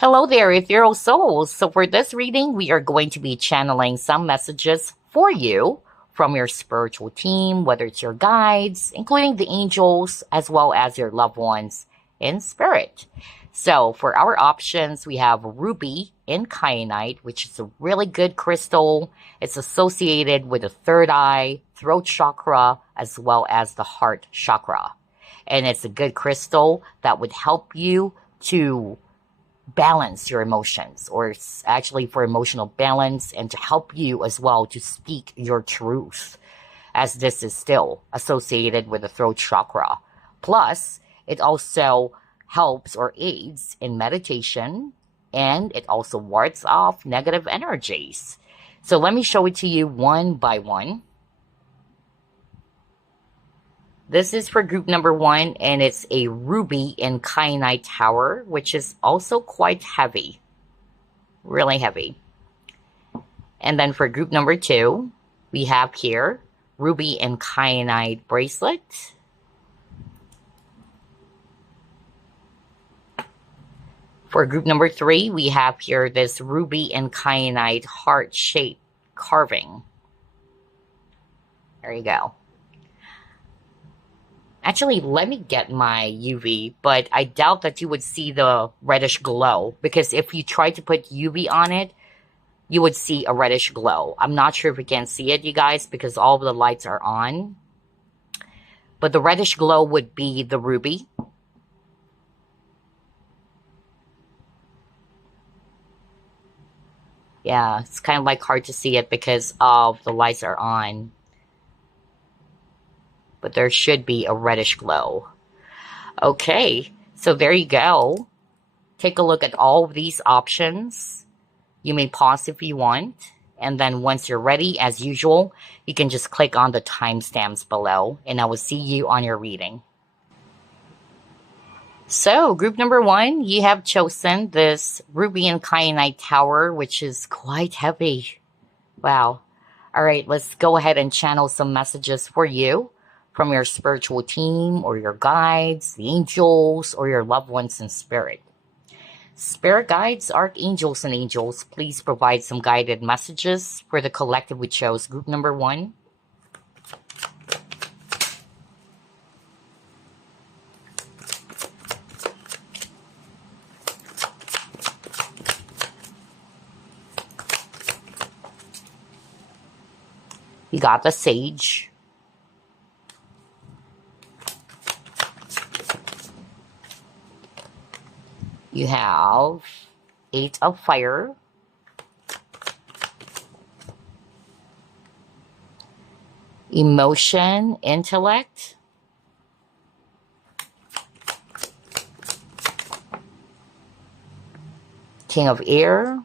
Hello there, Ethereal Souls. So for this reading, we are going to be channeling some messages for you from your spiritual team, whether it's your guides, including the angels, as well as your loved ones in spirit. So for our options, we have ruby and kyanite, which is a really good crystal. It's associated with the third eye, throat chakra, as well as the heart chakra. And it's a good crystal that would help you to balance your emotions, or it's actually for emotional balance and to help you as well to speak your truth, as this is still associated with the throat chakra. Plus, it also helps or aids in meditation, and it also wards off negative energies. So let me show it to you one by one. This is for group number 1, and it's a ruby and kyanite tower, which is also quite heavy. Really heavy. And then for group number 2, we have here ruby and kyanite bracelet. For group number 3, we have here this ruby and kyanite heart-shaped carving. There you go. Actually, let me get my UV, but I doubt that you would see the reddish glow, because if you try to put UV on it, you would see a reddish glow. I'm not sure if you can see it, you guys, because all of the lights are on. But the reddish glow would be the ruby. Yeah, it's kind of like hard to see it because of the lights are on. But there should be a reddish glow. Okay, so there you go. Take a look at all of these options. You may pause if you want. And then once you're ready, as usual, you can just click on the timestamps below. And I will see you on your reading. So, group number 1, you have chosen this ruby and kyanite tower, which is quite heavy. Wow. All right, let's go ahead and channel some messages for you from your spiritual team, or your guides, the angels, or your loved ones in spirit. Spirit guides, archangels, and angels, please provide some guided messages for the collective we chose, group number 1. You got the Sage. You have 8 of Fire. Emotion, Intellect. King of Air.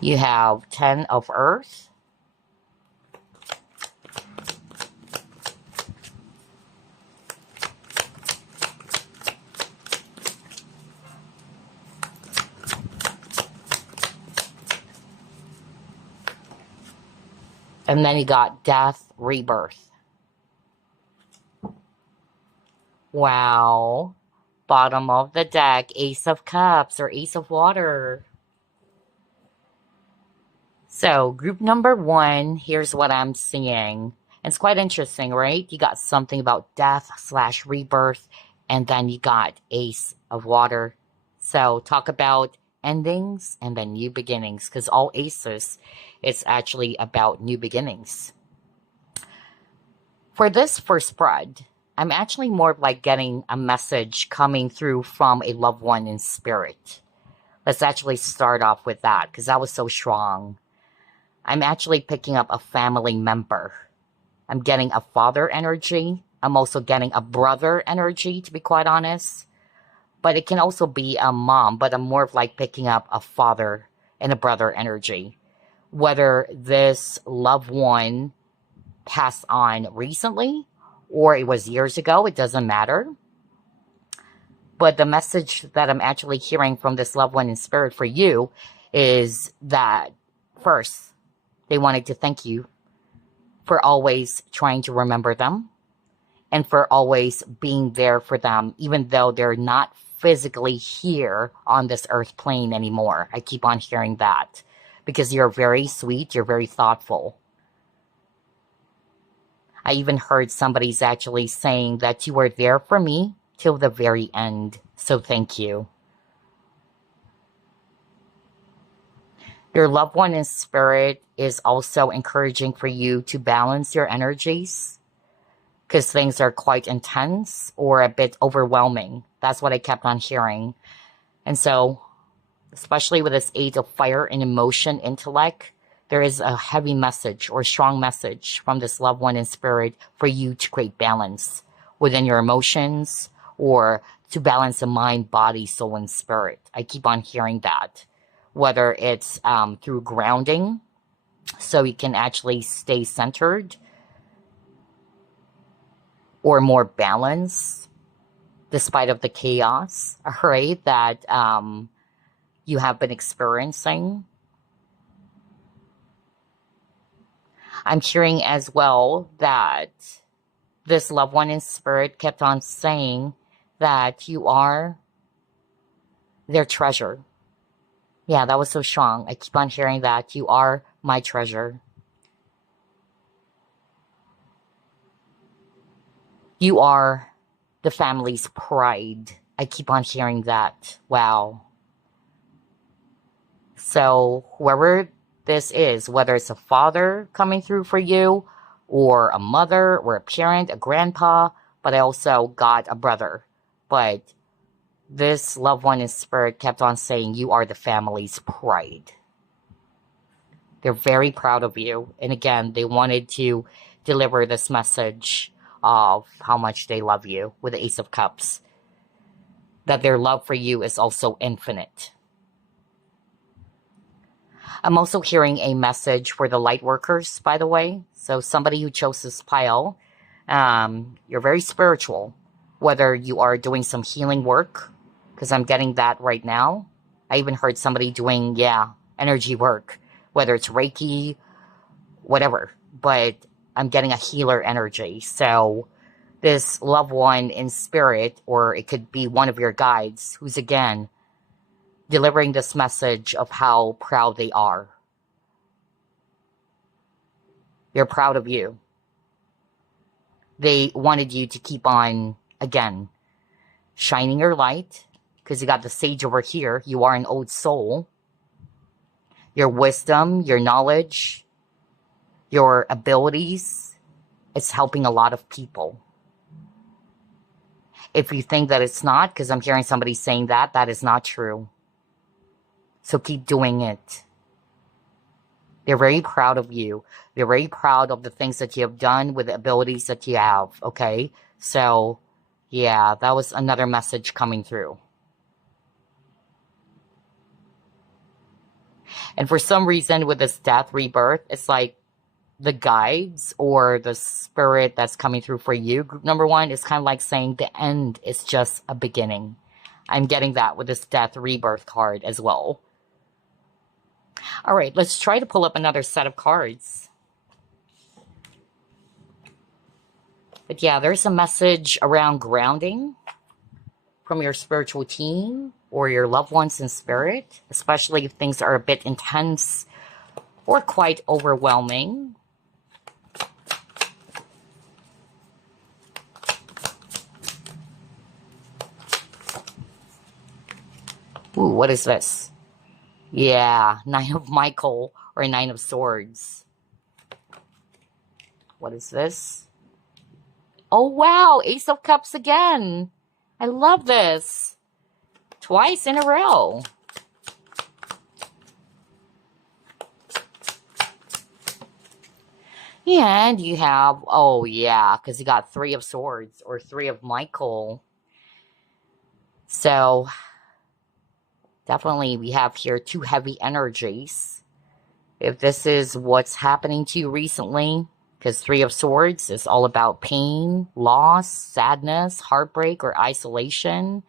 You have 10 of Earth. And then you got Death, Rebirth. Wow. Bottom of the deck, Ace of Cups or Ace of Water. So, group number 1, here's what I'm seeing. It's quite interesting, right? You got something about death/rebirth, and then you got Ace of Water. So, talk about endings and then new beginnings, because all aces, it's actually about new beginnings. For this first spread, I'm actually more like getting a message coming through from a loved one in spirit. Let's actually start off with that, because that was so strong. I'm actually picking up a family member. I'm getting a father energy. I'm also getting a brother energy, to be quite honest. But it can also be a mom, but I'm more of like picking up a father and a brother energy. Whether this loved one passed on recently or it was years ago, it doesn't matter. But the message that I'm actually hearing from this loved one in spirit for you is that, first, They wanted to thank you for always trying to remember them and for always being there for them, even though they're not physically here on this earth plane anymore. I keep on hearing that because you're very sweet, you're very thoughtful. I even heard somebody's actually saying that you were there for me till the very end. So thank you. Your loved one in spirit is also encouraging for you to balance your energies because things are quite intense or a bit overwhelming. That's what I kept on hearing. And so, especially with this 8 of fire and emotion, intellect, there is a heavy message or strong message from this loved one in spirit for you to create balance within your emotions or to balance the mind, body, soul, and spirit. I keep on hearing that, whether it's through grounding so you can actually stay centered or more balanced despite of the chaos, right, that you have been experiencing. I'm hearing as well that this loved one in spirit kept on saying that you are their treasure. Yeah, that was so strong. I keep on hearing that you are my treasure. You are the family's pride. I keep on hearing that. Wow. So whoever this is, whether it's a father coming through for you or a mother or a parent, a grandpa, but I also got a brother. But this loved one in spirit kept on saying you are the family's pride. They're very proud of you. And again, they wanted to deliver this message of how much they love you with the Ace of Cups. That their love for you is also infinite. I'm also hearing a message for the light workers, by the way. So somebody who chose this pile, you're very spiritual. Whether you are doing some healing work, because I'm getting that right now. I even heard somebody doing, energy work. Whether it's Reiki, whatever. But I'm getting a healer energy. So this loved one in spirit, or it could be one of your guides, who's again delivering this message of how proud they are. They're proud of you. They wanted you to keep on, again, shining your light, because you got the sage over here. You are an old soul. Your wisdom, your knowledge, your abilities, it's helping a lot of people. If you think that it's not, because I'm hearing somebody saying that, that is not true. So keep doing it. They're very proud of you. They're very proud of the things that you have done with the abilities that you have, okay? So, yeah, that was another message coming through. And for some reason with this death rebirth, it's like the guides or the spirit that's coming through for you, group number 1, is kind of like saying the end is just a beginning. I'm getting that with this death rebirth card as well. All right, let's try to pull up another set of cards. But yeah, there's a message around grounding from your spiritual team or your loved ones in spirit, especially if things are a bit intense or quite overwhelming. Ooh, what is this? Yeah, 9 of Michael or 9 of Swords. What is this? Oh, wow, Ace of Cups again. I love this. Twice in a row. And you have, oh yeah, because you got 3 of Swords or 3 of Michael. So, definitely we have here 2 heavy energies. If this is what's happening to you recently, because 3 of Swords is all about pain, loss, sadness, heartbreak, or isolation.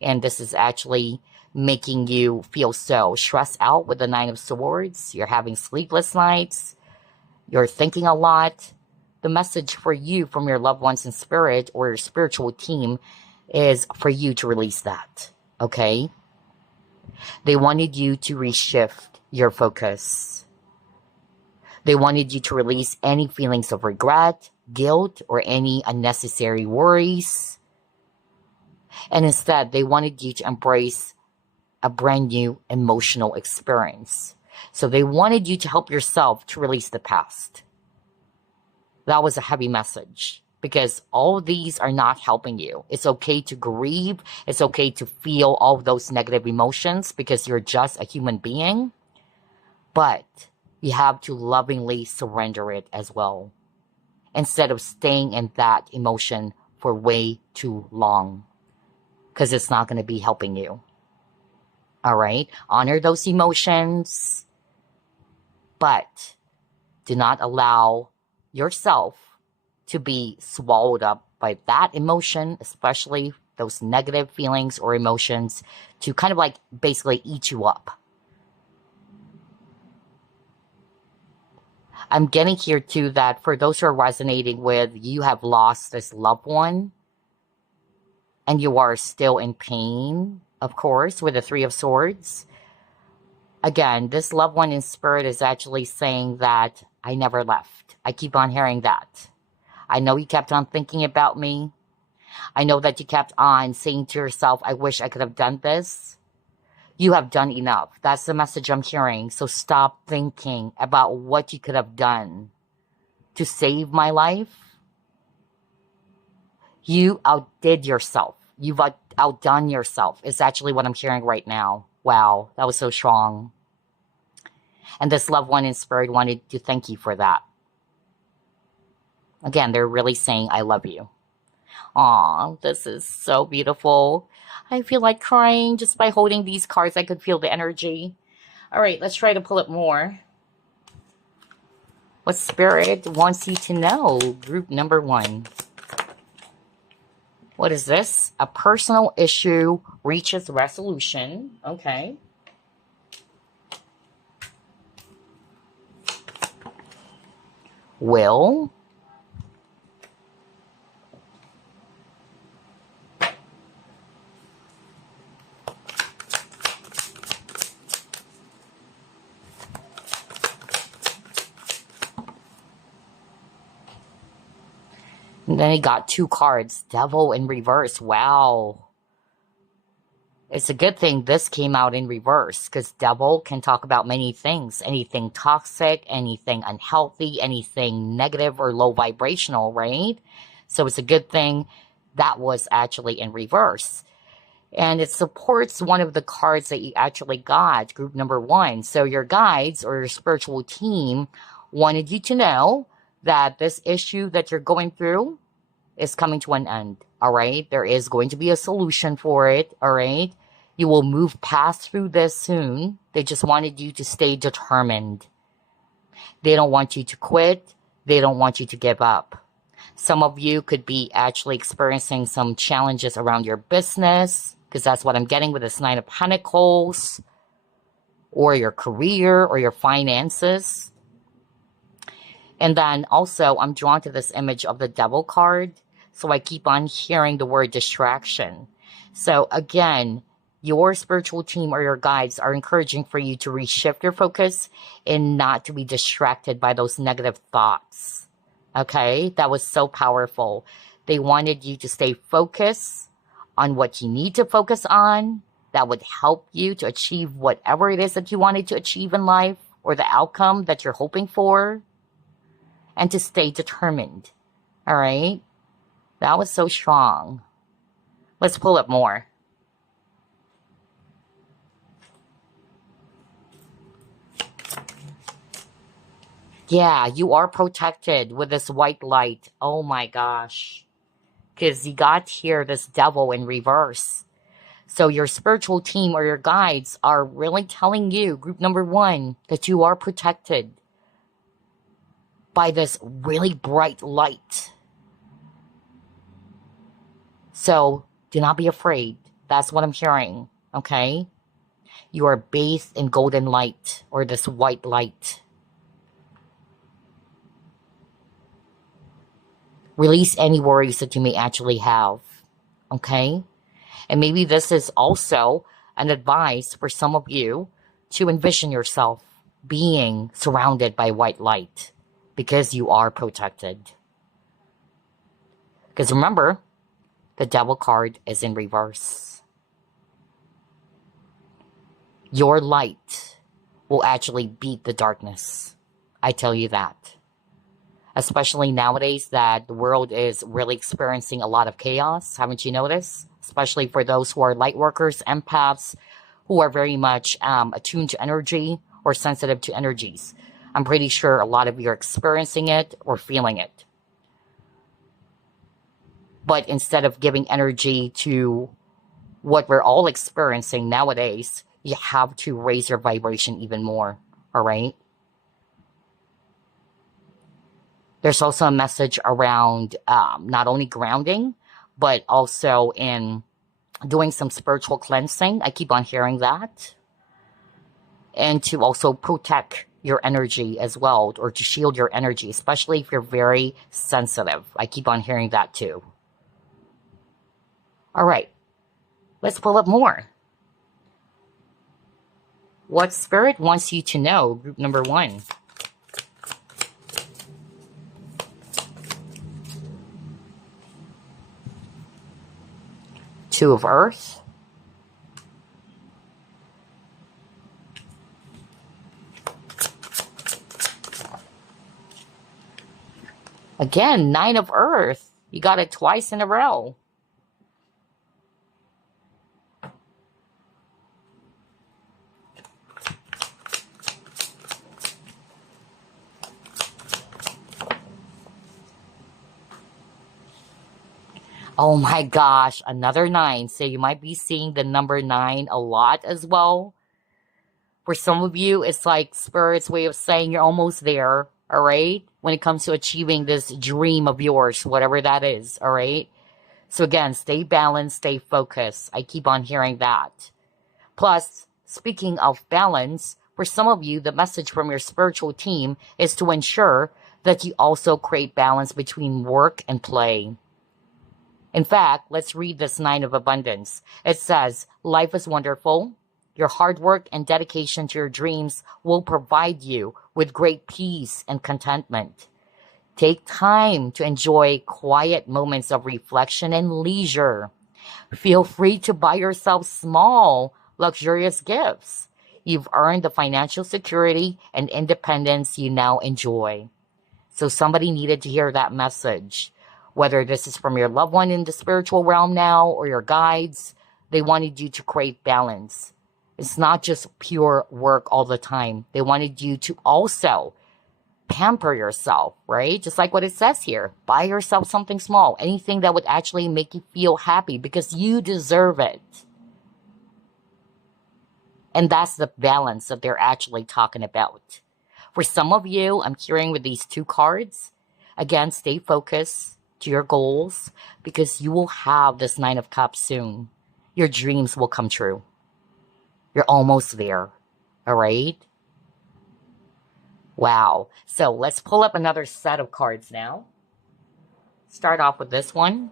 And this is actually making you feel so stressed out with the Nine of Swords. You're having sleepless nights. You're thinking a lot. The message for you from your loved ones in spirit or your spiritual team is for you to release that, okay? They wanted you to reshift your focus. They wanted you to release any feelings of regret, guilt, or any unnecessary worries. And instead, they wanted you to embrace a brand new emotional experience. So they wanted you to help yourself to release the past. That was a heavy message because all of these are not helping you. It's okay to grieve. It's okay to feel all of those negative emotions because you're just a human being. But you have to lovingly surrender it as well, instead of staying in that emotion for way too long, because it's not going to be helping you. All right? Honor those emotions, but do not allow yourself to be swallowed up by that emotion, especially those negative feelings or emotions, to kind of like basically eat you up. I'm getting here too that for those who are resonating with, you have lost this loved one and you are still in pain, of course, with the Three of Swords. Again, this loved one in spirit is actually saying that I never left. I keep on hearing that. I know you kept on thinking about me. I know that you kept on saying to yourself, I wish I could have done this. You have done enough. That's the message I'm hearing. So stop thinking about what you could have done to save my life. You outdid yourself. You've outdone yourself. It's actually what I'm hearing right now. Wow, that was so strong. And this loved one in spirit wanted to thank you for that. Again, they're really saying, I love you. Aw, this is so beautiful. I feel like crying just by holding these cards. I could feel the energy. All right, let's try to pull it more. What spirit wants you to know? Group number 1. What is this? A personal issue reaches resolution. Okay. Will. And then he got 2 cards. Devil in reverse. Wow. It's a good thing this came out in reverse, because devil can talk about many things. Anything toxic, anything unhealthy, anything negative or low vibrational, right? So it's a good thing that was actually in reverse. And it supports one of the cards that you actually got, group number 1. So your guides or your spiritual team wanted you to know that this issue that you're going through is coming to an end, all right? There is going to be a solution for it, all right? You will move past through this soon. They just wanted you to stay determined. They don't want you to quit. They don't want you to give up. Some of you could be actually experiencing some challenges around your business, because that's what I'm getting with this Nine of Pentacles, or your career, or your finances. And then also, I'm drawn to this image of the Devil card, so I keep on hearing the word distraction. So again, your spiritual team or your guides are encouraging for you to reshift your focus and not to be distracted by those negative thoughts. Okay, that was so powerful. They wanted you to stay focused on what you need to focus on. That would help you to achieve whatever it is that you wanted to achieve in life, or the outcome that you're hoping for, and to stay determined. All right, that was so strong. Let's pull up more. Yeah, you are protected with this white light. Oh my gosh. Because you got here this devil in reverse. So your spiritual team or your guides are really telling you, group number 1, that you are protected by this really bright light. So do not be afraid. That's what I'm hearing. Okay? You are bathed in golden light or this white light. Release any worries that you may actually have. Okay? And maybe this is also an advice for some of you to envision yourself being surrounded by white light because you are protected. Because remember, the Devil card is in reverse. Your light will actually beat the darkness. I tell you that. Especially nowadays that the world is really experiencing a lot of chaos. Haven't you noticed? Especially for those who are light workers, empaths, who are very much attuned to energy or sensitive to energies. I'm pretty sure a lot of you are experiencing it or feeling it. But instead of giving energy to what we're all experiencing nowadays, you have to raise your vibration even more, all right? There's also a message around not only grounding, but also in doing some spiritual cleansing. I keep on hearing that. And to also protect your energy as well, or to shield your energy, especially if you're very sensitive. I keep on hearing that too. All right, let's pull up more. What Spirit wants you to know, group number 1. Two of Earth. Again, 9 of Earth. You got it twice in a row. Oh my gosh, another 9. So you might be seeing the number 9 a lot as well. For some of you, it's like Spirit's way of saying you're almost there, all right? When it comes to achieving this dream of yours, whatever that is, all right? So again, stay balanced, stay focused. I keep on hearing that. Plus, speaking of balance, for some of you, the message from your spiritual team is to ensure that you also create balance between work and play. In fact, let's read this 9 of Abundance. It says, life is wonderful. Your hard work and dedication to your dreams will provide you with great peace and contentment. Take time to enjoy quiet moments of reflection and leisure. Feel free to buy yourself small, luxurious gifts. You've earned the financial security and independence you now enjoy. So somebody needed to hear that message. Whether this is from your loved one in the spiritual realm now or your guides, they wanted you to create balance. It's not just pure work all the time. They wanted you to also pamper yourself, right? Just like what it says here. Buy yourself something small, anything that would actually make you feel happy because you deserve it. And that's the balance that they're actually talking about. For some of you, I'm hearing with these 2 cards, again, stay focused to your goals because you will have this 9 of Cups soon. Your dreams will come true. You're almost there. All right? Wow. So let's pull up another set of cards now. Start off with this one.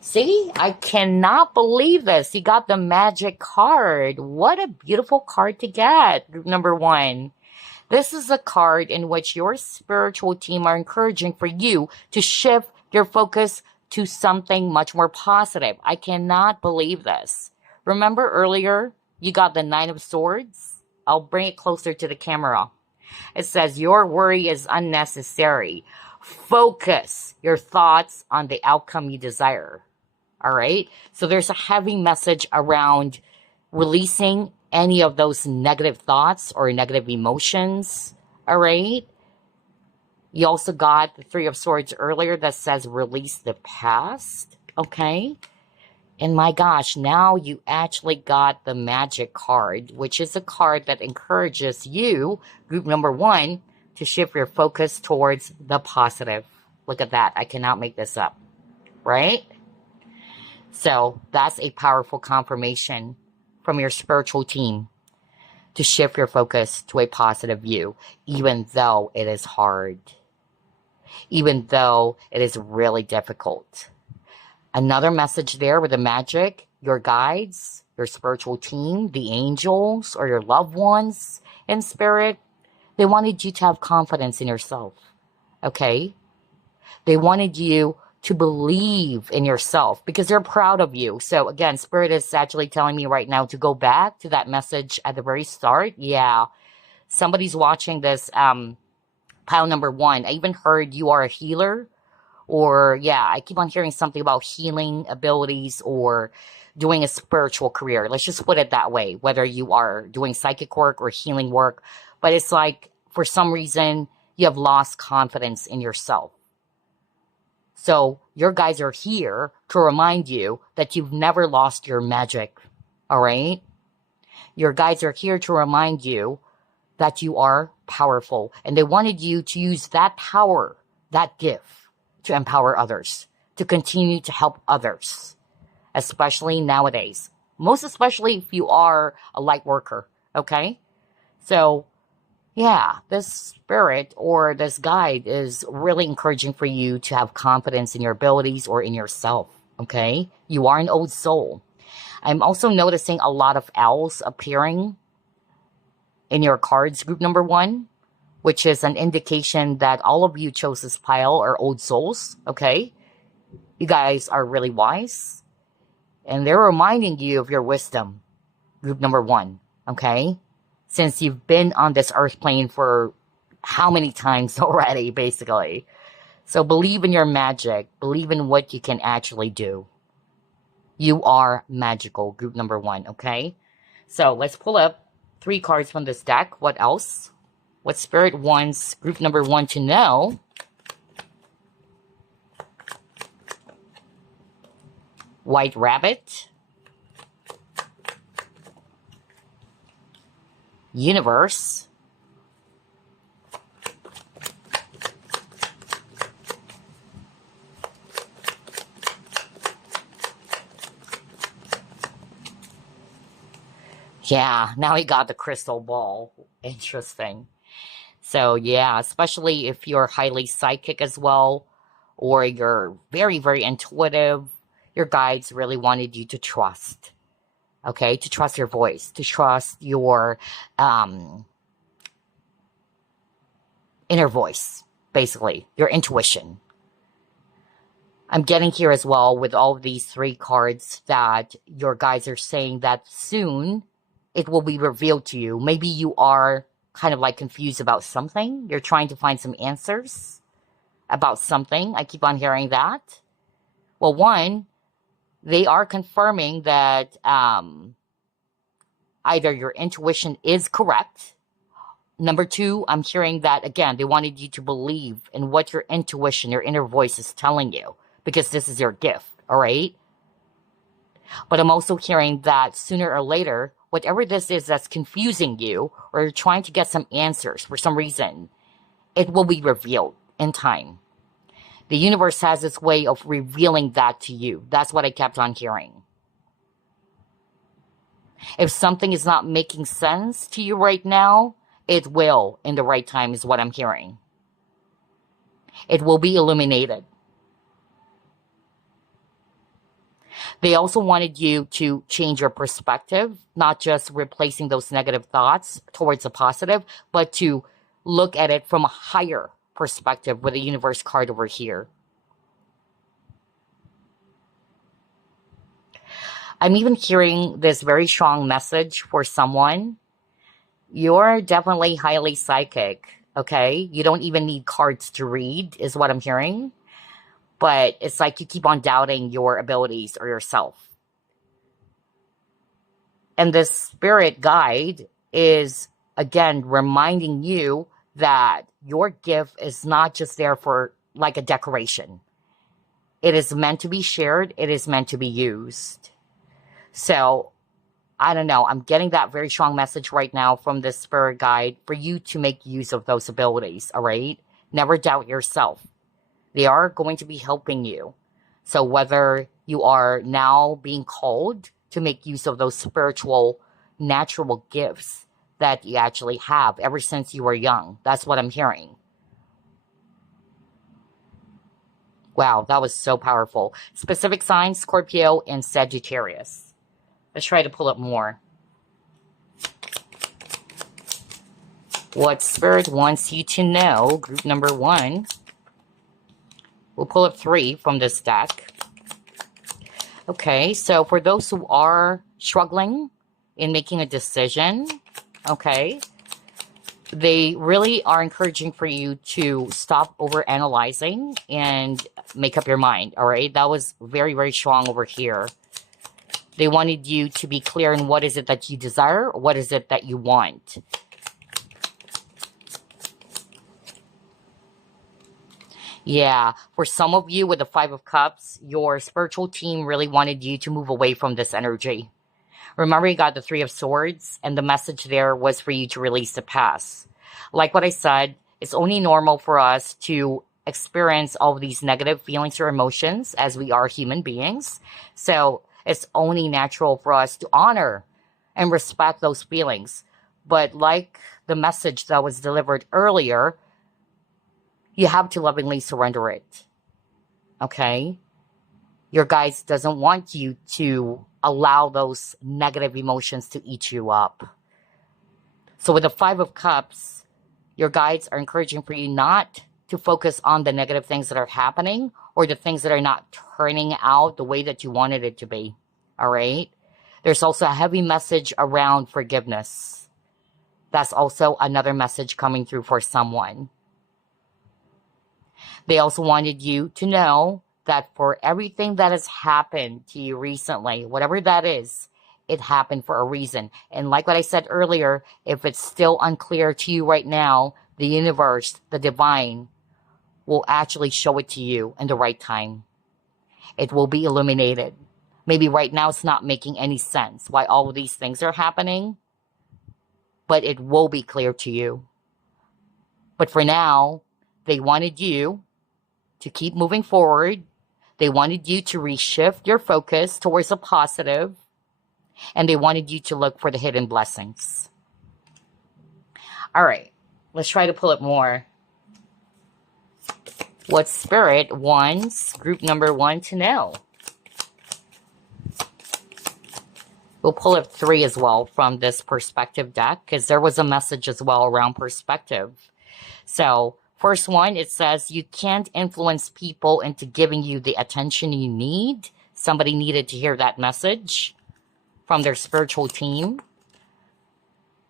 See, I cannot believe this. You got the Magic card. What a beautiful card to get. Group number 1. This is a card in which your spiritual team are encouraging for you to shift your focus to something much more positive. I cannot believe this. Remember earlier, you got the 9 of Swords? I'll bring it closer to the camera. It says, your worry is unnecessary. Focus your thoughts on the outcome you desire. All right? So there's a heavy message around releasing any of those negative thoughts or negative emotions. All right? You also got the 3 of Swords earlier that says release the past. Okay? And my gosh, now you actually got the Magic card, which is a card that encourages you, group number 1, to shift your focus towards the positive. Look at that. I cannot make this up. Right? So that's a powerful confirmation from your spiritual team to shift your focus to a positive view, even though it is hard, even though it is really difficult. Another message there with the magic, your guides, your spiritual team, the angels, or your loved ones in spirit, they wanted you to have confidence in yourself. Okay? They wanted you to believe in yourself because they're proud of you. So again, Spirit is actually telling me right now to go back to that message at the very start. Yeah, somebody's watching this pile number 1. I even heard you are a healer, or yeah, I keep on hearing something about healing abilities or doing a spiritual career. Let's just put it that way, whether you are doing psychic work or healing work. But it's like for some reason you have lost confidence in yourself. So your guys are here to remind you that you've never lost your magic, all right? Your guides are here to remind you that you are powerful. And they wanted you to use that power, that gift, to empower others, to continue to help others, especially nowadays. Most especially if you are a light worker, okay? So yeah, this spirit or this guide is really encouraging for you to have confidence in your abilities or in yourself, okay? You are an old soul. I'm also noticing a lot of owls appearing in your cards, group number 1, which is an indication that all of you chose this pile are old souls, okay? You guys are really wise, and they're reminding you of your wisdom, group number 1, okay? Since you've been on this earth plane for how many times already, basically. So believe in your magic. Believe in what you can actually do. You are magical, group number 1, okay? So let's pull up 3 cards from this deck. What else? What Spirit wants group number 1 to know? White Rabbit. Universe. Yeah, now we got the crystal ball. Interesting. So yeah, especially if you're highly psychic as well, or you're very, very intuitive, your guides really wanted you to trust. Okay, to trust your voice, to trust your inner voice, basically, your intuition. I'm getting here as well with all of these 3 cards that your guides are saying that soon it will be revealed to you. Maybe you are kind of like confused about something. You're trying to find some answers about something. I keep on hearing that. Well, one, they are confirming that either your intuition is correct. Number 2, I'm hearing that, again, they wanted you to believe in what your intuition, your inner voice is telling you, because this is your gift, all right? But I'm also hearing that sooner or later, whatever this is that's confusing you, or you're trying to get some answers for some reason, it will be revealed in time. The universe has its way of revealing that to you. That's what I kept on hearing. If something is not making sense to you right now, it will in the right time, is what I'm hearing. It will be illuminated. They also wanted you to change your perspective, not just replacing those negative thoughts towards a positive, but to look at it from a higher perspective with the universe card over here. I'm even hearing this very strong message for someone. You're definitely highly psychic, okay? You don't even need cards to read, is what I'm hearing. But it's like you keep on doubting your abilities or yourself. And this spirit guide is, again, reminding you that your gift is not just there for like a decoration. It is meant to be shared. It is meant to be used. So, I don't know. I'm getting that very strong message right now from this spirit guide for you to make use of those abilities, all right? Never doubt yourself. They are going to be helping you So whether you are now being called to make use of those spiritual, natural gifts that you actually have ever since you were young. That's what I'm hearing. Wow, that was so powerful. Specific signs, Scorpio and Sagittarius. Let's try to pull up more. What Spirit wants you to know, group number 1. We'll pull up 3 from this deck. Okay, so for those who are struggling in making a decision, okay, they really are encouraging for you to stop over analyzing and make up your mind, all right? That was very, very strong over here. They wanted you to be clear in what is it that you desire, what is it that you want. Yeah, for some of you with the 5 of Cups, your spiritual team really wanted you to move away from this energy. Remember, you got the 3 of Swords, and the message there was for you to release the past. Like what I said, it's only normal for us to experience all of these negative feelings or emotions as we are human beings. So it's only natural for us to honor and respect those feelings. But like the message that was delivered earlier, you have to lovingly surrender it. Okay? Your guides doesn't want you to allow those negative emotions to eat you up. So with the 5 of Cups, your guides are encouraging for you not to focus on the negative things that are happening or the things that are not turning out the way that you wanted it to be. All right? There's also a heavy message around forgiveness. That's also another message coming through for someone. They also wanted you to know that for everything that has happened to you recently, whatever that is, it happened for a reason. And like what I said earlier, if it's still unclear to you right now, the universe, the divine, will actually show it to you in the right time. It will be illuminated. Maybe right now it's not making any sense why all of these things are happening, but it will be clear to you. But for now, they wanted you to keep moving forward. They wanted you to reshift your focus towards the positive, and they wanted you to look for the hidden blessings. All right, let's try to pull it more. What Spirit wants group number 1 to know? We'll pull up 3 as well from this perspective deck, because there was a message as well around perspective. So first one, it says you can't influence people into giving you the attention you need. Somebody needed to hear that message from their spiritual team.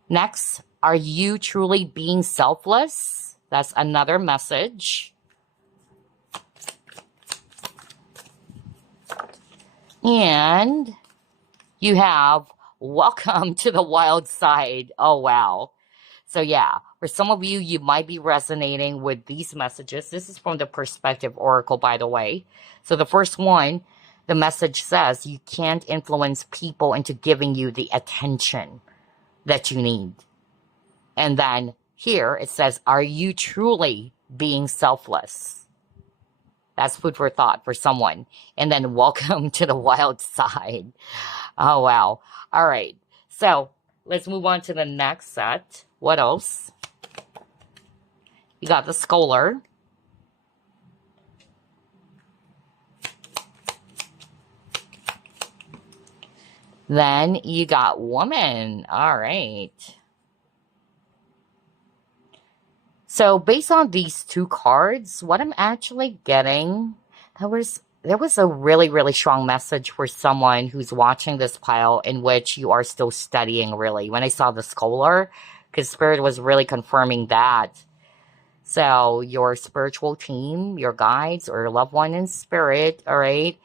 Next, are you truly being selfless? That's another message. And you have welcome to the wild side. Oh, wow. So yeah, for some of you, you might be resonating with these messages. This is from the Perspective Oracle, by the way. So the first one, the message says you can't influence people into giving you the attention that you need. And then here it says, are you truly being selfless? That's food for thought for someone. And then welcome to the wild side. Oh, wow. All right. So let's move on to the next set. What else? You got the Scholar. Then you got Woman. All right. So based on these 2 cards, what I'm actually getting, there was a really, really strong message for someone who's watching this pile in which you are still studying, really. When I saw the Scholar, because Spirit was really confirming that. So your spiritual team, your guides, or your loved one in spirit, all right?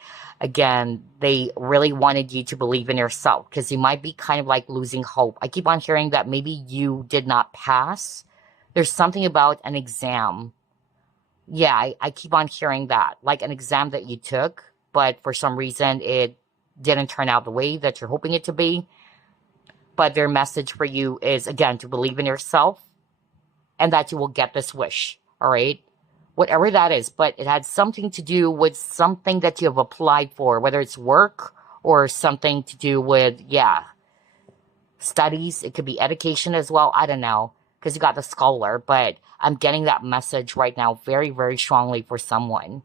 Again, they really wanted you to believe in yourself because you might be kind of like losing hope. I keep on hearing that maybe you did not pass. There's something about an exam. Yeah, I keep on hearing that. Like an exam that you took, but for some reason it didn't turn out the way that you're hoping it to be. But their message for you is, again, to believe in yourself and that you will get this wish, all right? whatever that is, but it had something to do with something that you have applied for, whether it's work or something to do with, yeah, studies. It could be education as well. I don't know, because you got the scholar, but I'm getting that message right now very, very strongly for someone.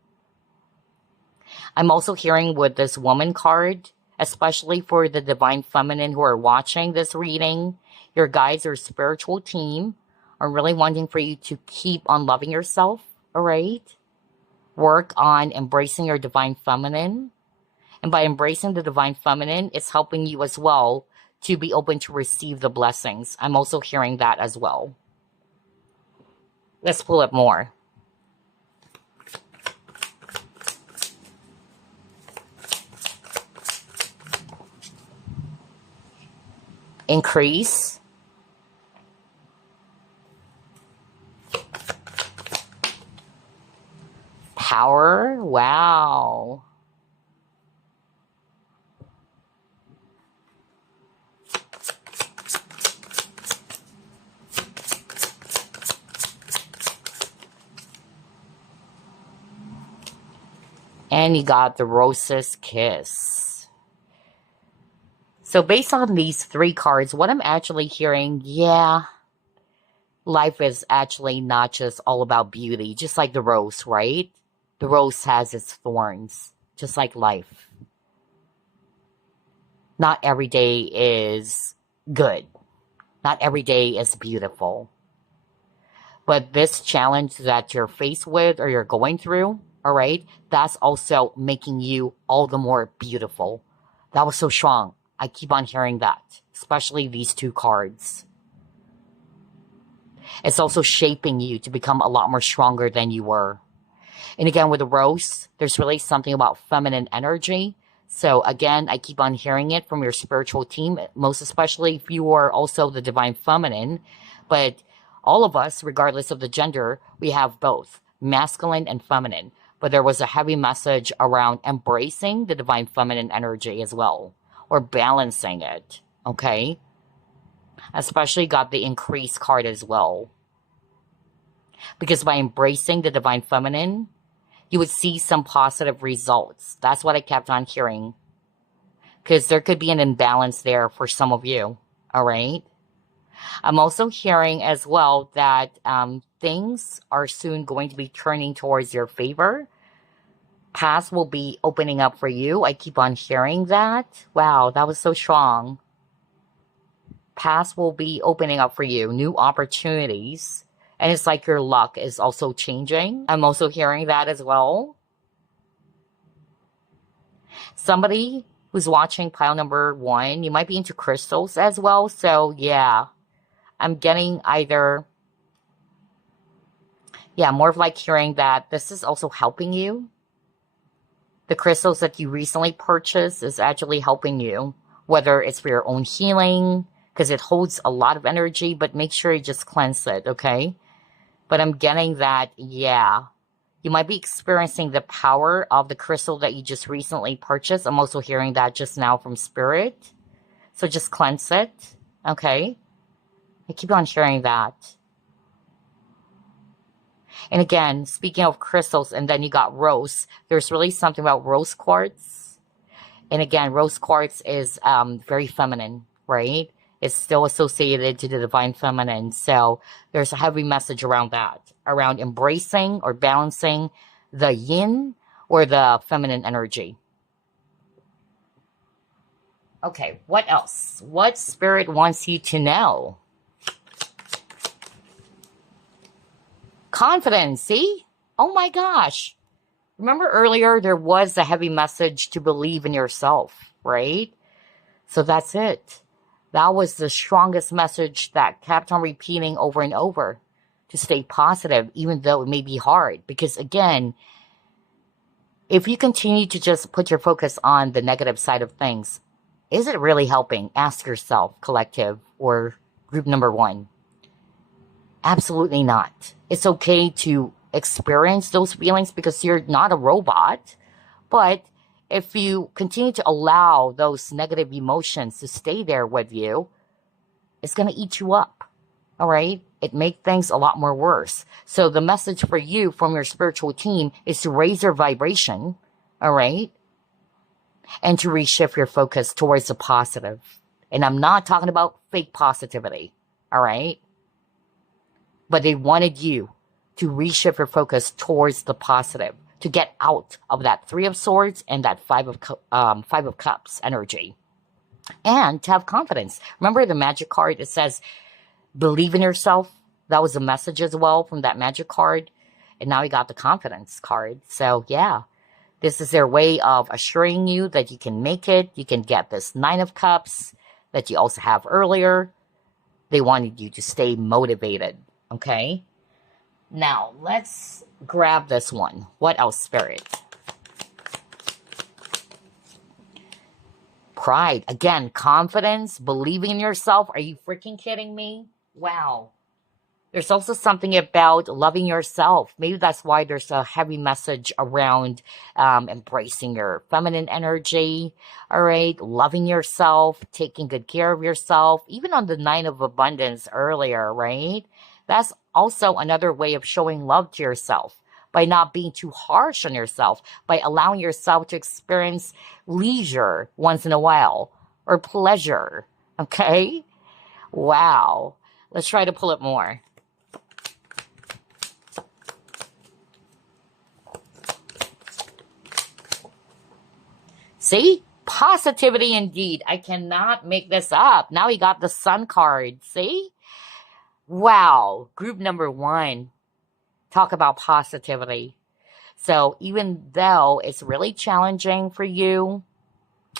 I'm also hearing with this woman card, especially for the divine feminine who are watching this reading, your guides or spiritual team are really wanting for you to keep on loving yourself, all right? Work on embracing your divine feminine. And by embracing the divine feminine, it's helping you as well to be open to receive the blessings. I'm also hearing that as well. Let's pull up more. Increase. Power. Wow. And you got the Rose's Kiss. So based on these three cards, what I'm actually hearing, yeah, life is actually not just all about beauty, just like the rose, right? The rose has its thorns, just like life. Not every day is good. Not every day is beautiful. But this challenge that you're faced with or you're going through, all right, that's also making you all the more beautiful. That was so strong. I keep on hearing that, especially these two cards. It's also shaping you to become a lot more stronger than you were. And again, with the rose, there's really something about feminine energy. So again, I keep on hearing it from your spiritual team, most especially if you are also the divine feminine. But all of us, regardless of the gender, we have both masculine and feminine. But there was a heavy message around embracing the divine feminine energy as well, or balancing it, okay? Especially got the increase card as well. Because by embracing the divine feminine, you would see some positive results. That's what I kept on hearing. Because there could be an imbalance there for some of you, all right? I'm also hearing as well that things are soon going to be turning towards your favor. Paths will be opening up for you. I keep on hearing that. Wow, that was so strong. Paths will be opening up for you. New opportunities. And it's like your luck is also changing. I'm also hearing that as well. Somebody who's watching pile number 1, you might be into crystals as well. So yeah, I'm getting either, yeah, more of like hearing that this is also helping you. The crystals that you recently purchased is actually helping you, whether it's for your own healing, because it holds a lot of energy, but make sure you just cleanse it, okay? But I'm getting that, yeah, you might be experiencing the power of the crystal that you just recently purchased. I'm also hearing that just now from Spirit. So just cleanse it, okay? I keep on hearing that. And again, speaking of crystals, and then you got rose. There's really something about rose quartz. And again, rose quartz is very feminine, right? It's still associated to the divine feminine. So there's a heavy message around that, around embracing or balancing the yin or the feminine energy. Okay, what else? What Spirit wants you to know? Confidence, see? Oh my gosh. Remember earlier there was a heavy message to believe in yourself, right? So that's it. That was the strongest message that kept on repeating over and over, to stay positive, even though it may be hard. Because again, if you continue to just put your focus on the negative side of things, is it really helping? Ask yourself, collective or group number 1. Absolutely not. It's okay to experience those feelings because you're not a robot. But if you continue to allow those negative emotions to stay there with you, it's going to eat you up. All right? it makes things a lot more worse. So the message for you from your spiritual team is to raise your vibration, all right? And to reshift your focus towards the positive. And I'm not talking about fake positivity, all right? But they wanted you to reshift your focus towards the positive, to get out of that Three of Swords and that Five of Cups energy. And to have confidence. Remember the magic card? It says, believe in yourself. That was a message as well from that magic card. And now you got the confidence card. So yeah, this is their way of assuring you that you can make it. You can get this Nine of Cups that you also have earlier. They wanted you to stay motivated. Okay. Now let's grab this one. What else, Spirit? Pride. Again, confidence, believing in yourself. Are you freaking kidding me? Wow. There's also something about loving yourself. Maybe that's why there's a heavy message around embracing your feminine energy. All right. Loving yourself, taking good care of yourself. Even on the Nine of Abundance earlier, right? That's also another way of showing love to yourself. By not being too harsh on yourself, by allowing yourself to experience leisure once in a while, or pleasure, okay? Wow. Let's try to pull it more. See? Positivity indeed. I cannot make this up. Now we got the Sun card, see? Wow. Group number 1. Talk about positivity. So even though it's really challenging for you,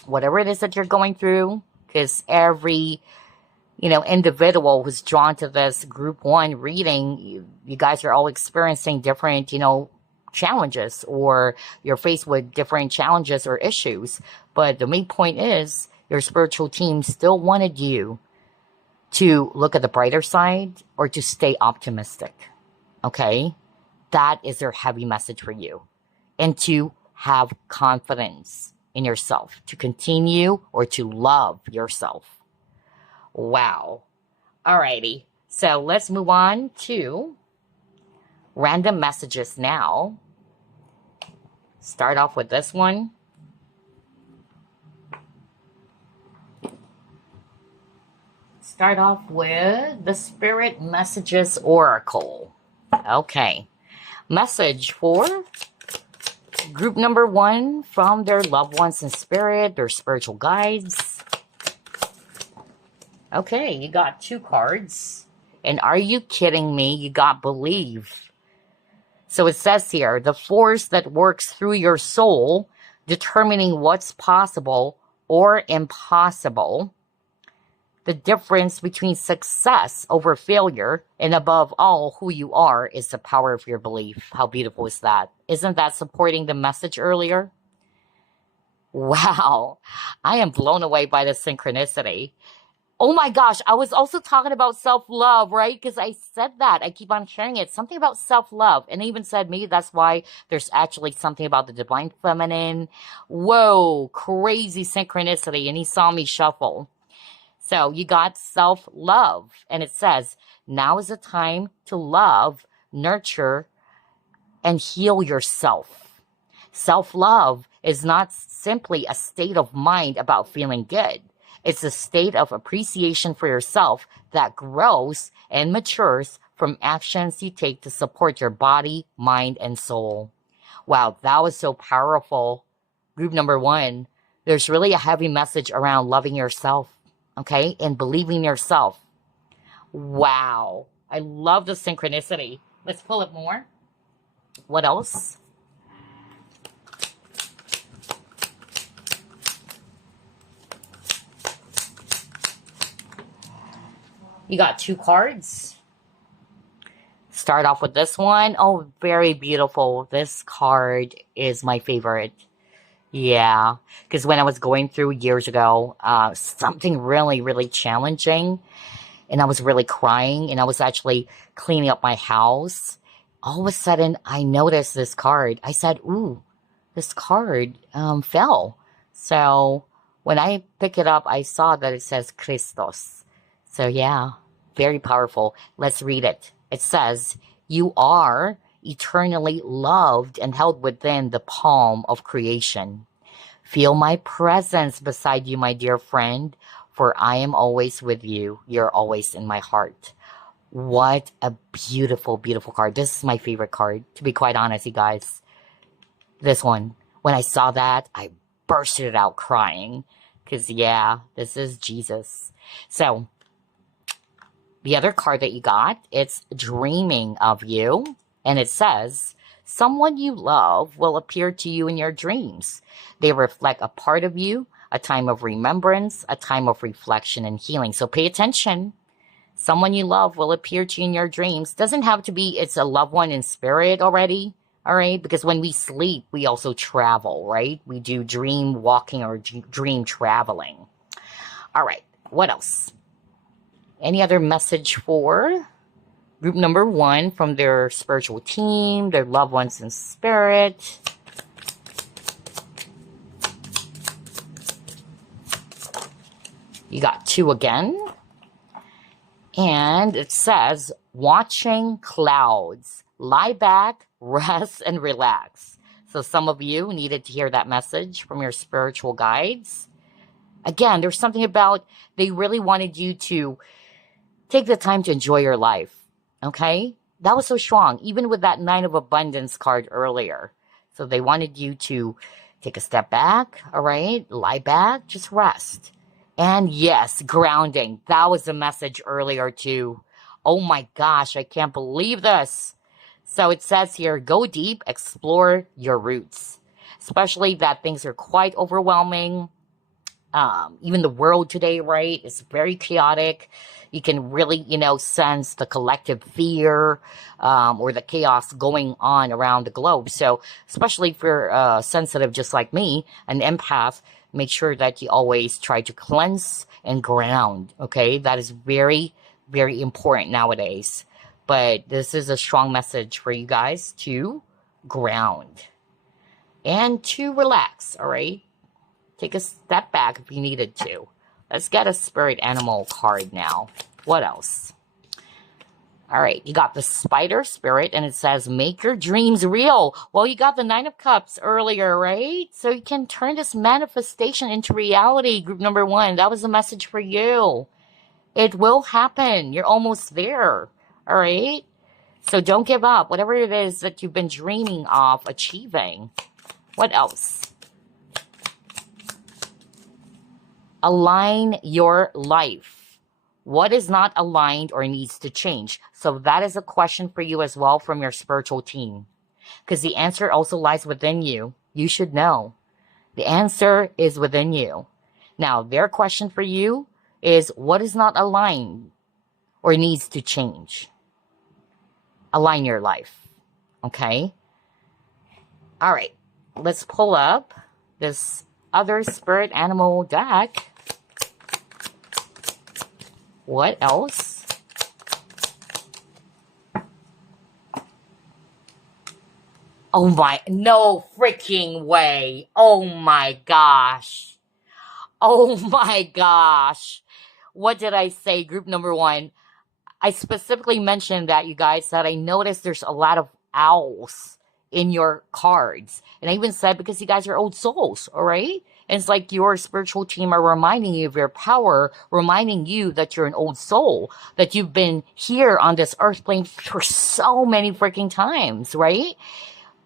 whatever it is that you're going through, because every, individual who's drawn to this group 1 reading, you guys are all experiencing different, challenges, or you're faced with different challenges or issues. But the main point is your spiritual team still wanted you to look at the brighter side or to stay optimistic. Okay? That is their heavy message for you. And to have confidence in yourself, to continue or to love yourself. Wow. Alrighty. So let's move on to random messages now. Start off with this one. Start off with the Spirit Messages Oracle. Okay. Message for group number 1 from their loved ones in spirit, their spiritual guides. Okay, you got 2 cards. And are you kidding me? You got believe. So it says here, the force that works through your soul, determining what's possible or impossible. The difference between success over failure, and above all, who you are, is the power of your belief. How beautiful is that? Isn't that supporting the message earlier? Wow. I am blown away by the synchronicity. Oh my gosh, I was also talking about self-love, right? Because I said that. I keep on sharing it. Something about self-love. And I even said maybe that's why there's actually something about the divine feminine. Whoa, crazy synchronicity. And he saw me shuffle. So you got self-love. And it says, now is the time to love, nurture, and heal yourself. Self-love is not simply a state of mind about feeling good. It's a state of appreciation for yourself that grows and matures from actions you take to support your body, mind, and soul. Wow, that was so powerful. Group number 1, there's really a heavy message around loving yourself, okay, and believing in yourself. Wow, I love the synchronicity. Let's pull it more. What else? You got 2 cards. Start off with this one. Oh, very beautiful. This card is my favorite. Yeah, because when I was going through years ago, something really, really challenging, and I was really crying, and I was actually cleaning up my house. All of a sudden, I noticed this card. I said, ooh, this card fell. So when I pick it up, I saw that it says Christos. So yeah, Very powerful. Let's read it. It says, you are eternally loved and held within the palm of creation. Feel my presence beside you, my dear friend, for I am always with you. You're always in my heart. What a beautiful, beautiful card. This is my favorite card, to be quite honest, you guys. This one. When I saw that, I bursted out crying. Because, yeah, this is Jesus. So, the other card that you got, it's Dreaming of You. And it says, someone you love will appear to you in your dreams. They reflect a part of you, a time of remembrance, a time of reflection and healing. So pay attention. Someone you love will appear to you in your dreams. Doesn't have to be it's a loved one in spirit already, all right? Because when we sleep, we also travel, right? We do dream walking or dream traveling. All right, what else? Any other message for group number 1 from their spiritual team, their loved ones in spirit? You got 2 again. And it says, watching clouds. Lie back, rest, and relax. So some of you needed to hear that message from your spiritual guides. Again, there's something about they really wanted you to take the time to enjoy your life. Okay? That was so strong, even with that 9 of Abundance card earlier. So they wanted you to take a step back, all right? Lie back, just rest. And yes, grounding. That was the message earlier too. Oh my gosh, I can't believe this. So it says here, go deep, explore your roots. Especially that things are quite overwhelming. Even the world today, right, is very chaotic. You can really, sense the collective fear or the chaos going on around the globe. So especially if you're sensitive just like me, an empath, make sure that you always try to cleanse and ground, okay? That is very, very important nowadays. But this is a strong message for you guys to ground and to relax, all right? Take a step back if you needed to. Let's get a spirit animal card now. What else? All right, you got the spider spirit, and it says, make your dreams real. Well, you got the 9 of Cups earlier, right? So you can turn this manifestation into reality, group number 1. That was the message for you. It will happen. You're almost there, all right? So don't give up. Whatever it is that you've been dreaming of achieving. What else? Align your life. What is not aligned or needs to change? So that is a question for you as well from your spiritual team. Because the answer also lies within you. You should know. The answer is within you. Now, their question for you is, what is not aligned or needs to change? Align your life. Okay? All right. Let's pull up this other spirit animal deck. What else? Oh my, no freaking way. Oh my gosh. Oh my gosh. What did I say? Group number 1. I specifically mentioned that, you guys, that I noticed there's a lot of owls in your cards. And I even said, because you guys are old souls, all right? And it's like your spiritual team are reminding you of your power, reminding you that you're an old soul, that you've been here on this earth plane for so many freaking times, right?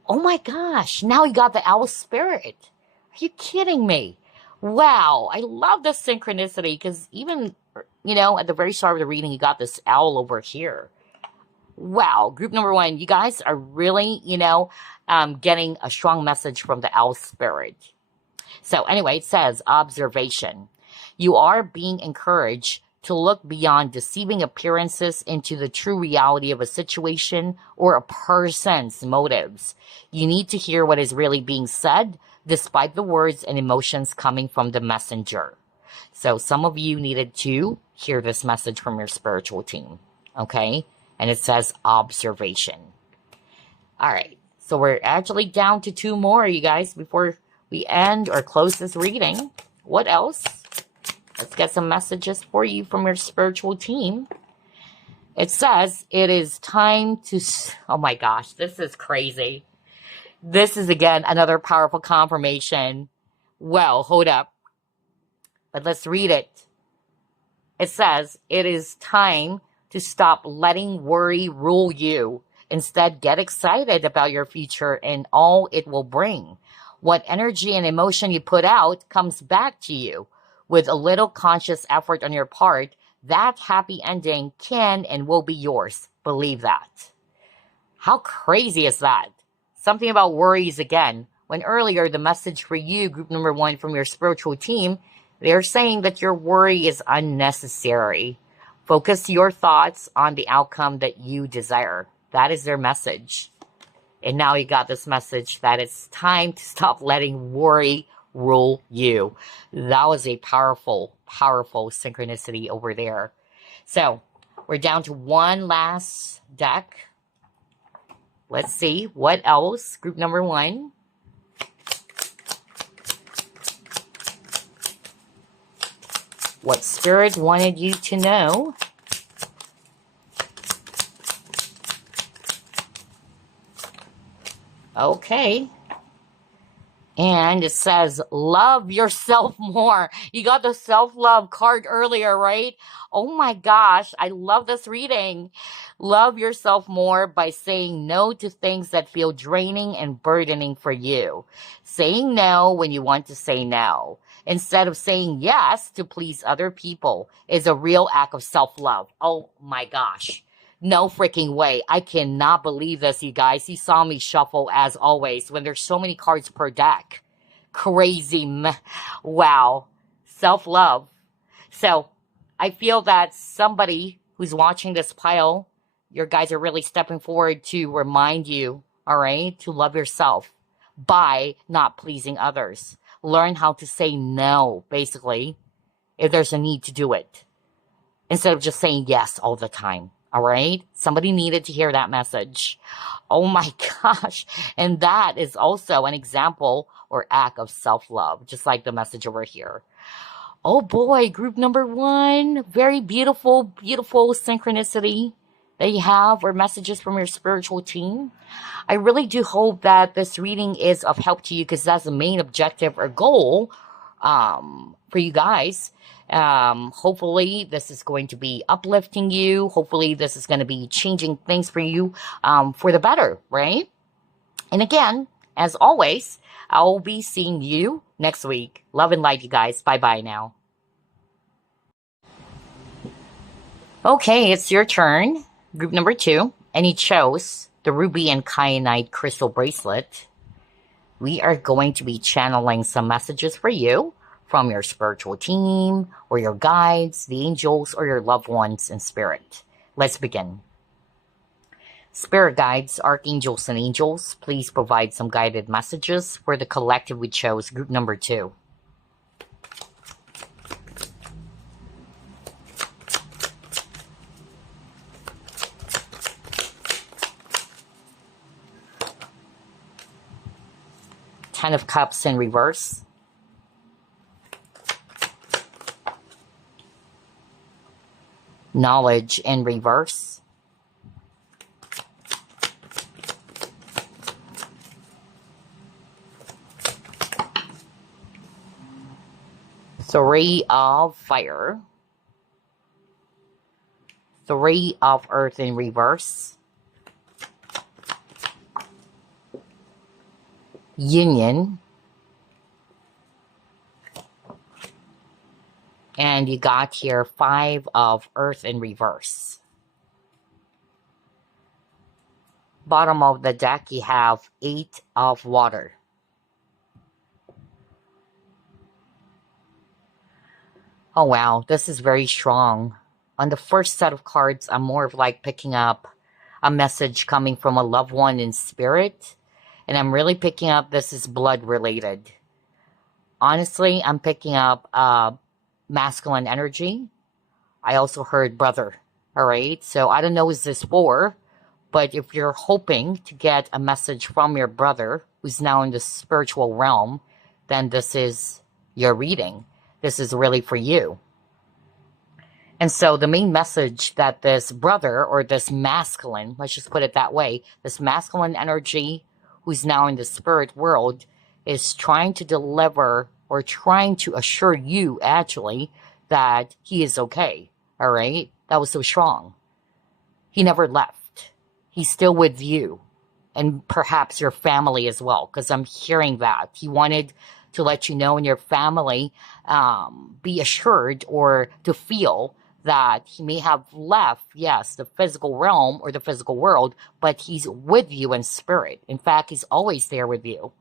Oh my gosh, now you got the owl spirit. Are you kidding me? Wow, I love this synchronicity because even, at the very start of the reading, you got this owl over here. Wow, group number 1, you guys are really, getting a strong message from the owl spirit. So anyway, it says, observation. You are being encouraged to look beyond deceiving appearances into the true reality of a situation or a person's motives. You need to hear what is really being said, despite the words and emotions coming from the messenger. So some of you needed to hear this message from your spiritual team, okay? And it says observation. All right, so we're actually down to 2 more, you guys, before we end or close this reading. What else? Let's get some messages for you from your spiritual team. It says it is time to, oh my gosh, this is crazy. This is again another powerful confirmation. Well, hold up, but let's read it. It says it is time to stop letting worry rule you. Instead, get excited about your future and all it will bring. What energy and emotion you put out comes back to you. With a little conscious effort on your part, that happy ending can and will be yours. Believe that. How crazy is that? Something about worries again. When earlier, the message for you, group number 1 from your spiritual team, they're saying that your worry is unnecessary. Focus your thoughts on the outcome that you desire. That is their message. And now you got this message that it's time to stop letting worry rule you. That was a powerful, powerful synchronicity over there. So we're down to one last deck. Let's see what else. Group number 1. What Spirit wanted you to know. Okay. And it says, love yourself more. You got the self-love card earlier, right? Oh my gosh, I love this reading. Love yourself more by saying no to things that feel draining and burdening for you. Saying no when you want to say no, instead of saying yes to please other people, is a real act of self-love. Oh my gosh. No freaking way. I cannot believe this, you guys. You saw me shuffle as always when there's so many cards per deck. Crazy. Wow. Self-love. So I feel that somebody who's watching this pile, your guys are really stepping forward to remind you, all right, to love yourself by not pleasing others. Learn how to say no, basically, if there's a need to do it, instead of just saying yes all the time. All right. Somebody needed to hear that message. Oh my gosh. And that is also an example or act of self-love, just like the message over here. Oh boy, group number 1. Very beautiful, beautiful synchronicity that you have, or messages from your spiritual team. I really do hope that this reading is of help to you, because that's the main objective or goal for you guys. Hopefully this is going to be uplifting you. Hopefully this is going to be changing things for you for the better, right? And again, as always, I'll be seeing you next week. Love and light, you guys. Bye-bye now. Okay, it's your turn. Group number 2. And you chose the Ruby and Kyanite Crystal Bracelet. We are going to be channeling some messages for you from your spiritual team, or your guides, the angels, or your loved ones in spirit. Let's begin. Spirit guides, archangels, and angels, please provide some guided messages for the collective we chose, group number 2. Ten of Cups in reverse. Knowledge in reverse. Three of Fire. Three of Earth in reverse. Union. And you got here 5 of Earth in reverse. Bottom of the deck, you have 8 of Water. Oh wow, this is very strong. On the first set of cards, I'm more of like picking up a message coming from a loved one in spirit. And I'm really picking up this is blood related. Honestly, I'm picking up masculine energy. I also heard brother. All right. So I don't know is this for, but if you're hoping to get a message from your brother who's now in the spiritual realm, then this is your reading. This is really for you. And so the main message that this brother, or this masculine, let's just put it that way, this masculine energy who's now in the spirit world is trying to deliver, or trying to assure you actually, that he is okay. All right? That was so strong. He never left. He's still with you, and perhaps your family as well, because I'm hearing that. He wanted to let you know and your family be assured, or to feel that he may have left, yes, the physical realm or the physical world, but he's with you in spirit. In fact, he's always there with you.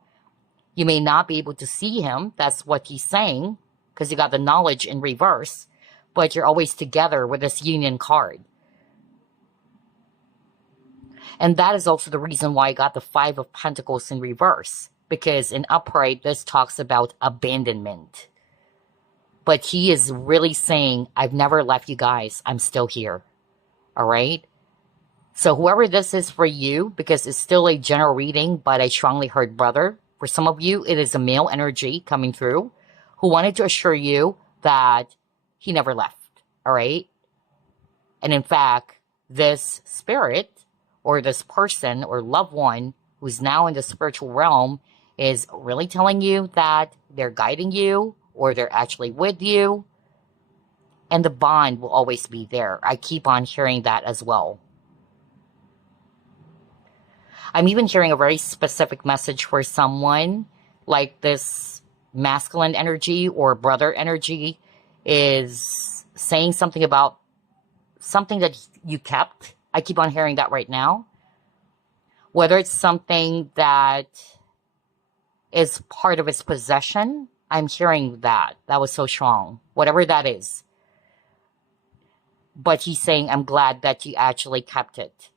You may not be able to see him. That's what he's saying, because you got the knowledge in reverse, but you're always together with this union card. And that is also the reason why I got the Five of Pentacles in reverse, because in upright, this talks about abandonment. But he is really saying, I've never left you guys. I'm still here. All right? So whoever this is for you, because it's still a general reading, but I strongly heard brother. For some of you, it is a male energy coming through who wanted to assure you that he never left. All right? And in fact, this spirit, or this person or loved one who's now in the spiritual realm, is really telling you that they're guiding you, or they're actually with you, and the bond will always be there. I keep on hearing that as well. I'm even hearing a very specific message for someone, like this masculine energy or brother energy is saying something about something that you kept. I keep on hearing that right now. Whether it's something that is part of his possession, I'm hearing that. That was so strong. Whatever that is. But he's saying, I'm glad that you actually kept it.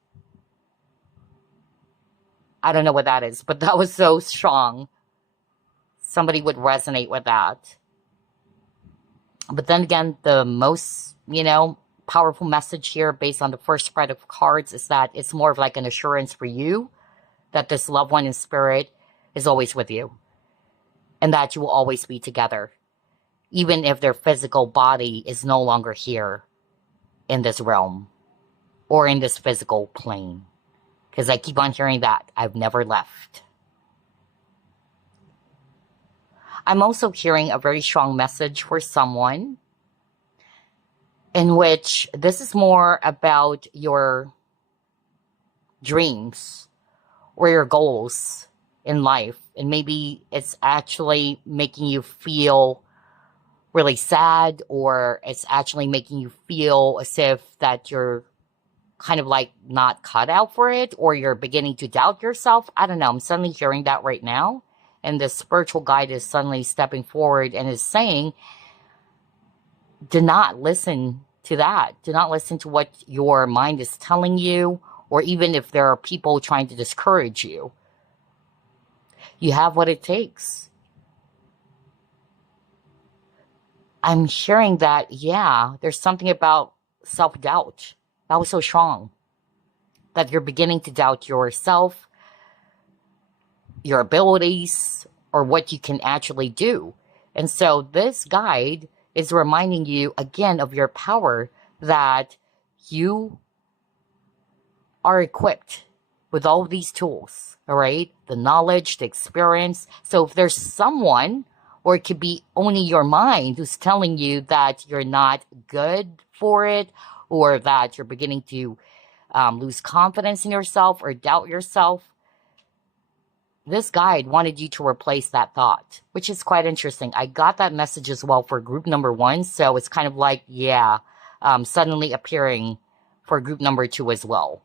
I don't know what that is, but that was so strong. Somebody would resonate with that. But then again, the most, powerful message here based on the first spread of cards is that it's more of like an assurance for you that this loved one in spirit is always with you, and that you will always be together, even if their physical body is no longer here in this realm or in this physical plane. Because I keep on hearing that. I've never left. I'm also hearing a very strong message for someone in which this is more about your dreams or your goals in life. And maybe it's actually making you feel really sad, or it's actually making you feel as if that you're kind of like not cut out for it, or you're beginning to doubt yourself. I don't know. I'm suddenly hearing that right now. And the spiritual guide is suddenly stepping forward and is saying, do not listen to that. Do not listen to what your mind is telling you, or even if there are people trying to discourage you. You have what it takes. I'm hearing that, yeah, there's something about self-doubt. That was so strong. That you're beginning to doubt yourself, your abilities, or what you can actually do. And so this guide is reminding you again of your power, that you are equipped with all of these tools, all right? The knowledge, the experience. So if there's someone, or it could be only your mind, who's telling you that you're not good for it, or that you're beginning to lose confidence in yourself or doubt yourself, this guide wanted you to replace that thought, which is quite interesting. I got that message as well for group number 1, so it's kind of like, yeah, suddenly appearing for group number 2 as well.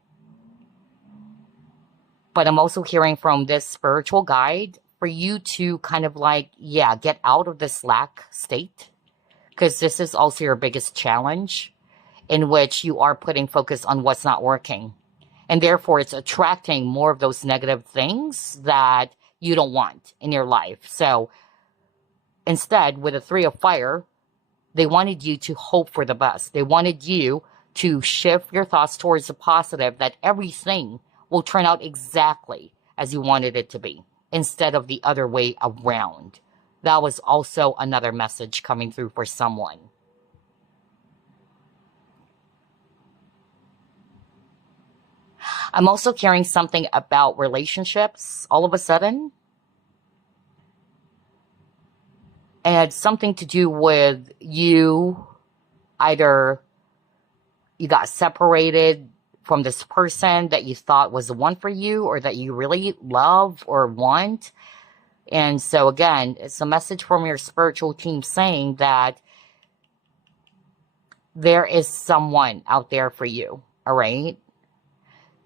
But I'm also hearing from this spiritual guide for you to kind of like, yeah, get out of this lack state, because this is also your biggest challenge, in which you are putting focus on what's not working. And therefore, it's attracting more of those negative things that you don't want in your life. So instead, with the 3 of Fire, they wanted you to hope for the best. They wanted you to shift your thoughts towards the positive, that everything will turn out exactly as you wanted it to be, instead of the other way around. That was also another message coming through for someone. I'm also hearing something about relationships all of a sudden. And it's something to do with you, either you got separated from this person that you thought was the one for you or that you really love or want. And so again, it's a message from your spiritual team saying that there is someone out there for you, all right?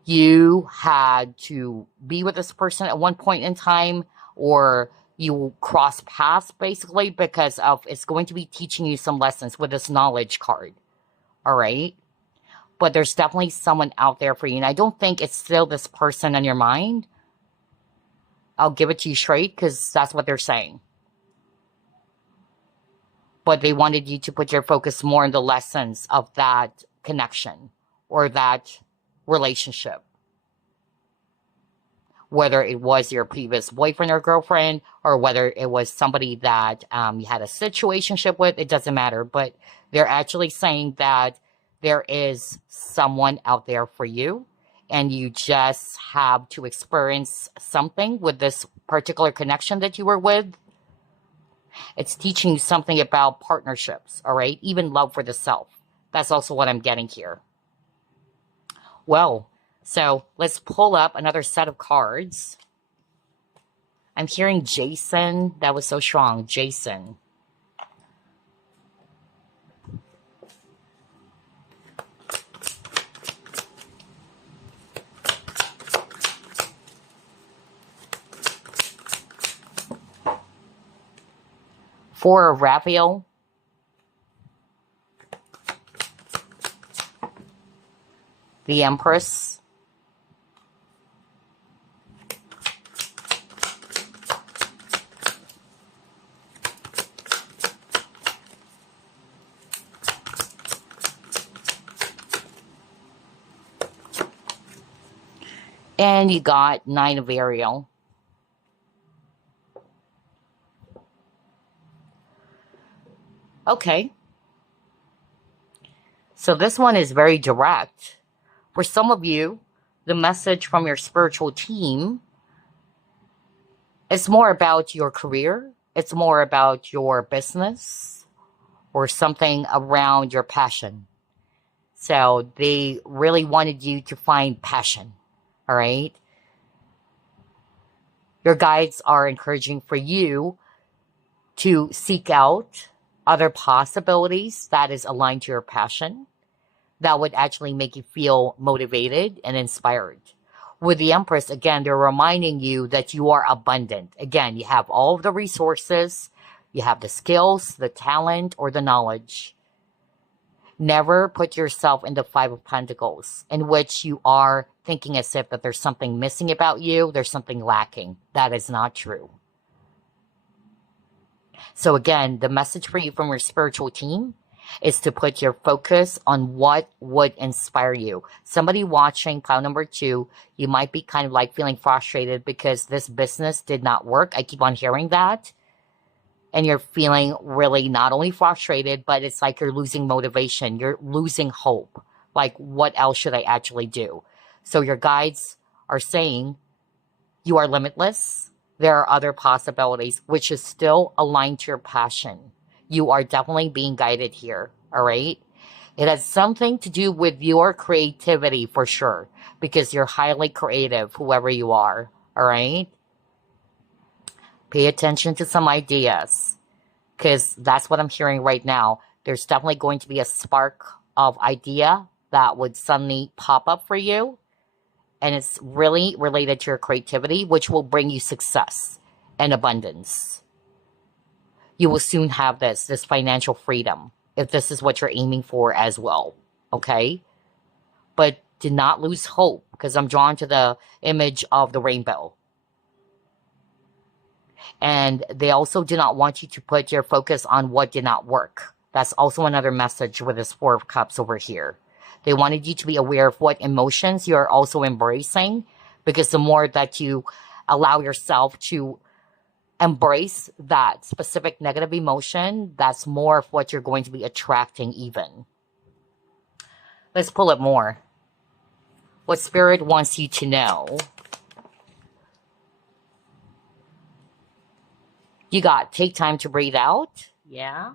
You had to be with this person at one point in time, or you cross paths basically, because of it's going to be teaching you some lessons with this knowledge card, all right? But there's definitely someone out there for you. And I don't think it's still this person in your mind. I'll give it to you straight because that's what they're saying. But they wanted you to put your focus more on the lessons of that connection or that relationship. Whether it was your previous boyfriend or girlfriend, or whether it was somebody that you had a situationship with, it doesn't matter. But they're actually saying that there is someone out there for you, and you just have to experience something with this particular connection that you were with. It's teaching you something about partnerships, all right? Even love for the self. That's also what I'm getting here. Well, so let's pull up another set of cards. I'm hearing Jason. That was so strong. Jason. For Raphael. The Empress. And you got Nine of Ethereal. Okay. So this one is very direct. For some of you, the message from your spiritual team is more about your career. It's more about your business or something around your passion. So they really wanted you to find passion. All right. Your guides are encouraging for you to seek out other possibilities that is aligned to your passion, that would actually make you feel motivated and inspired. With the Empress, again, they're reminding you that you are abundant. Again, you have all of the resources, you have the skills, the talent, or the knowledge. Never put yourself in the Five of Pentacles, in which you are thinking as if that there's something missing about you, there's something lacking. That is not true. So again, the message for you from your spiritual team is to put your focus on what would inspire you. Somebody watching pile number 2, you might be kind of like feeling frustrated because this business did not work. I keep on hearing that. And you're feeling really not only frustrated, but it's like you're losing motivation. You're losing hope. Like, what else should I actually do? So your guides are saying you are limitless. There are other possibilities, which is still aligned to your passion. You are definitely being guided here, all right? It has something to do with your creativity for sure, because you're highly creative, whoever you are, all right? Pay attention to some ideas, because that's what I'm hearing right now. There's definitely going to be a spark of idea that would suddenly pop up for you, and it's really related to your creativity, which will bring you success and abundance. You will soon have this financial freedom, if this is what you're aiming for as well, okay? But do not lose hope, because I'm drawn to the image of the rainbow. And they also do not want you to put your focus on what did not work. That's also another message with this Four of Cups over here. They wanted you to be aware of what emotions you're also embracing, because the more that you allow yourself to embrace that specific negative emotion, that's more of what you're going to be attracting even. Let's pull it more. what Spirit wants you to know. You got take time to breathe out. Yeah.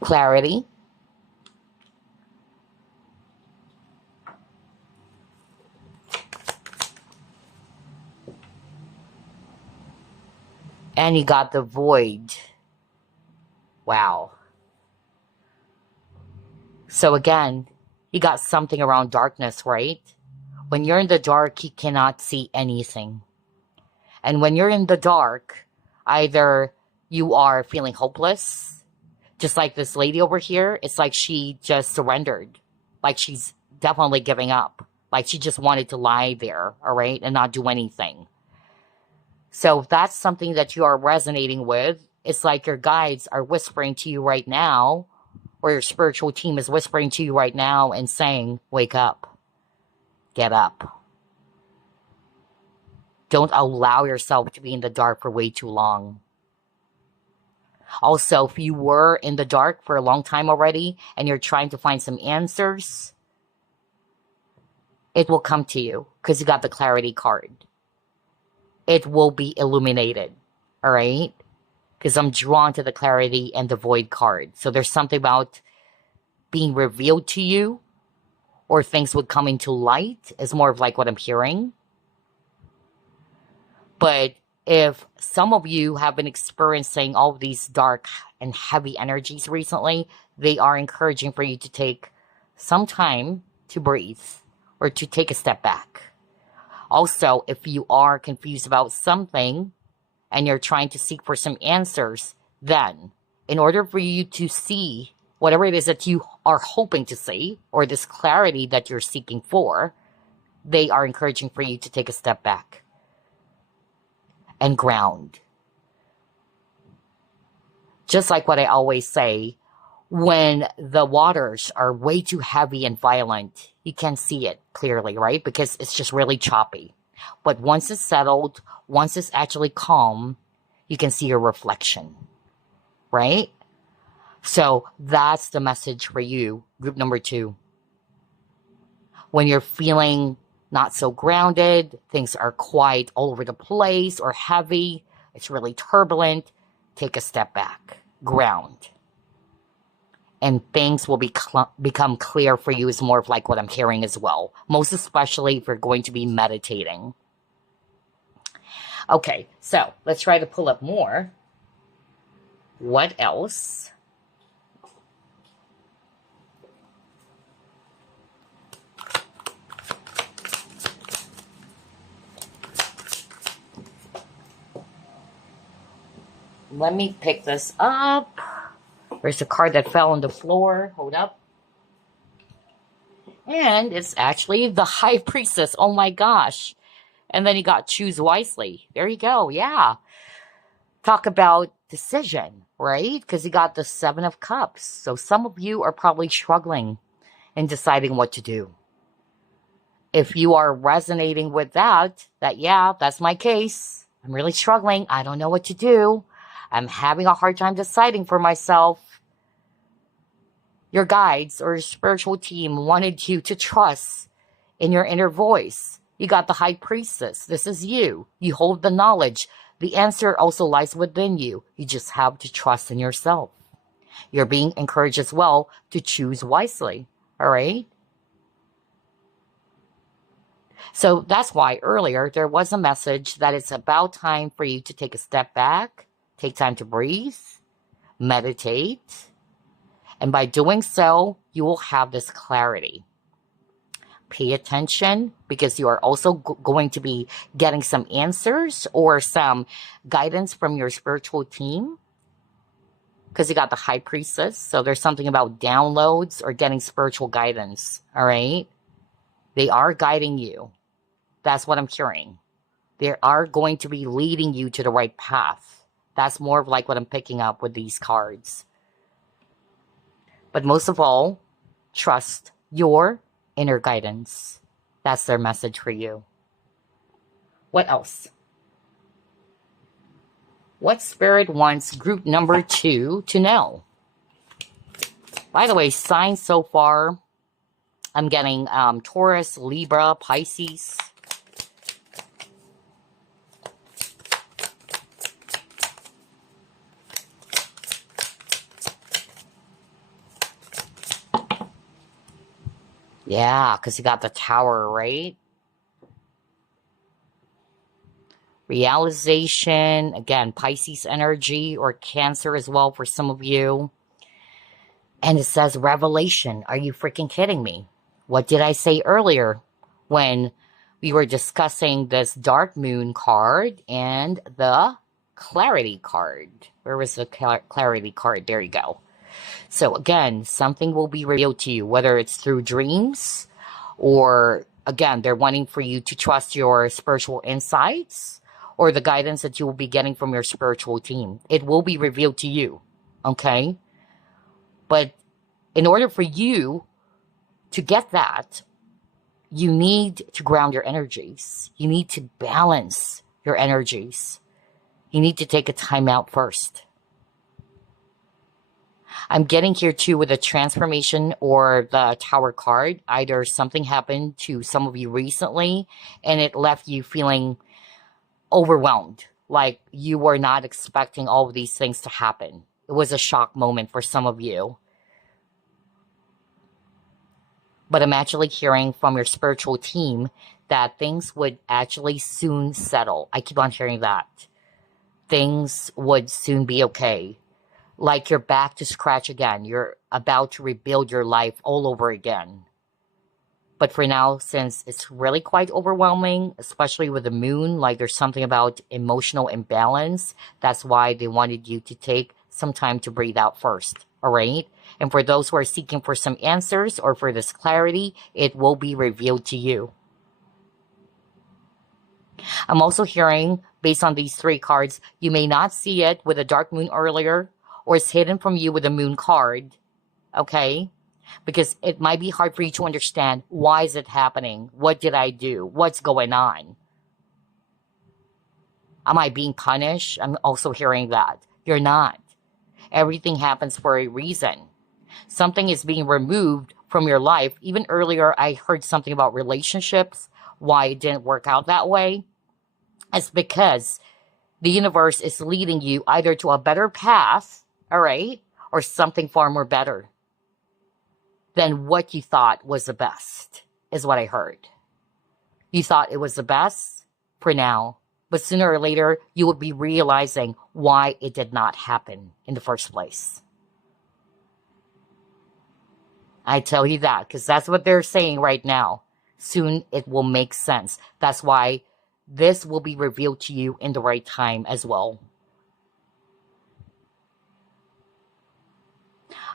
Clarity. And you got the void. Wow. So again, you got something around darkness, right? When you're in the dark, you cannot see anything. And when you're in the dark, either you are feeling hopeless, just like this lady over here, it's like she just surrendered. Like she's definitely giving up. Like she just wanted to lie there, all right, and not do anything. So if that's something that you are resonating with, it's like your guides are whispering to you right now, or your spiritual team is whispering to you right now and saying, wake up, get up. Don't allow yourself to be in the dark for way too long. Also, if you were in the dark for a long time already and you're trying to find some answers, it will come to you because you got the clarity card. It will be illuminated, all right? Because I'm drawn to the clarity and the void card. So there's something about being revealed to you or things would come into light is more of like what I'm hearing. But if some of you have been experiencing all of these dark and heavy energies recently, they are encouraging for you to take some time to breathe or to take a step back. Also, if you are confused about something and you're trying to seek for some answers, then in order for you to see whatever it is that you are hoping to see or this clarity that you're seeking for, they are encouraging for you to take a step back and ground. Just like what I always say, when the waters are way too heavy and violent, you can't see it clearly, right? Because it's just really choppy. But once it's settled, once it's actually calm, you can see your reflection, right? So that's the message for you, group number 2. When you're feeling not so grounded, things are quite all over the place or heavy, it's really turbulent, take a step back, ground. And things will become clear for you is more of like what I'm hearing as well. Most especially if you're going to be meditating. Okay, so let's try to pull up more. What else? Let me pick this up. There's a card that fell on the floor. Hold up. And it's actually the High Priestess. Oh my gosh. And then you got choose wisely. There you go. Yeah. Talk about decision, right? Because you got the 7 of Cups. So some of you are probably struggling in deciding what to do. If you are resonating with that, yeah, that's my case. I'm really struggling. I don't know what to do. I'm having a hard time deciding for myself. Your guides or your spiritual team wanted you to trust in your inner voice. You got the High Priestess. This is you. You hold the knowledge. The answer also lies within you. You just have to trust in yourself. You're being encouraged as well to choose wisely. All right? So that's why earlier there was a message that it's about time for you to take a step back, take time to breathe, meditate, and by doing so, you will have this clarity. Pay attention because you are also going to be getting some answers or some guidance from your spiritual team because you got the High Priestess. So there's something about downloads or getting spiritual guidance, all right? They are guiding you. That's what I'm hearing. They are going to be leading you to the right path. That's more of like what I'm picking up with these cards. But most of all, trust your inner guidance. That's their message for you. What else? What Spirit wants group number 2 to know? By the way, signs so far, I'm getting Taurus, Libra, Pisces. Yeah, because you got the Tower, right? Realization, again, Pisces energy or Cancer as well for some of you. And it says revelation. Are you freaking kidding me? What did I say earlier when we were discussing this dark moon card and the clarity card? Where was the clarity card? There you go. So again, something will be revealed to you, whether it's through dreams or, again, they're wanting for you to trust your spiritual insights or the guidance that you will be getting from your spiritual team. It will be revealed to you, okay? But in order for you to get that, you need to ground your energies. You need to balance your energies. You need to take a time out first. I'm getting here too with a transformation or the Tower card. Either something happened to some of you recently and it left you feeling overwhelmed, like you were not expecting all of these things to happen. It was a shock moment for some of you. But I'm actually hearing from your spiritual team that things would actually soon settle. I keep on hearing that. Things would soon be okay. Like you're back to scratch again. You're about to rebuild your life all over again. But for now, since it's really quite overwhelming, especially with the moon, like there's something about emotional imbalance, that's why they wanted you to take some time to breathe out first, all right? And for those who are seeking for some answers or for this clarity, it will be revealed to you. I'm also hearing, based on these 3 cards, you may not see it with a dark moon earlier, or it's hidden from you with a moon card, okay? Because it might be hard for you to understand, why is it happening? What did I do? What's going on? Am I being punished? I'm also hearing that. You're not. Everything happens for a reason. Something is being removed from your life. Even earlier, I heard something about relationships, why it didn't work out that way. It's because the universe is leading you either to a better path, all right, or something far more better than what you thought was the best, is what I heard. You thought it was the best for now, but sooner or later, you would be realizing why it did not happen in the first place. I tell you that, because that's what they're saying right now. Soon it will make sense. That's why this will be revealed to you in the right time as well.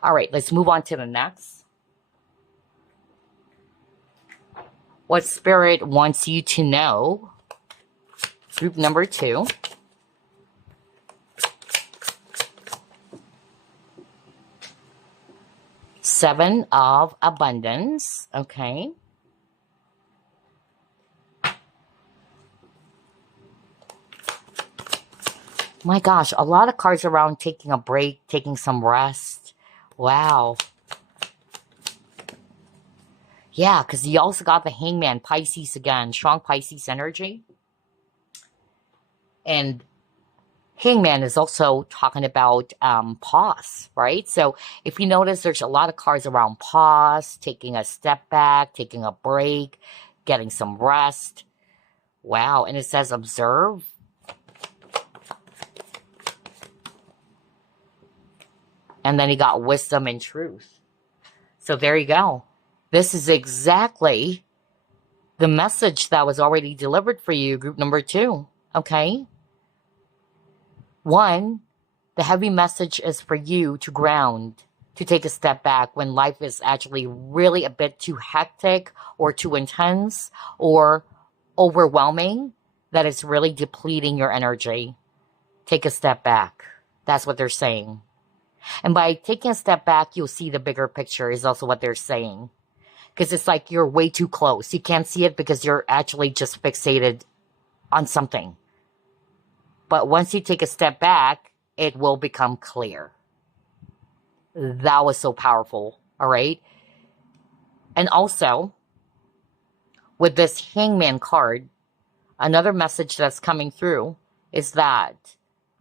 All right, let's move on to the next. What Spirit wants you to know. Group number 2. Seven of Abundance, okay. My gosh, a lot of cards around taking a break, taking some rest. Wow. Yeah, because you also got the Hangman, Pisces again, strong Pisces energy. And Hangman is also talking about pause, right? So if you notice, there's a lot of cards around pause, taking a step back, taking a break, getting some rest. Wow, and it says observe. And then he got wisdom and truth. So there you go. This is exactly the message that was already delivered for you, group number 2, okay? 1, the heavy message is for you to ground, to take a step back when life is actually really a bit too hectic or too intense or overwhelming, that it's really depleting your energy. Take a step back. That's what they're saying. And by taking a step back, you'll see the bigger picture is also what they're saying. Because it's like you're way too close. You can't see it because you're actually just fixated on something. But once you take a step back, it will become clear. That was so powerful, all right? And also, with this Hangman card, another message that's coming through is that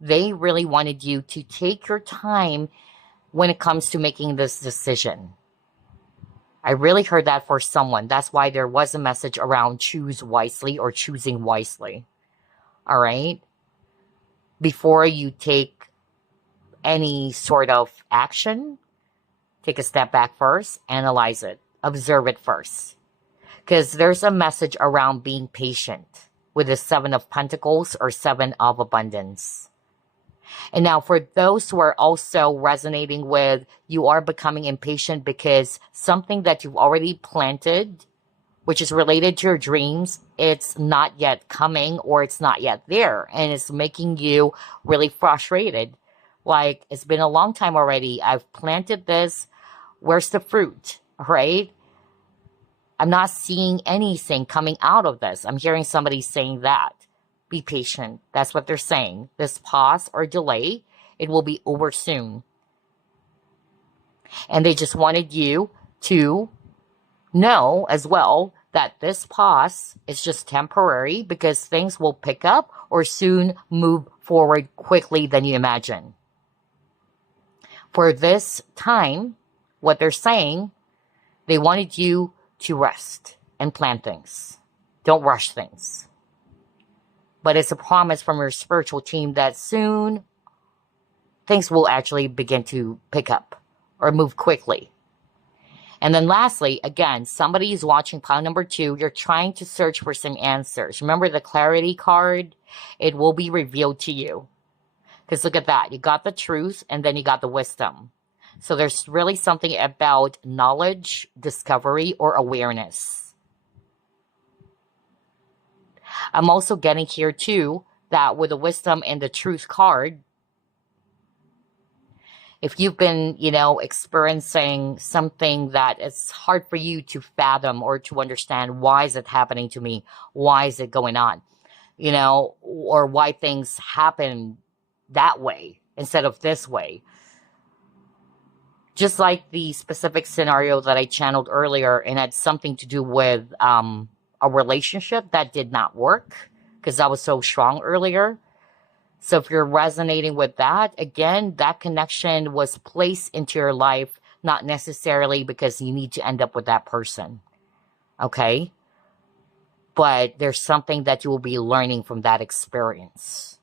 they really wanted you to take your time when it comes to making this decision. I really heard that for someone. That's why there was a message around choose wisely or choosing wisely. All right? Before you take any sort of action, take a step back first, analyze it, observe it first. Because there's a message around being patient with the Seven of Pentacles or Seven of Abundance. And now for those who are also resonating with, you are becoming impatient because something that you've already planted, which is related to your dreams, it's not yet coming or it's not yet there. And it's making you really frustrated. Like, it's been a long time already. I've planted this. Where's the fruit, right? I'm not seeing anything coming out of this. I'm hearing somebody saying that. Be patient. That's what they're saying. This pause or delay, it will be over soon. And they just wanted you to know as well that this pause is just temporary because things will pick up or soon move forward quickly than you imagine. For this time, what they're saying, they wanted you to rest and plan things. Don't rush things. But it's a promise from your spiritual team that soon things will actually begin to pick up or move quickly. And then lastly, again, somebody is watching pile number 2. You're trying to search for some answers. Remember the clarity card? It will be revealed to you. Because look at that. You got the truth and then you got the wisdom. So there's really something about knowledge, discovery, or awareness. I'm also getting here too that with the wisdom and the truth card, if you've been, experiencing something that it's hard for you to fathom or to understand, why is it happening to me? Why is it going on? Or why things happen that way instead of this way. Just like the specific scenario that I channeled earlier and had something to do with a relationship that did not work because I was so strong earlier. So if you're resonating with that, again, that connection was placed into your life, not necessarily because you need to end up with that person. Okay? But there's something that you will be learning from that experience.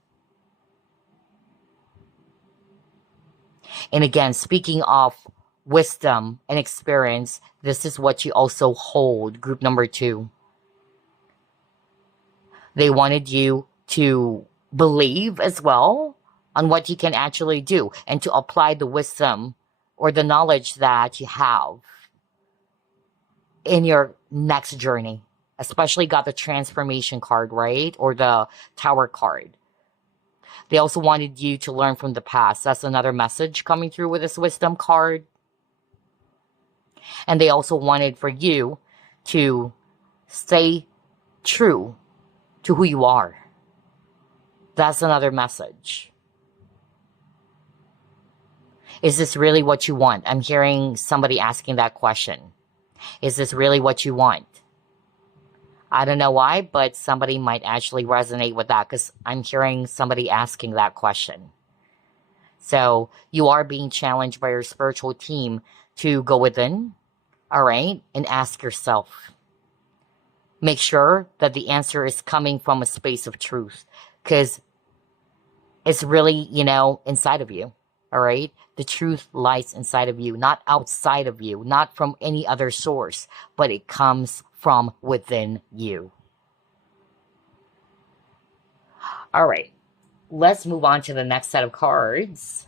And again, speaking of wisdom and experience, this is what you also hold, group number 2. They wanted you to believe as well on what you can actually do and to apply the wisdom or the knowledge that you have in your next journey. Especially got the transformation card, right? Or the tower card. They also wanted you to learn from the past. That's another message coming through with this wisdom card. And they also wanted for you to stay true to who you are. That's another message. Is this really what you want? I'm hearing somebody asking that question. Is this really what you want? I don't know why, but somebody might actually resonate with that because I'm hearing somebody asking that question. So you are being challenged by your spiritual team to go within, all right, and ask yourself. Make sure that the answer is coming from a space of truth because it's really, inside of you, all right? The truth lies inside of you, not outside of you, not from any other source, but it comes from within you. All right, let's move on to the next set of cards.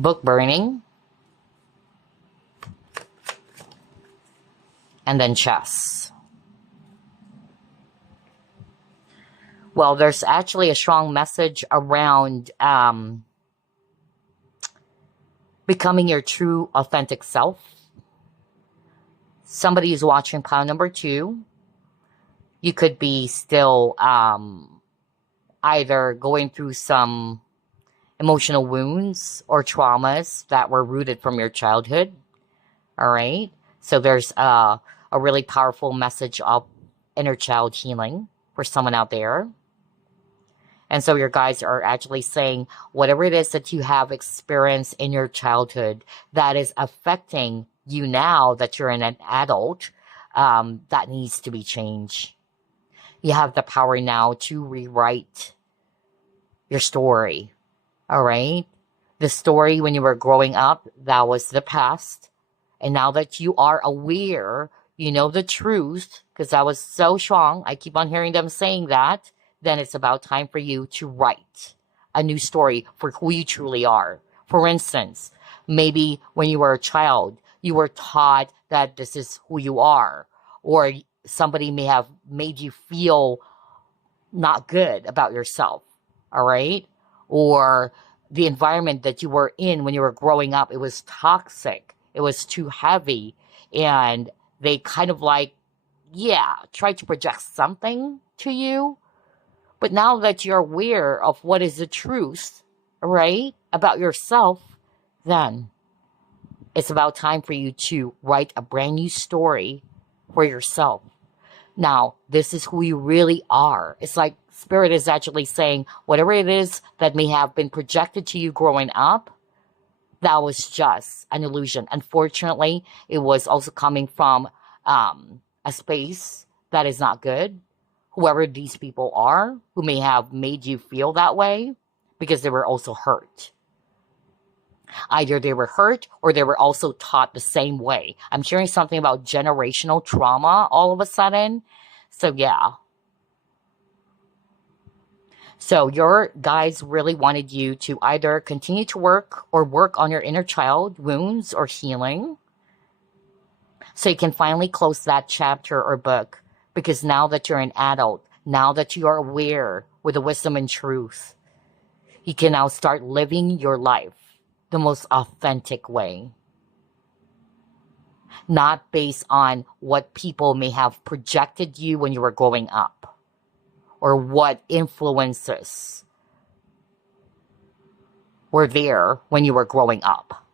book burning, and then chess. Well, there's actually a strong message around becoming your true, authentic self. Somebody is watching pile number 2. You could be still either going through some emotional wounds or traumas that were rooted from your childhood. All right. So there's a really powerful message of inner child healing for someone out there. And so your guides are actually saying whatever it is that you have experienced in your childhood that is affecting you now that you're an adult, that needs to be changed. You have the power now to rewrite your story. All right? The story when you were growing up, that was the past. And now that you are aware, you know the truth, because that was so strong. I keep on hearing them saying that. Then it's about time for you to write a new story for who you truly are. For instance, maybe when you were a child, you were taught that this is who you are, or somebody may have made you feel not good about yourself, all right? Or the environment that you were in when you were growing up, it was toxic, it was too heavy, and they kind of like, tried to project something to you. But now that you're aware of what is the truth, right, about yourself, then it's about time for you to write a brand new story for yourself. Now, this is who you really are. It's like Spirit is actually saying, whatever it is that may have been projected to you growing up, that was just an illusion. Unfortunately, it was also coming from a space that is not good. Whoever these people are, who may have made you feel that way, because they were also hurt. Either they were hurt or they were also taught the same way. I'm hearing something about generational trauma all of a sudden. So yeah. So your guides really wanted you to either continue to work or work on your inner child wounds or healing, so you can finally close that chapter or book. Because now that you're an adult, now that you are aware with the wisdom and truth, you can now start living your life the most authentic way. Not based on what people may have projected you when you were growing up, or what influences were there when you were growing up.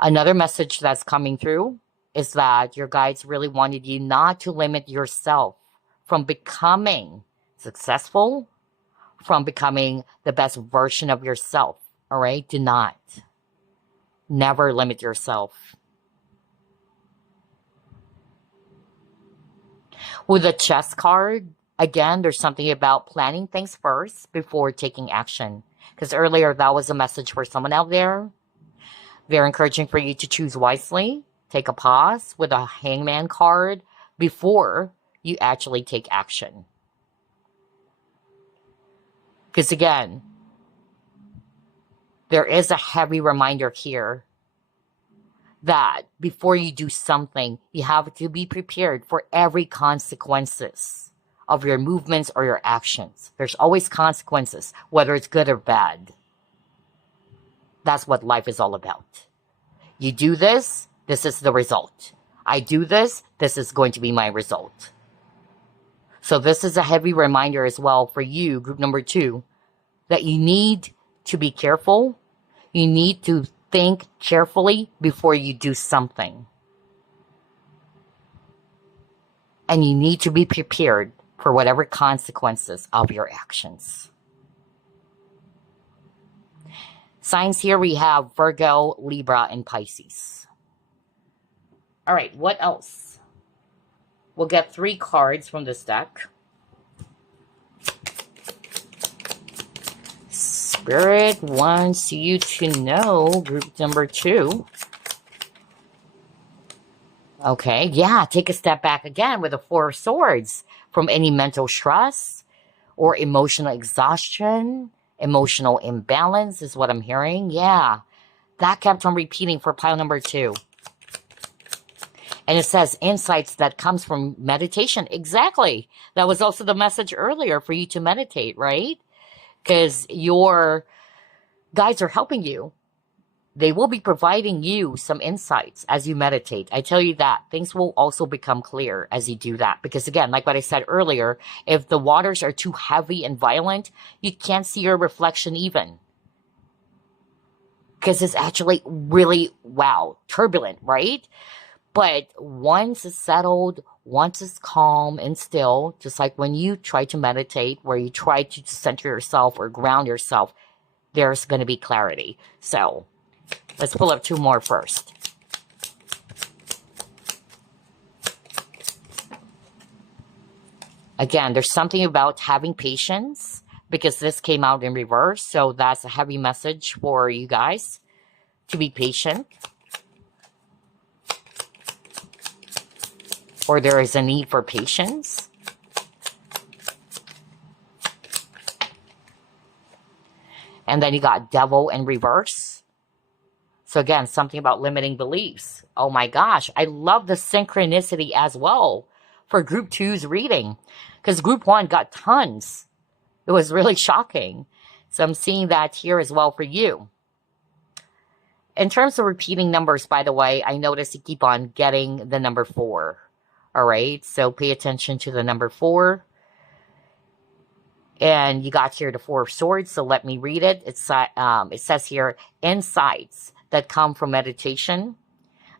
Another message that's coming through is that your guides really wanted you not to limit yourself from becoming successful, from becoming the best version of yourself. All right? Do not. Never limit yourself. With the chess card, again, there's something about planning things first before taking action. Because earlier, that was a message for someone out there. They're encouraging for you to choose wisely. Take a pause with a hangman card before you actually take action. Because again, there is a heavy reminder here that before you do something, you have to be prepared for every consequences of your movements or your actions. There's always consequences, whether it's good or bad. That's what life is all about. You do this, this is the result. I do this, this is going to be my result. So this is a heavy reminder as well for you, group number 2, that you need to be careful. You need to think carefully before you do something. And you need to be prepared for whatever consequences of your actions. Signs here we have Virgo, Libra, and Pisces. All right, what else? We'll get 3 cards from this deck. Spirit wants you to know, group number 2. Okay, yeah, take a step back again with the 4 of Swords from any mental stress or emotional exhaustion. Emotional imbalance is what I'm hearing. Yeah, that kept on repeating for pile number 2. And it says insights that comes from meditation. Exactly. That was also the message earlier for you to meditate, right? Because your guides are helping you. They will be providing you some insights as you meditate. I tell you that things will also become clear as you do that. Because again, like what I said earlier, if the waters are too heavy and violent, you can't see your reflection even. Because it's actually really, wow, turbulent, right? But once it's settled, once it's calm and still, just like when you try to meditate, where you try to center yourself or ground yourself, there's going to be clarity. So let's pull up 2 more first. Again, there's something about having patience because this came out in reverse. So that's a heavy message for you guys to be patient. Or there is a need for patience. And then you got devil in reverse. So again, something about limiting beliefs. Oh my gosh, I love the synchronicity as well for group 2's reading. Because group 1 got tons. It was really shocking. So I'm seeing that here as well for you. In terms of repeating numbers, by the way, I noticed you keep on getting the number 4. All right, so pay attention to the number 4. And you got here the 4 of Swords, so let me read it. It says here, insights that come from meditation,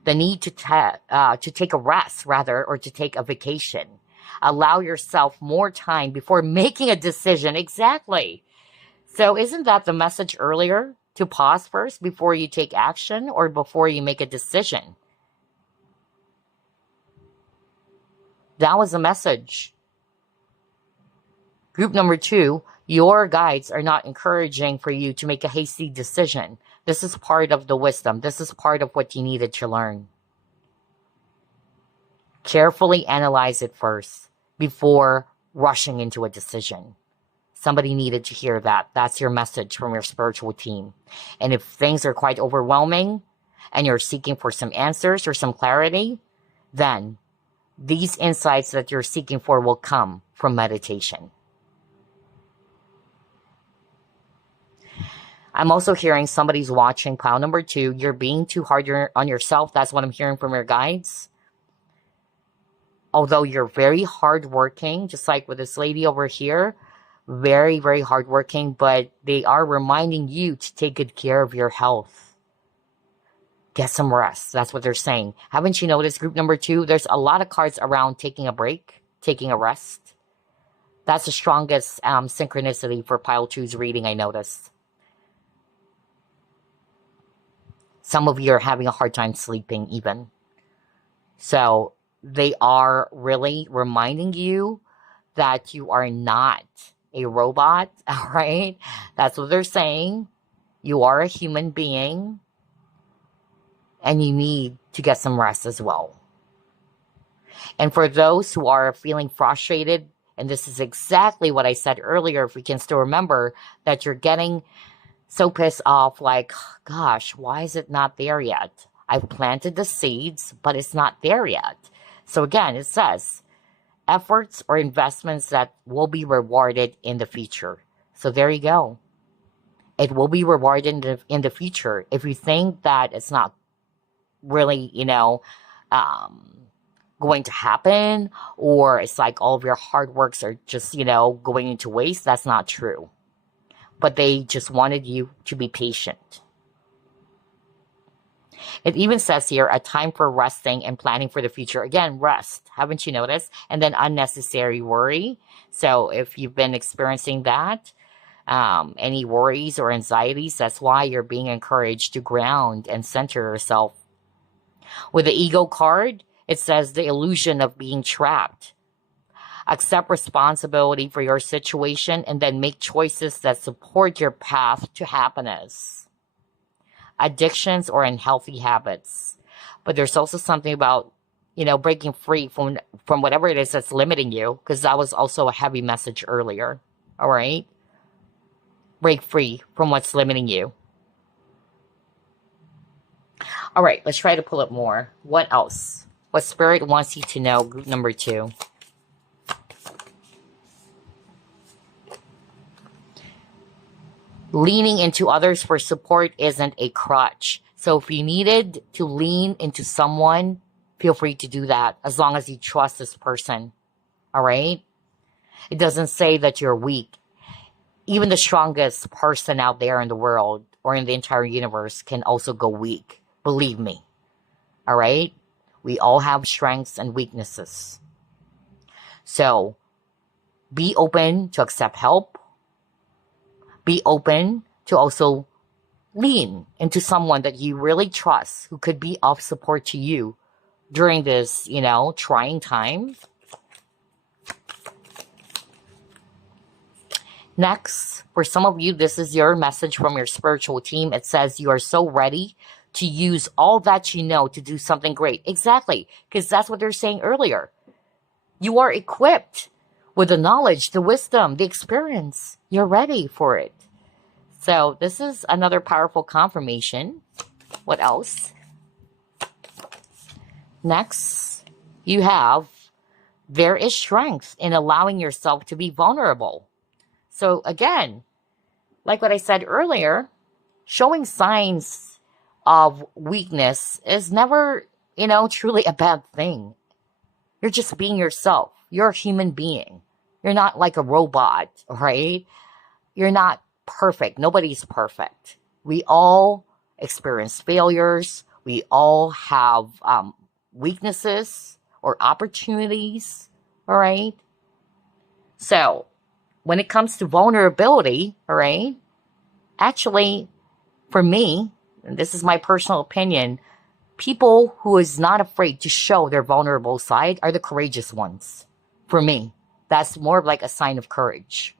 the need to take a rest, rather, or to take a vacation. Allow yourself more time before making a decision. Exactly. So isn't that the message earlier? To pause first before you take action or before you make a decision. That was the message. Group number 2, your guides are not encouraging for you to make a hasty decision. This is part of the wisdom. This is part of what you needed to learn. Carefully analyze it first before rushing into a decision. Somebody needed to hear that. That's your message from your spiritual team. And if things are quite overwhelming and you're seeking for some answers or some clarity, then these insights that you're seeking for will come from meditation. I'm also hearing somebody's watching pile number 2. You're being too hard on yourself. That's what I'm hearing from your guides. Although you're very hardworking, just like with this lady over here, very, very hardworking, but they are reminding you to take good care of your health. Get some rest. That's what they're saying. Haven't you noticed, group number 2, there's a lot of cards around taking a break, taking a rest. That's the strongest synchronicity for pile 2's reading, I noticed. Some of you are having a hard time sleeping even. So they are really reminding you that you are not a robot, all right? That's what they're saying. You are a human being, and you need to get some rest as well. And for those who are feeling frustrated, and this is exactly what I said earlier, if we can still remember, that you're getting so pissed off, like, gosh, why is it not there yet? I've planted the seeds, but it's not there yet. So again, it says, efforts or investments that will be rewarded in the future. So there you go. It will be rewarded in the future. If you think that it's not really, going to happen, or it's like all of your hard works are just, going into waste, that's not true. But they just wanted you to be patient. It even says here, a time for resting and planning for the future. Again, rest. Haven't you noticed? And then unnecessary worry. So if you've been experiencing that, any worries or anxieties, that's why you're being encouraged to ground and center yourself. With the ego card, it says the illusion of being trapped. Accept responsibility for your situation and then make choices that support your path to happiness. Addictions or unhealthy habits. But there's also something about, breaking free from whatever it is that's limiting you, because that was also a heavy message earlier. All right? break free from what's limiting you. All right, let's try to pull up more. What else? What Spirit wants you to know, group number 2. Leaning into others for support isn't a crutch. So if you needed to lean into someone, feel free to do that as long as you trust this person. All right? It doesn't say that you're weak. Even the strongest person out there in the world or in the entire universe can also go weak. Believe me. All right? We all have strengths and weaknesses. So be open to accept help. Be open to also lean into someone that you really trust who could be of support to you during this, trying time. Next, for some of you, this is your message from your spiritual team. It says you are so ready to use all that you know to do something great. Exactly, because that's what they're saying earlier. You are equipped with the knowledge, the wisdom, the experience. You're ready for it. So this is another powerful confirmation. What else? Next, you have, there is strength in allowing yourself to be vulnerable. So again, like what I said earlier, showing signs of weakness is never, truly a bad thing. You're just being yourself. You're a human being. You're not like a robot, right? You're not perfect. Nobody's perfect. We all experience failures. We all have weaknesses or opportunities, all right? So when it comes to vulnerability, all right, actually, for me, and this is my personal opinion, people who is not afraid to show their vulnerable side are the courageous ones. For me, that's more of like a sign of courage.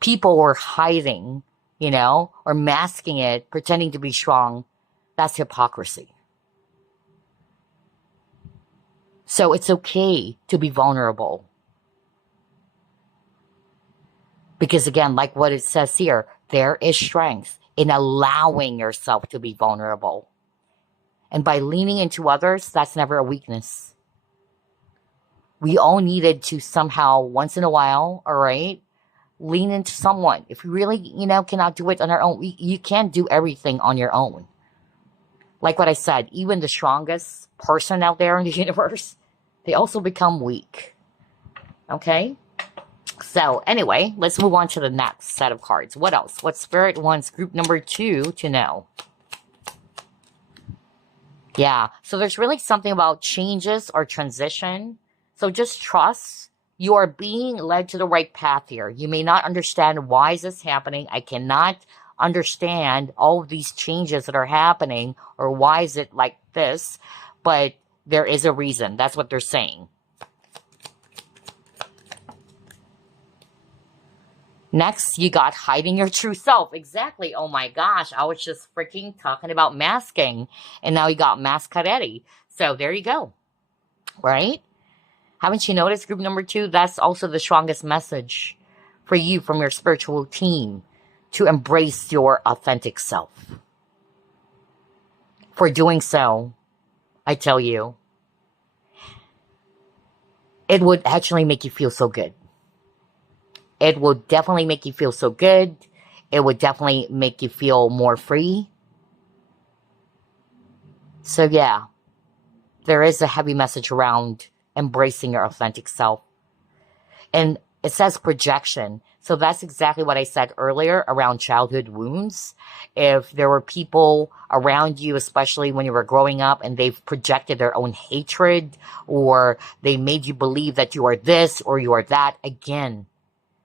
People who are hiding, or masking it, pretending to be strong, that's hypocrisy. So it's okay to be vulnerable. Because again, like what it says here, there is strength in allowing yourself to be vulnerable. And by leaning into others, that's never a weakness. We all needed to somehow, once in a while, all right, lean into someone. If you really, cannot do it on our own, you can't do everything on your own. Like what I said, even the strongest person out there in the universe, they also become weak. Okay? So anyway, let's move on to the next set of cards. What else? What Spirit wants group number 2 to know? Yeah, so there's really something about changes or transition. So just trust you are being led to the right path here. You may not understand why is this happening. I cannot understand all of these changes that are happening or why is it like this, but there is a reason. That's what they're saying. Next, you got hiding your true self. Exactly. Oh my gosh. I was just freaking talking about masking. And now you got mascaretti. So there you go. Right? Haven't you noticed, group number 2? That's also the strongest message for you from your spiritual team, to embrace your authentic self. For doing so, I tell you, it would actually make you feel so good. It will definitely make you feel so good. It would definitely make you feel more free. So yeah, there is a heavy message around embracing your authentic self. And it says projection. So that's exactly what I said earlier around childhood wounds. If there were people around you, especially when you were growing up, and they've projected their own hatred, or they made you believe that you are this or you are that, again,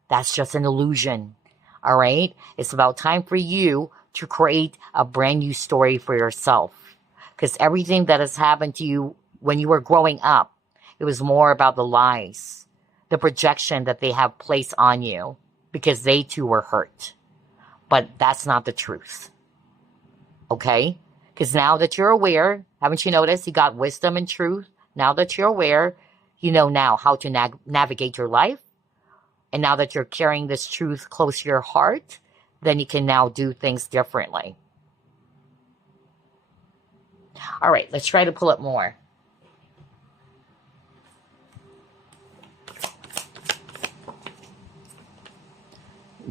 that's just an illusion. All right? It's about time for you to create a brand new story for yourself. Because everything that has happened to you when you were growing up, it was more about the lies, the projection that they have placed on you, because they too were hurt. But that's not the truth. Okay? Because now that you're aware, haven't you noticed you got wisdom and truth? Now that you're aware, you know now how to navigate your life And now that you're carrying this truth close to your heart, then you can now do things differently. All right, let's try to pull up more.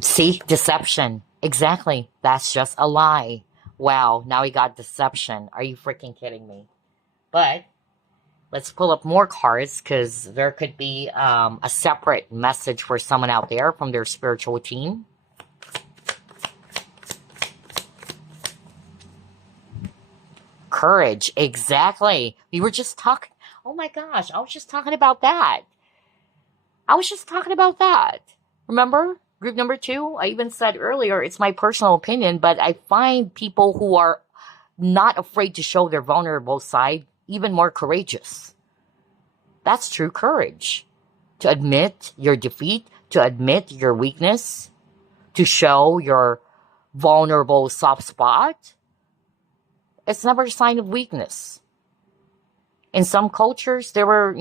See, deception. Exactly. That's just a lie. Wow, now we got deception. Are you freaking kidding me? But let's pull up more cards because there could be a separate message for someone out there from their spiritual team. Courage. Exactly. We were just talking. Oh my gosh, I was just talking about that. Remember? Group number 2, I even said earlier, it's my personal opinion, but I find people who are not afraid to show their vulnerable side even more courageous. That's true courage. To admit your defeat, to admit your weakness, to show your vulnerable soft spot. It's never a sign of weakness. In some cultures, they were,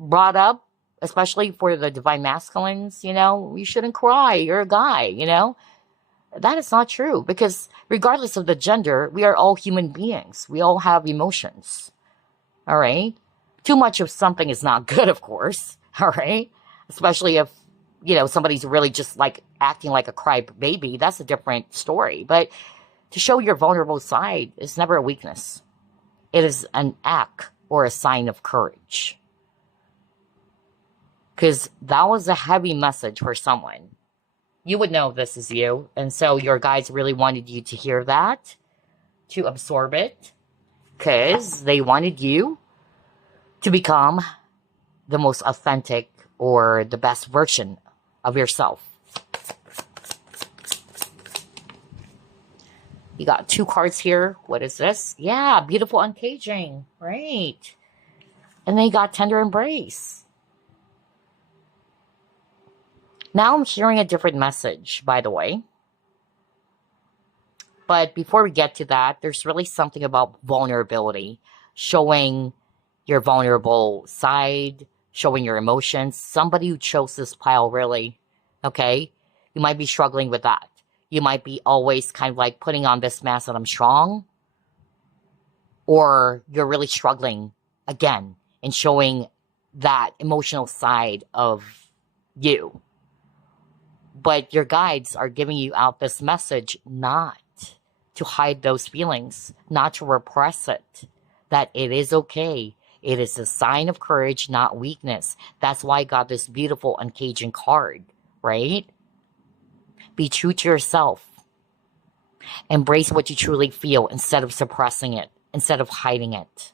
brought up, especially for the divine masculines, you shouldn't cry, you're a guy, That is not true, because regardless of the gender, we are all human beings. We all have emotions, all right? Too much of something is not good, of course, all right? Especially if, somebody's really just like acting like a cry baby, that's a different story. But to show your vulnerable side is never a weakness. It is an act or a sign of courage. Because that was a heavy message for someone. You would know this is you. And so your guides really wanted you to hear that, to absorb it, because they wanted you to become the most authentic or the best version of yourself. You got 2 cards here. What is this? Yeah, beautiful uncaging. Right. And then you got tender embrace. Now I'm hearing a different message, by the way. But before we get to that, there's really something about vulnerability. Showing your vulnerable side, showing your emotions. Somebody who chose this pile, really, okay? You might be struggling with that. You might be always kind of like putting on this mask that I'm strong. Or you're really struggling, again, in showing that emotional side of you. But your guides are giving you out this message not to hide those feelings, not to repress it, that it is okay. It is a sign of courage, not weakness. That's why I got this beautiful uncaging card, right? Be true to yourself. Embrace what you truly feel instead of suppressing it, instead of hiding it.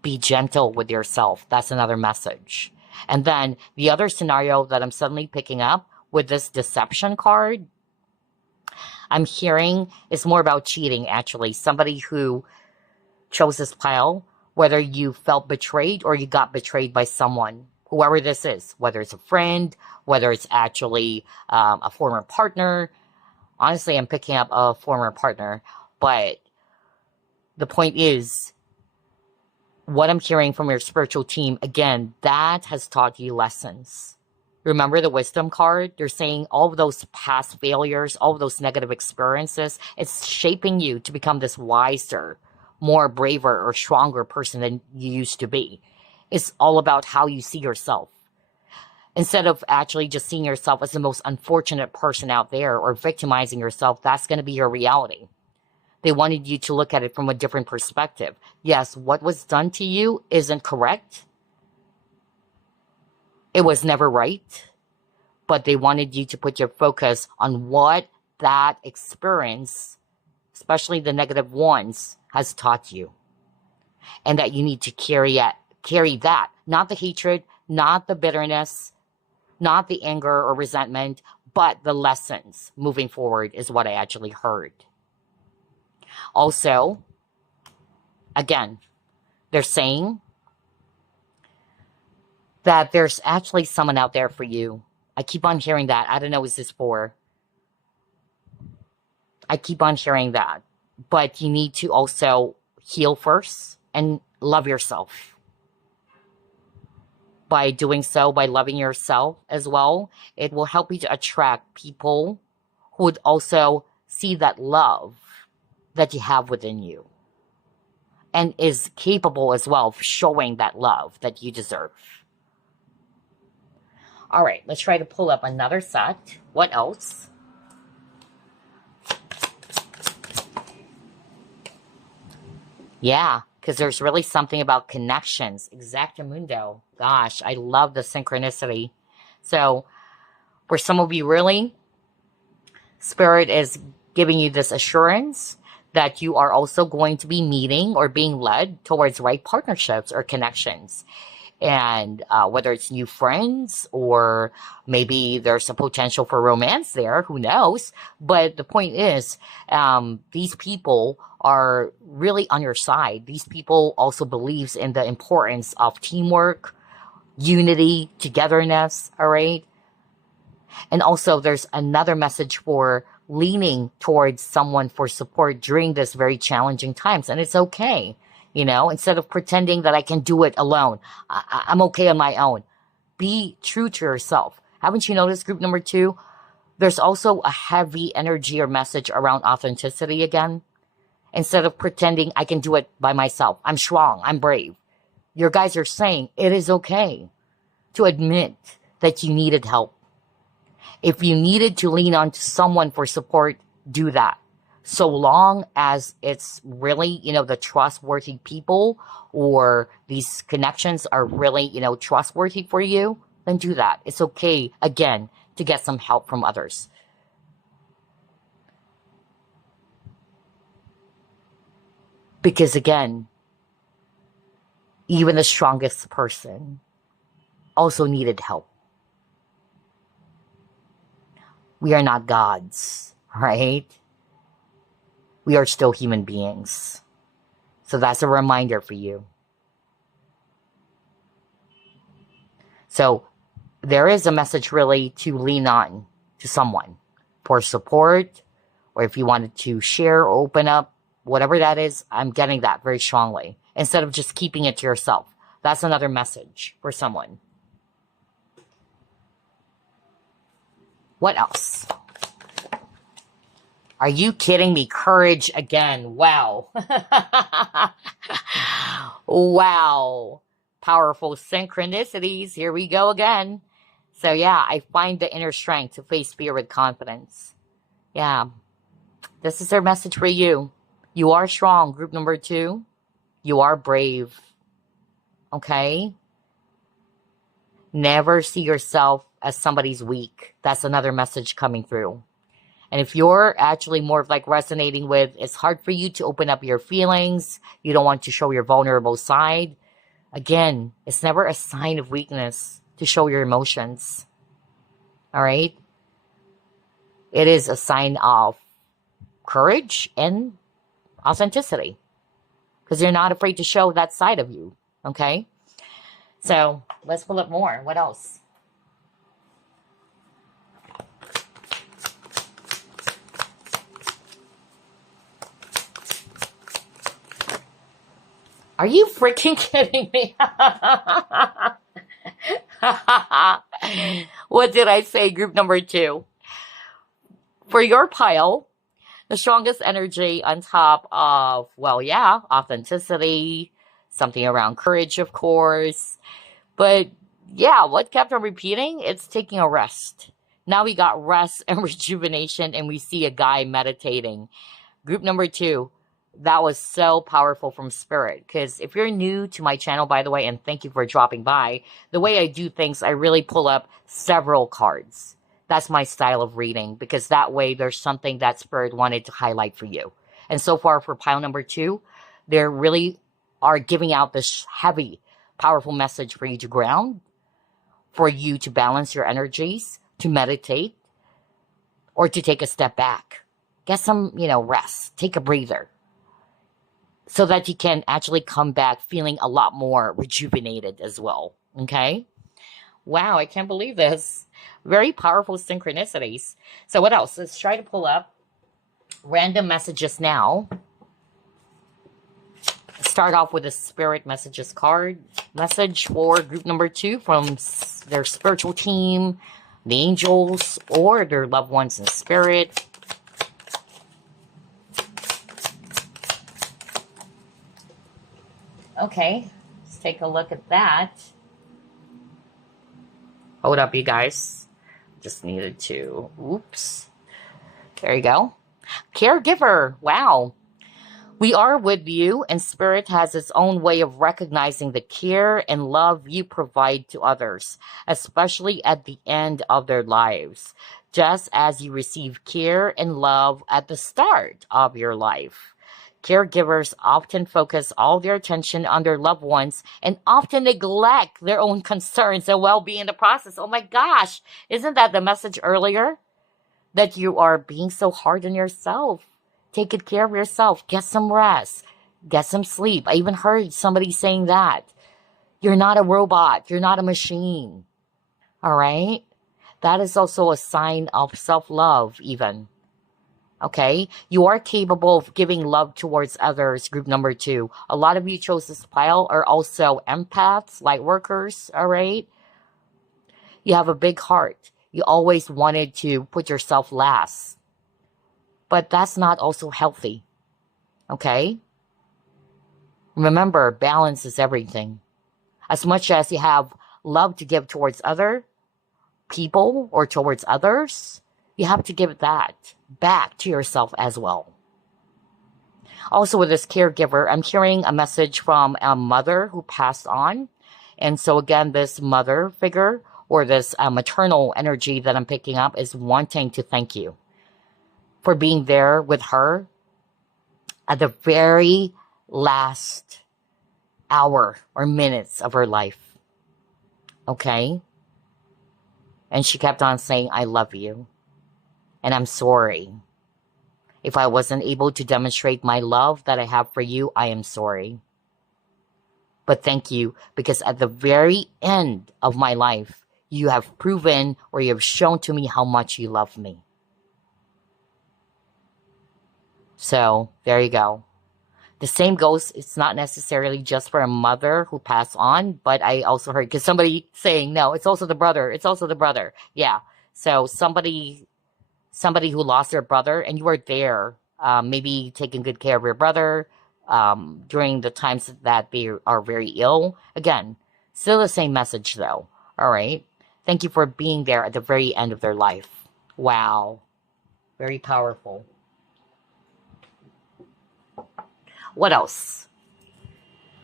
Be gentle with yourself. That's another message. And then the other scenario that I'm suddenly picking up with this deception card, I'm hearing is more about cheating, actually. Somebody who chose this pile, whether you felt betrayed or you got betrayed by someone, whoever this is, whether it's a friend, whether it's actually a former partner. Honestly, I'm picking up a former partner, but the point is, what I'm hearing from your spiritual team, again, that has taught you lessons. Remember the wisdom card? They're saying all of those past failures, all of those negative experiences, it's shaping you to become this wiser, more braver or stronger person than you used to be. It's all about how you see yourself. Instead of actually just seeing yourself as the most unfortunate person out there or victimizing yourself, that's going to be your reality. They wanted you to look at it from a different perspective. Yes, what was done to you isn't correct. It was never right. But they wanted you to put your focus on what that experience, especially the negative ones, has taught you. And that you need to carry that, not the hatred, not the bitterness, not the anger or resentment, but the lessons moving forward is what I actually heard. Also, again, they're saying that there's actually someone out there for you. I keep on hearing that. I don't know, is this for? I keep on hearing that. But you need to also heal first and love yourself. by doing so, by loving yourself as well, it will help you to attract people who would also see that love that you have within you and is capable as well of showing that love that you deserve. All right, let's try to pull up another set. What else? Yeah, because there's really something about connections. Exactamundo. Gosh, I love the synchronicity. So, for some of you, really, Spirit is giving you this assurance that you are also going to be meeting or being led towards right partnerships or connections. And whether it's new friends or maybe there's a potential for romance there, who knows? But the point is, these people are really on your side. These people also believes in the importance of teamwork, unity, togetherness, all right? And also there's another message for leaning towards someone for support during this very challenging times. And it's okay. You know, instead of pretending that I can do it alone, I'm okay on my own. Be true to yourself. Haven't you noticed, group number 2? There's also a heavy energy or message around authenticity again. Instead of pretending I can do it by myself, I'm strong, I'm brave. Your guys are saying it is okay to admit that you needed help. If you needed to lean on to someone for support, do that. So long as it's really, the trustworthy people or these connections are really, trustworthy for you, then do that. It's okay, again, to get some help from others. Because again, even the strongest person also needed help. We are not gods, right? We are still human beings. So that's a reminder for you. So there is a message really to lean on to someone for support, or if you wanted to share or open up, whatever that is, I'm getting that very strongly. Instead of just keeping it to yourself. That's another message for someone. What else? Are you kidding me? Courage again. Wow. Wow. Powerful synchronicities. Here we go again. So yeah, I find the inner strength to face fear with confidence. Yeah. This is their message for you. You are strong, group number 2. You are brave. Okay? Never see yourself as somebody's weak. That's another message coming through. And if you're actually more of like resonating with, it's hard for you to open up your feelings, you don't want to show your vulnerable side, again, it's never a sign of weakness to show your emotions. All right? It is a sign of courage and authenticity. Because you're not afraid to show that side of you. Okay? So, let's pull up more. What else? Are you freaking kidding me? What did I say, group number 2? For your pile, the strongest energy on top of, well, yeah, authenticity, something around courage, of course. But yeah, what kept on repeating? It's taking a rest. Now we got rest and rejuvenation, and we see a guy meditating. Group number 2. That was so powerful from Spirit. Because if you're new to my channel, by the way, and thank you for dropping by, the way I do things, I really pull up several cards. That's my style of reading. Because that way, there's something that Spirit wanted to highlight for you. And so far, for pile number 2, they really are giving out this heavy, powerful message for you to ground, for you to balance your energies, to meditate, or to take a step back. Get some, rest. Take a breather. So that you can actually come back feeling a lot more rejuvenated as well. Okay? Wow, I can't believe this. Very powerful synchronicities. So what else? Let's try to pull up random messages now. Start off with a spirit messages card. Message for group number 2 from their spiritual team, the angels, or their loved ones in spirit. Okay, let's take a look at that. Hold up, you guys. Just needed to, oops. There you go. Caregiver, wow. We are with you, and spirit has its own way of recognizing the care and love you provide to others, especially at the end of their lives, just as you receive care and love at the start of your life. Caregivers often focus all their attention on their loved ones and often neglect their own concerns and well-being in the process. Oh my gosh, isn't that the message earlier? That you are being so hard on yourself. Take good care of yourself. Get some rest. Get some sleep. I even heard somebody saying that. You're not a robot. You're not a machine. All right? That is also a sign of self-love even. Okay? You are capable of giving love towards others, group number 2. A lot of you chose this pile are also empaths, light workers. All right? You have a big heart. You always wanted to put yourself last. But that's not also healthy. Okay? Remember, balance is everything. As much as you have love to give towards other people or towards others, you have to give that back to yourself as well. Also with this caregiver, I'm hearing a message from a mother who passed on. And so again, this mother figure or this maternal energy that I'm picking up is wanting to thank you for being there with her at the very last hour or minutes of her life. Okay? And she kept on saying, I love you. And I'm sorry. If I wasn't able to demonstrate my love that I have for you, I am sorry. But thank you, because at the very end of my life, you have proven or you have shown to me how much you love me. So, there you go. The same goes, it's not necessarily just for a mother who passed on, but I also heard, because somebody saying, no, it's also the brother. It's also the brother. Yeah. So, somebody who lost their brother, and you were there, maybe taking good care of your brother during the times that they are very ill. Again, still the same message though. All right. Thank you for being there at the very end of their life. Wow. Very powerful. What else?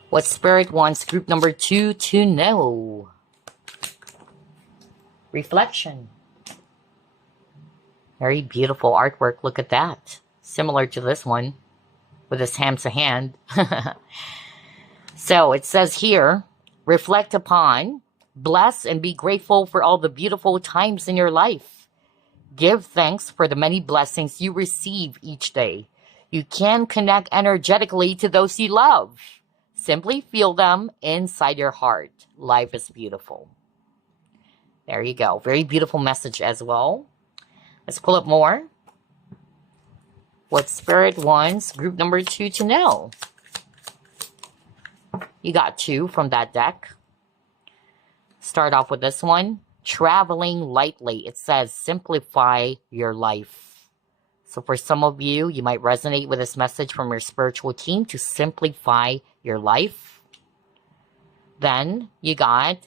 What spirit wants group number 2 to know? Reflection. Very beautiful artwork. Look at that. Similar to this one with his hands to hand. So it says here, reflect upon, bless and be grateful for all the beautiful times in your life. Give thanks for the many blessings you receive each day. You can connect energetically to those you love. Simply feel them inside your heart. Life is beautiful. There you go. Very beautiful message as well. Let's pull up more. What spirit wants group number 2 to know? You got 2 from that deck. Start off with this one. Traveling lightly. It says simplify your life. So for some of you, you might resonate with this message from your spiritual team to simplify your life. Then you got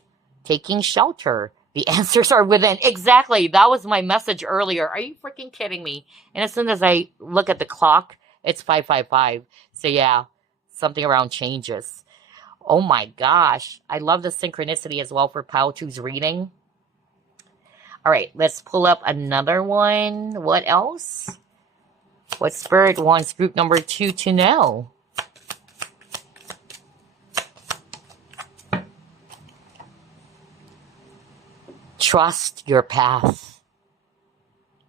taking shelter. The answers are within. Exactly. That was my message earlier. Are you freaking kidding me? And as soon as I look at the clock, it's 5:55. So yeah, something around changes. Oh my gosh. I love the synchronicity as well for Pile 2's reading. All right, let's pull up another one. What else? What spirit wants group number 2 to know? Trust your path.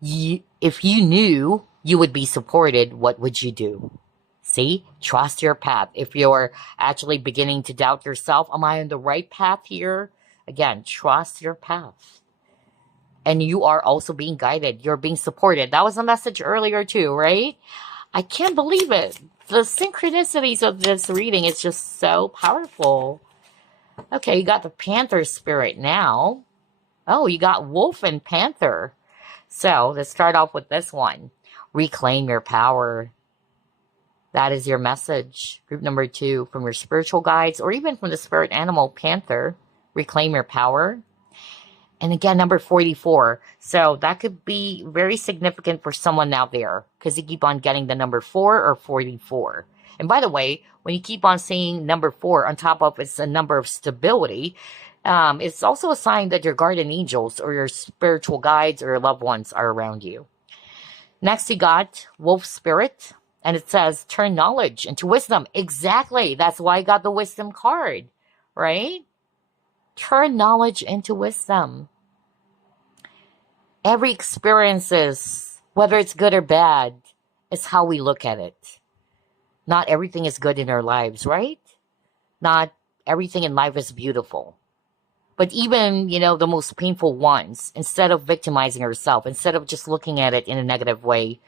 If you knew you would be supported, what would you do? See? Trust your path. If you're actually beginning to doubt yourself, am I on the right path here? Again, trust your path. And you are also being guided. You're being supported. That was a message earlier too, right? I can't believe it. The synchronicities of this reading is just so powerful. Okay, you got the Panther spirit now. Oh, you got Wolf and Panther. So let's start off with this one. Reclaim your power. That is your message. Group number 2, from your spiritual guides or even from the spirit animal Panther. Reclaim your power. And again, number 44. So that could be very significant for someone out there because you keep on getting the number 4 or 44. And by the way, when you keep on seeing number 4 on top of it's a number of stability, it's also a sign that your guardian angels or your spiritual guides or your loved ones are around you. Next, you got Wolf Spirit, and it says, turn knowledge into wisdom. Exactly. That's why I got the wisdom card, right? Turn knowledge into wisdom. Every experiences, whether it's good or bad, is how we look at it. Not everything is good in our lives, right? Not everything in life is beautiful. But even, the most painful ones, instead of victimizing ourselves, instead of just looking at it in a negative way,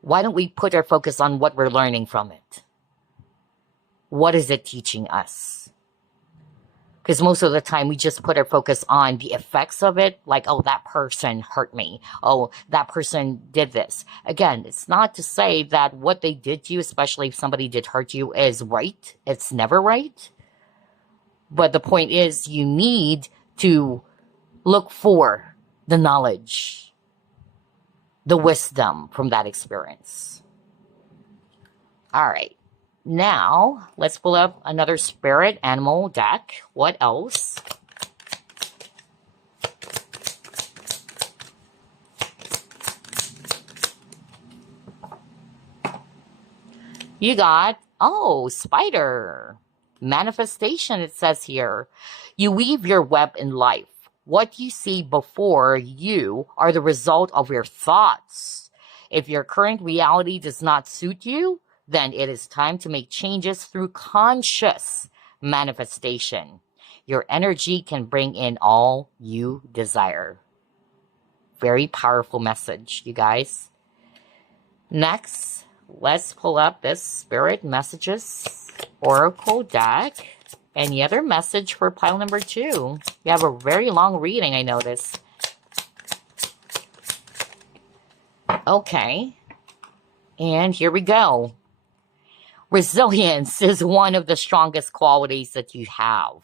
why don't we put our focus on what we're learning from it? What is it teaching us? Because most of the time we just put our focus on the effects of it, like, oh, that person hurt me. Oh, that person did this. Again, it's not to say that what they did to you, especially if somebody did hurt you, is right. It's never right. But the point is, you need to look for the knowledge, the wisdom from that experience. All right. Now, let's pull up another spirit animal deck. What else? You got, spider. Manifestation, it says here. You weave your web in life. What you see before you are the result of your thoughts. If your current reality does not suit you, then it is time to make changes through conscious manifestation. Your energy can bring in all you desire. Very powerful message, you guys. Next, let's pull up this Spirit Messages Oracle deck. Any other message for pile number 2? You have a very long reading, I notice. Okay. And here we go. Resilience is one of the strongest qualities that you have.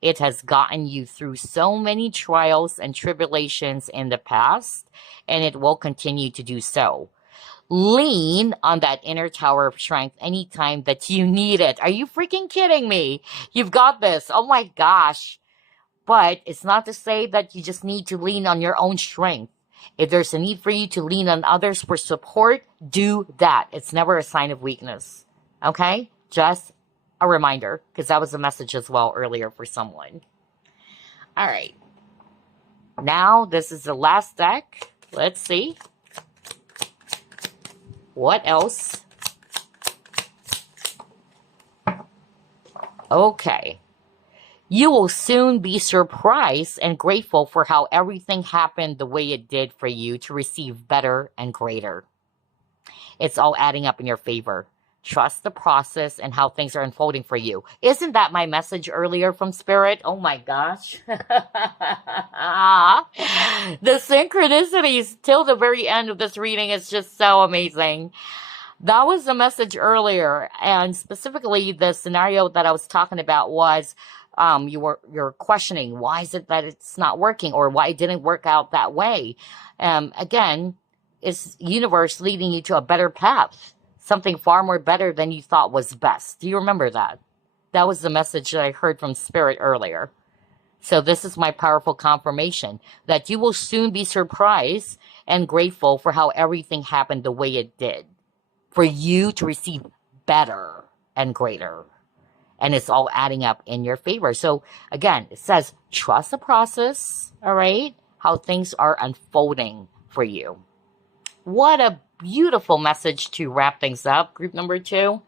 It has gotten you through so many trials and tribulations in the past, and it will continue to do so. Lean on that inner tower of strength anytime that you need it. Are you freaking kidding me? You've got this. Oh my gosh. But it's not to say that you just need to lean on your own strength. If there's a need for you to lean on others for support, do that. It's never a sign of weakness. Okay? Just a reminder, because that was a message as well earlier for someone. All right. Now, this is the last deck. Let's see. What else? Okay. You will soon be surprised and grateful for how everything happened the way it did for you to receive better and greater. It's all adding up in your favor. Trust the process and how things are unfolding for you. Isn't that my message earlier from Spirit? Oh my gosh. The synchronicities till the very end of this reading is just so amazing. That was the message earlier. And specifically the scenario that I was talking about was you're questioning, why is it that it's not working or why it didn't work out that way? Again, it's universe leading you to a better path. Something far more better than you thought was best. Do you remember that? That was the message that I heard from Spirit earlier. So this is my powerful confirmation that you will soon be surprised and grateful for how everything happened the way it did. For you to receive better and greater. And it's all adding up in your favor. So again, it says, trust the process, all right? How things are unfolding for you. What a beautiful message to wrap things up, group number 2.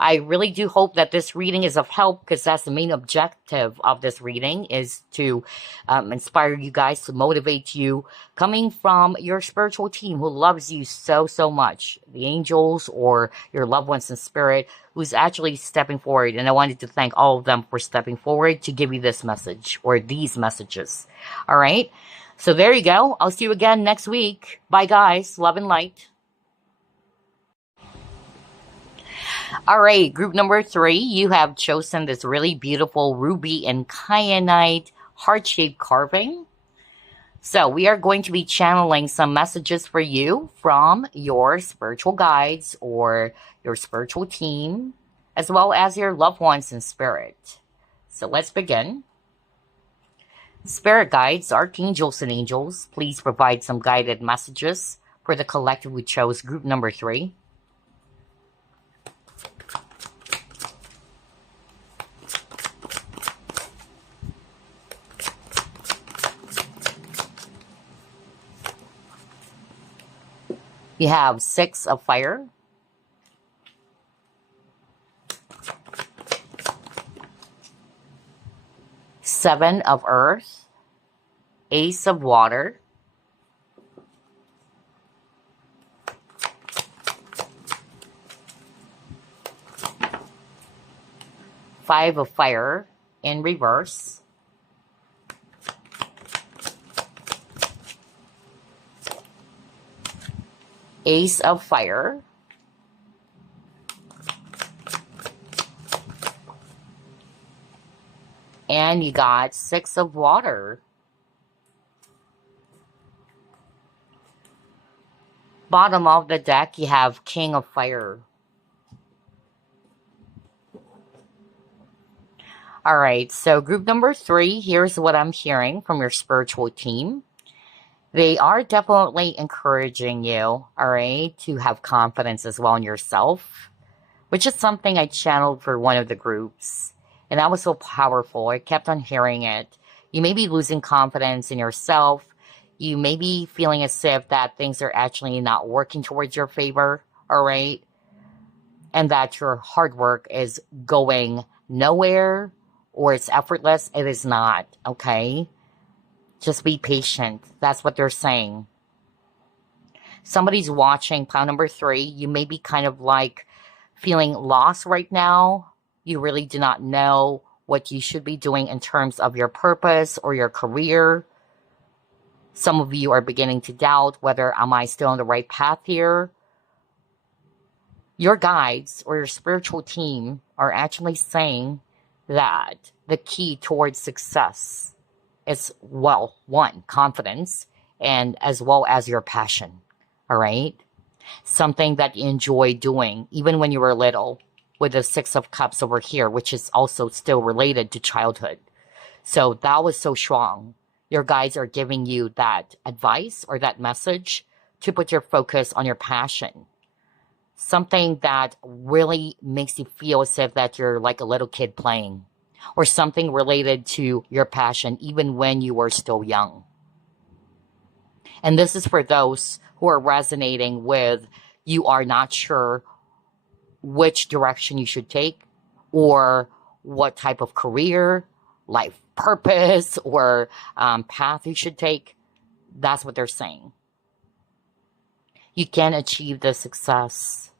I really do hope that this reading is of help, because that's the main objective of this reading, is to inspire you guys, to motivate you, coming from your spiritual team who loves you so, so much. The angels or your loved ones in spirit who's actually stepping forward. And I wanted to thank all of them for stepping forward to give you this message or these messages. All right. So there you go. I'll see you again next week. Bye, guys. Love and light. All right, group number 3, you have chosen this really beautiful ruby and kyanite heart-shaped carving. So we are going to be channeling some messages for you from your spiritual guides or your spiritual team, as well as your loved ones in spirit. So let's begin. Spirit guides, archangels, and angels, please provide some guided messages for the collective who chose group number 3. You have 6 of fire, 7 of earth, Ace of water, 5 of fire in reverse, Ace of fire, and you got 6 of water. Bottom of the deck, you have King of fire. All right, so group number 3, here's what I'm hearing from your spiritual team. They are definitely encouraging you, all right, to have confidence as well in yourself, which is something I channeled for one of the groups. And that was so powerful. I kept on hearing it. You may be losing confidence in yourself. You may be feeling as if that things are actually not working towards your favor, all right? And that your hard work is going nowhere or it's effortless. It is not, okay? Just be patient. That's what they're saying. Somebody's watching pile number 3. You may be kind of like feeling lost right now. You really do not know what you should be doing in terms of your purpose or your career. Some of you are beginning to doubt whether am I still on the right path here. Your guides or your spiritual team are actually saying that the key towards success is, well, 1, confidence, and as well as your passion, all right? Something that you enjoy doing, even when you were little, with the 6 of cups over here, which is also still related to childhood. So that was so strong. Your guides are giving you that advice or that message to put your focus on your passion. Something that really makes you feel as if that you're like a little kid playing, or something related to your passion even when you were still young. And this is for those who are resonating with you are not sure which direction you should take or what type of career, life purpose, or path you should take. That's what they're saying. You can achieve the success,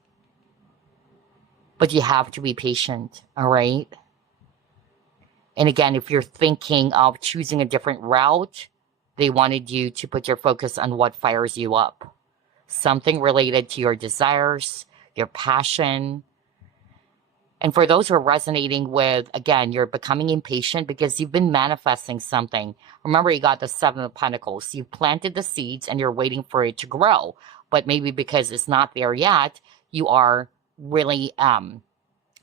but you have to be patient, all right? And again, if you're thinking of choosing a different route, they wanted you to put your focus on what fires you up. Something related to your desires, your passion. And for those who are resonating with, again, you're becoming impatient because you've been manifesting something. Remember, you got the 7 of Pentacles. You planted the seeds and you're waiting for it to grow. But maybe because it's not there yet, you are really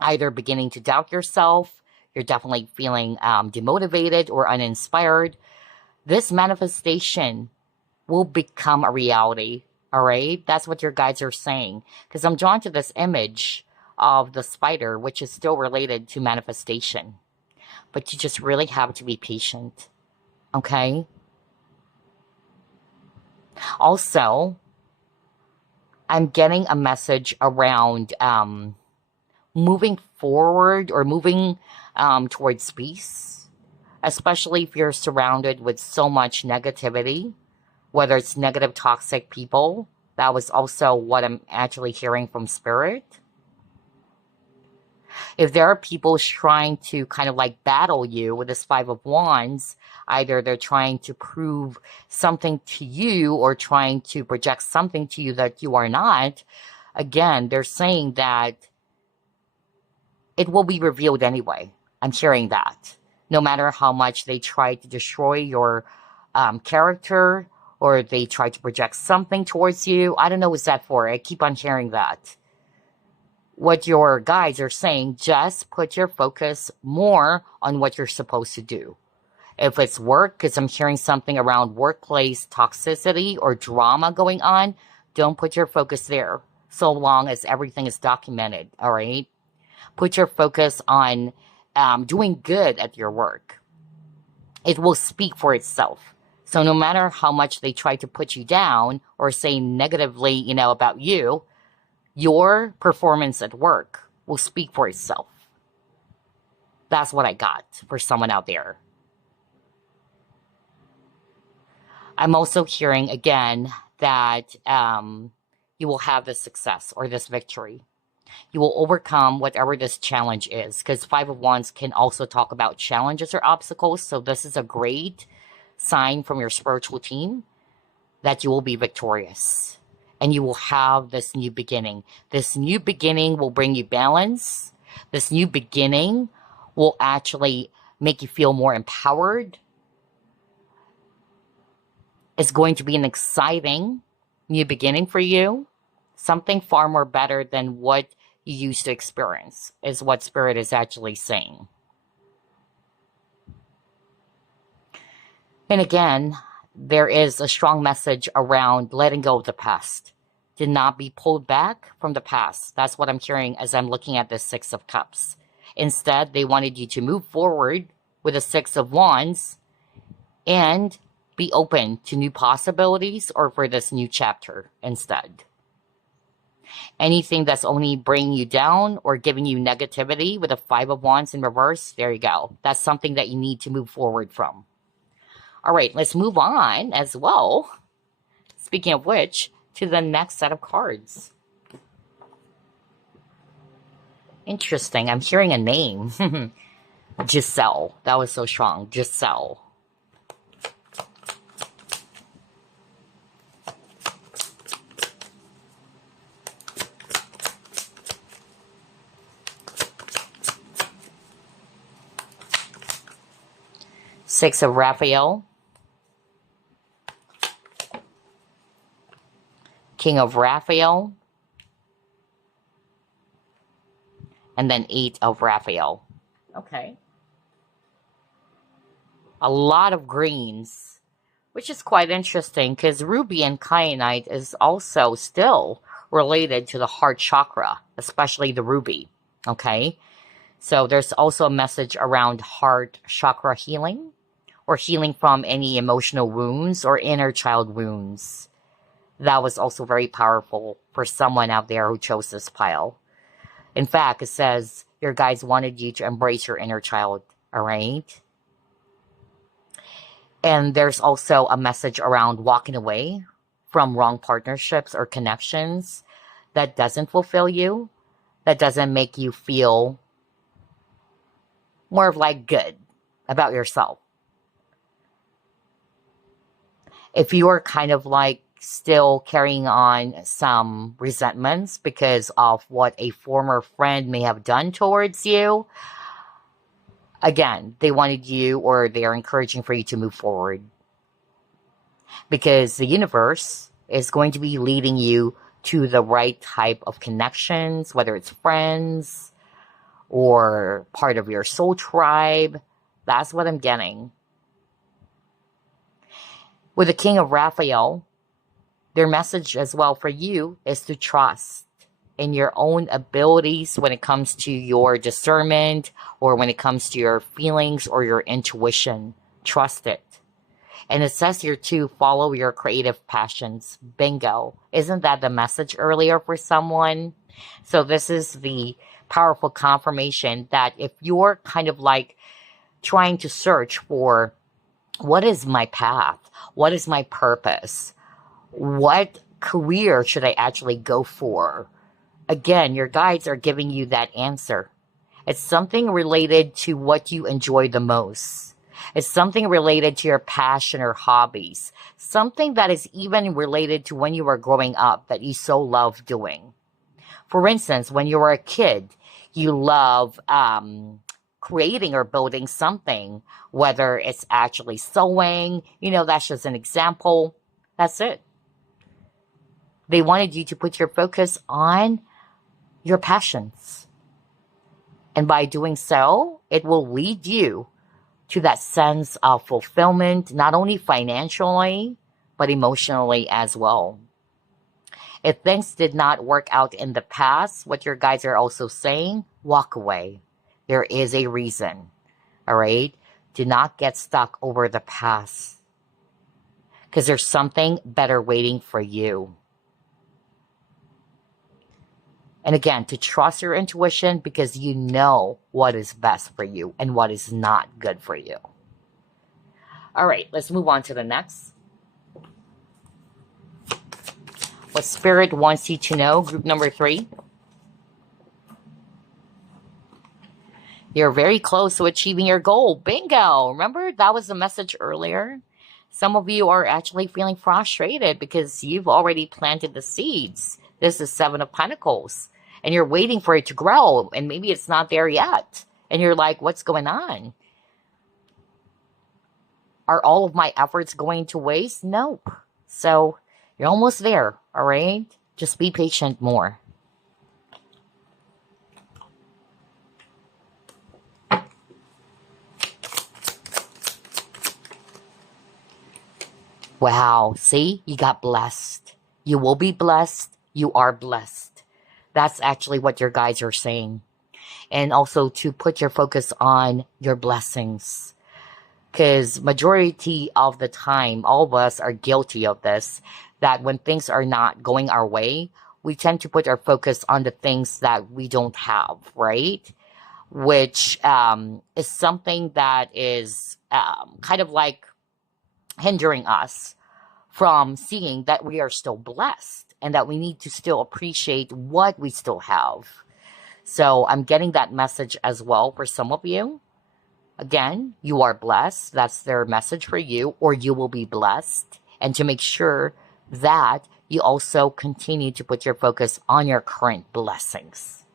either beginning to doubt yourself, you're definitely feeling demotivated or uninspired. This manifestation will become a reality, all right? That's what your guides are saying. Because I'm drawn to this image of the spider, which is still related to manifestation. But you just really have to be patient, okay? Also, I'm getting a message around moving forward or moving towards peace, especially if you're surrounded with so much negativity, whether it's negative, toxic people. That was also what I'm actually hearing from Spirit. If there are people trying to kind of like battle you with this Five of Wands, either they're trying to prove something to you or trying to project something to you that you are not, again, they're saying that it will be revealed anyway. I'm hearing that. No matter how much they try to destroy your character or they try to project something towards you. I don't know what's that for. I keep on hearing that. What your guides are saying, just put your focus more on what you're supposed to do. If it's work, because I'm hearing something around workplace toxicity or drama going on, don't put your focus there so long as everything is documented, all right? Put your focus on doing good at your work. It will speak for itself. So no matter how much they try to put you down or say negatively, about you, your performance at work will speak for itself. That's what I got for someone out there. I'm also hearing again that you will have this success or this victory. You will overcome whatever this challenge is, because Five of Wands can also talk about challenges or obstacles. So this is a great sign from your spiritual team that you will be victorious and you will have this new beginning. This new beginning will bring you balance. This new beginning will actually make you feel more empowered. It's going to be an exciting new beginning for you. Something far more better than what you used to experience is what Spirit is actually saying. And again, there is a strong message around letting go of the past. Do not be pulled back from the past. That's what I'm hearing as I'm looking at the Six of Cups. Instead, they wanted you to move forward with the Six of Wands and be open to new possibilities or for this new chapter instead. Anything that's only bringing you down or giving you negativity with a Five of Wands in reverse, there you go. That's something that you need to move forward from. All right, let's move on as well. Speaking of which, to the next set of cards. Interesting. I'm hearing a name. Giselle. That was so strong. Giselle. Six of Raphael. King of Raphael. And then Eight of Raphael. Okay. A lot of greens, which is quite interesting because ruby and kyanite is also still related to the heart chakra, especially the ruby. Okay. So there's also a message around heart chakra healing or healing from any emotional wounds or inner child wounds. That was also very powerful for someone out there who chose this pile. In fact, it says your guides wanted you to embrace your inner child, all right? And there's also a message around walking away from wrong partnerships or connections that doesn't fulfill you, that doesn't make you feel more of like good about yourself. If you are kind of like still carrying on some resentments because of what a former friend may have done towards you, again, they wanted you or they are encouraging for you to move forward. Because the universe is going to be leading you to the right type of connections, whether it's friends or part of your soul tribe. That's what I'm getting. With the King of Raphael, their message as well for you is to trust in your own abilities when it comes to your discernment or when it comes to your feelings or your intuition. Trust it. And it says here to follow your creative passions. Bingo. Isn't that the message earlier for someone? So this is the powerful confirmation that if you're kind of like trying to search for what is my path? What is my purpose? What career should I actually go for? Again, your guides are giving you that answer. It's something related to what you enjoy the most. It's something related to your passion or hobbies. Something that is even related to when you were growing up that you so love doing. For instance, when you were a kid, you love creating or building something, whether it's actually sewing, that's just an example. That's it. They wanted you to put your focus on your passions. And by doing so, it will lead you to that sense of fulfillment, not only financially, but emotionally as well. If things did not work out in the past, what your guides are also saying, walk away. There is a reason. All right? Do not get stuck over the past. Because there's something better waiting for you. And again, to trust your intuition because you know what is best for you and what is not good for you. All right, let's move on to the next. What Spirit wants you to know, group number 3. You're very close to achieving your goal. Bingo! Remember, that was the message earlier. Some of you are actually feeling frustrated because you've already planted the seeds. This is 7 of Pentacles. And you're waiting for it to grow, and maybe it's not there yet. And you're like, what's going on? Are all of my efforts going to waste? Nope. So you're almost there, all right? Just be patient more. Wow, see? You got blessed. You will be blessed. You are blessed. That's actually what your guides are saying. And also to put your focus on your blessings. Because majority of the time, all of us are guilty of this, that when things are not going our way, we tend to put our focus on the things that we don't have, right? Which is something that is kind of like hindering us from seeing that we are still blessed and that we need to still appreciate what we still have. So I'm getting that message as well for some of you. Again, you are blessed. That's their message for you, or you will be blessed. And to make sure that you also continue to put your focus on your current blessings.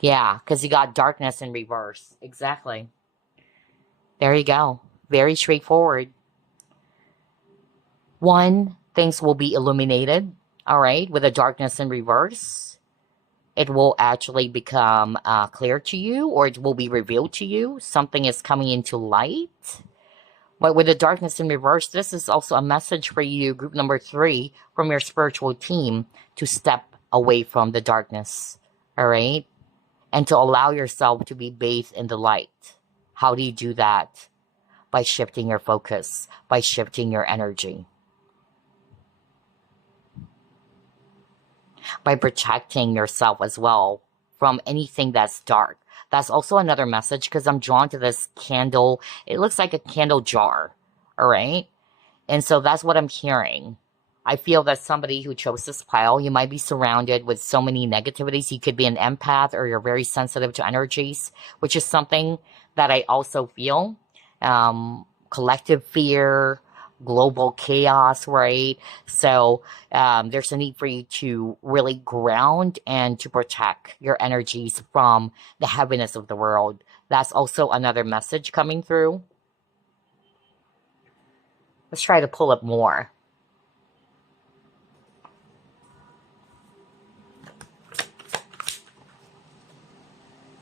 Yeah, because you got darkness in reverse. Exactly. There you go. Very straightforward. 1, things will be illuminated, all right, with the darkness in reverse. It will actually become clear to you, or it will be revealed to you. Something is coming into light. But with the darkness in reverse, this is also a message for you, group number 3, from your spiritual team, to step away from the darkness, all right? And to allow yourself to be bathed in the light. How do you do that? By shifting your focus, by shifting your energy. By protecting yourself as well from anything that's dark. That's also another message because I'm drawn to this candle. It looks like a candle jar, all right? And so that's what I'm hearing. I feel that somebody who chose this pile, you might be surrounded with so many negativities. You could be an empath or you're very sensitive to energies, which is something that I also feel. Collective fear, global chaos, right? So there's a need for you to really ground and to protect your energies from the heaviness of the world. That's also another message coming through. Let's try to pull up more.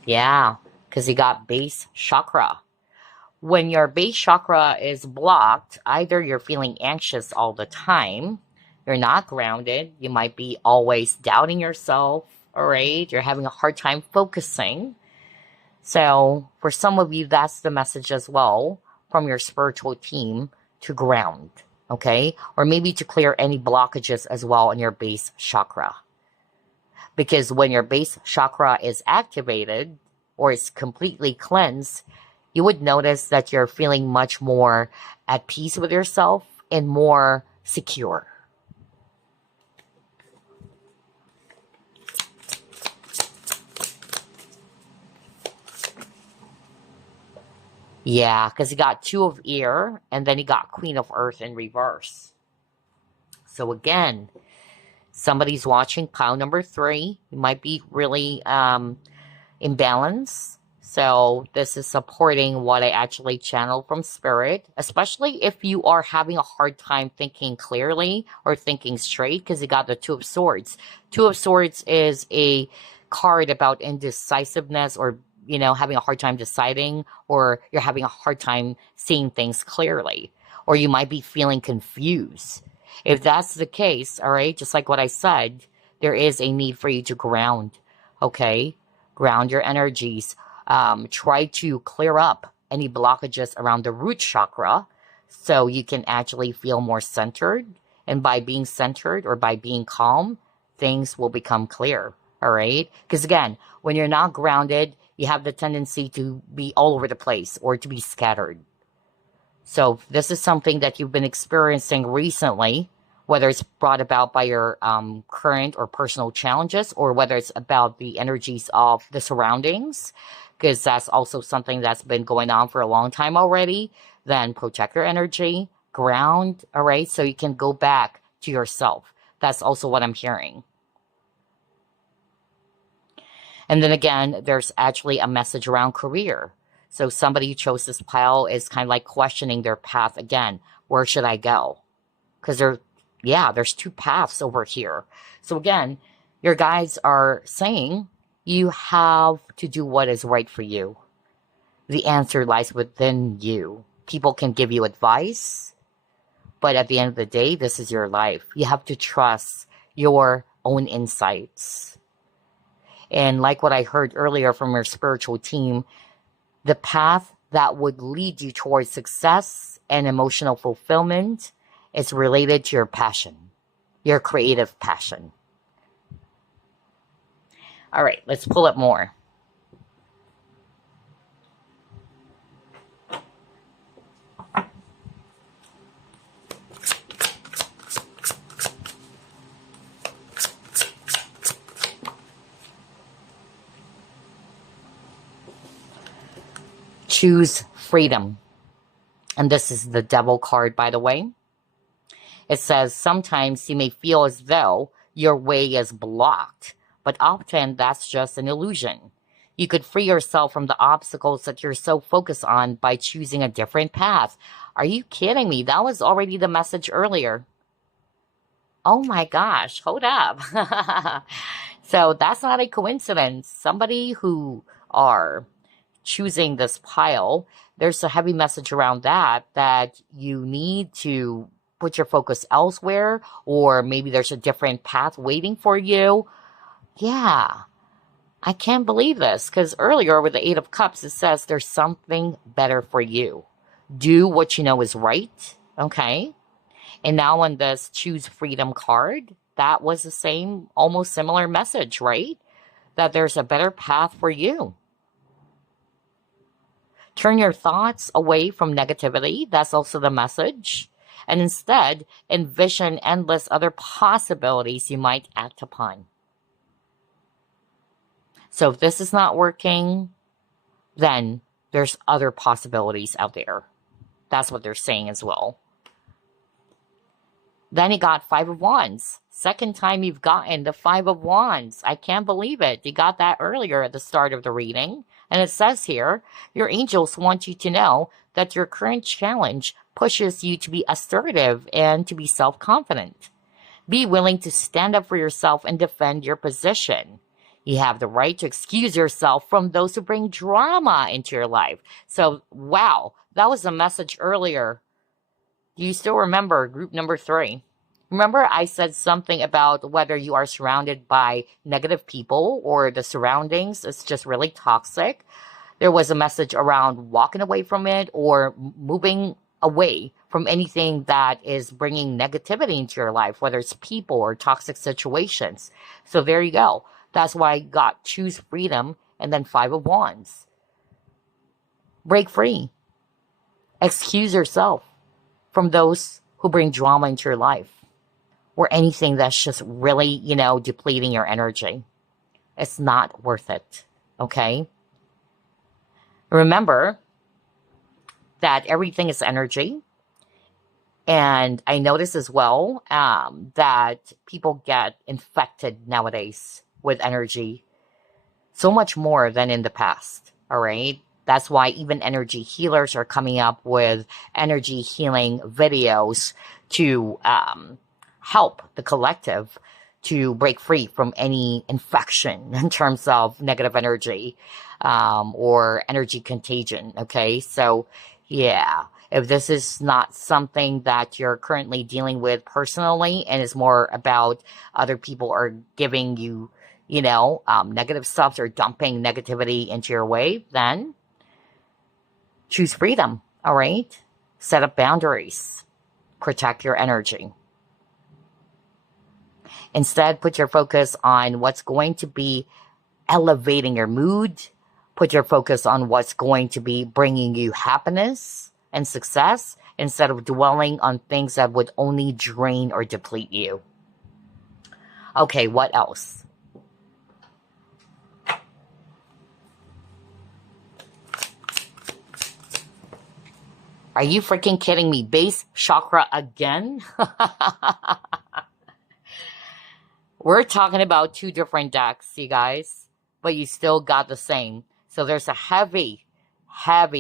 Yeah, because you got base chakra. When your base chakra is blocked, either you're feeling anxious all the time, you're not grounded, you might be always doubting yourself, all right? You're having a hard time focusing. So for some of you, that's the message as well from your spiritual team to ground, okay? Or maybe to clear any blockages as well in your base chakra. Because when your base chakra is activated or is completely cleansed, you would notice that you're feeling much more at peace with yourself and more secure. Yeah, because you got Two of Air and then you got Queen of Earth in reverse. So again, somebody's watching pile number 3. You might be really imbalanced. So this is supporting what I actually channel from Spirit, especially if you are having a hard time thinking clearly or thinking straight, because you got the Two of Swords. Two of Swords is a card about indecisiveness, or having a hard time deciding, or you're having a hard time seeing things clearly, or you might be feeling confused. If that's the case, all right, just like what I said, there is a need for you to ground, okay? Ground your energies. Try to clear up any blockages around the root chakra so you can actually feel more centered. And by being centered or by being calm, things will become clear, all right? Because again, when you're not grounded, you have the tendency to be all over the place or to be scattered. So if this is something that you've been experiencing recently, whether it's brought about by your current or personal challenges, or whether it's about the energies of the surroundings, because that's also something that's been going on for a long time already, then protect your energy, ground, all right, so you can go back to yourself. That's also what I'm hearing. And then again, there's actually a message around career. So somebody who chose this pile is kind of like questioning their path again. Where should I go? Because there's 2 paths over here. So again, your guides are saying you have to do what is right for you. The answer lies within you. People can give you advice, but at the end of the day, this is your life. You have to trust your own insights. And like what I heard earlier from your spiritual team, the path that would lead you towards success and emotional fulfillment is related to your passion, your creative passion. All right, let's pull up more. Choose freedom. And this is the Devil card, by the way. It says, sometimes you may feel as though your way is blocked, but often that's just an illusion. You could free yourself from the obstacles that you're so focused on by choosing a different path. Are you kidding me? That was already the message earlier. Oh my gosh, hold up. So that's not a coincidence. Somebody who are choosing this pile, there's a heavy message around that you need to put your focus elsewhere, or maybe there's a different path waiting for you. Yeah, I can't believe this, because earlier with the 8 of Cups, it says there's something better for you. Do what you know is right, okay? And now on this Choose Freedom card, that was the same, almost similar message, right? That there's a better path for you. Turn your thoughts away from negativity. That's also the message. And instead, envision endless other possibilities you might act upon. So if this is not working, then there's other possibilities out there. That's what they're saying as well. Then you got 5 of Wands. Second time you've gotten the 5 of Wands. I can't believe it. You got that earlier at the start of the reading. And it says here, your angels want you to know that your current challenge pushes you to be assertive and to be self-confident. Be willing to stand up for yourself and defend your position. You have the right to excuse yourself from those who bring drama into your life. So, wow, that was a message earlier. Do you still remember group number 3? Remember I said something about whether you are surrounded by negative people or the surroundings is just really toxic. There was a message around walking away from it or moving away from anything that is bringing negativity into your life, whether it's people or toxic situations. So there you go. That's why I got choose freedom and then Five of Wands. Break free. Excuse yourself from those who bring drama into your life or anything that's just really, depleting your energy. It's not worth it. Okay? Remember that everything is energy. And I notice as well that people get infected nowadays with energy so much more than in the past. All right. That's why even energy healers are coming up with energy healing videos to help the collective to break free from any infection in terms of negative energy or energy contagion. Okay. So, yeah. If this is not something that you're currently dealing with personally and is more about other people are giving you, negative stuff or dumping negativity into your way, then choose freedom. All right. Set up boundaries. Protect your energy. Instead, put your focus on what's going to be elevating your mood. Put your focus on what's going to be bringing you happiness and success instead of dwelling on things that would only drain or deplete you. Okay, what else? Are you freaking kidding me? Base chakra again? We're talking about two different decks, you guys, but you still got the same. So there's a heavy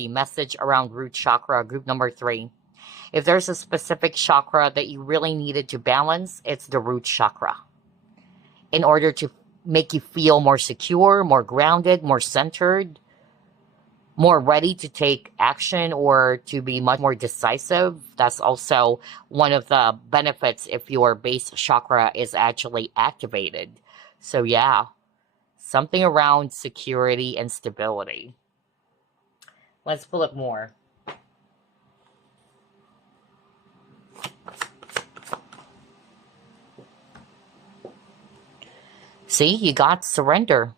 message around root chakra, group number 3. If there's a specific chakra that you really needed to balance, it's the root chakra. In order to make you feel more secure, more grounded, more centered, more ready to take action or to be much more decisive. That's also one of the benefits if your base chakra is actually activated. So yeah, something around security and stability. Let's pull up more. See, you got surrender.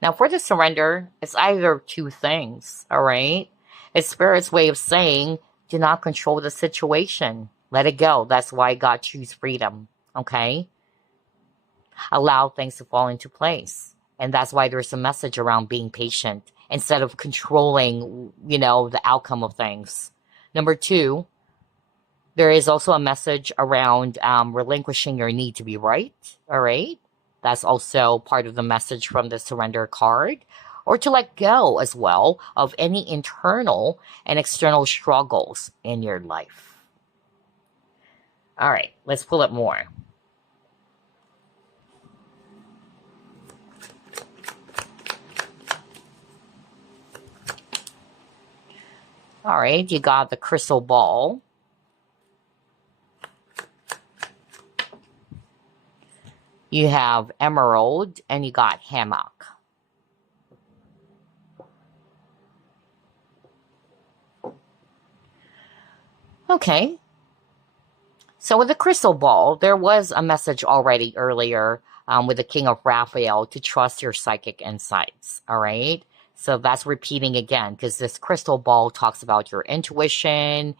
Now, for the surrender, it's either two things, all right? It's Spirit's way of saying, do not control the situation. Let it go. That's why God choose freedom, okay? Allow things to fall into place. And that's why there's a message around being patient instead of controlling, the outcome of things. Number 2, there is also a message around relinquishing your need to be right, all right? That's also part of the message from the surrender card. Or to let go as well of any internal and external struggles in your life. All right, let's pull up more. All right, you got the crystal ball. You have emerald, and you got hammock. Okay. So with the crystal ball, there was a message already earlier with the King of Raphael to trust your psychic insights, all right? So that's repeating again because this crystal ball talks about your intuition,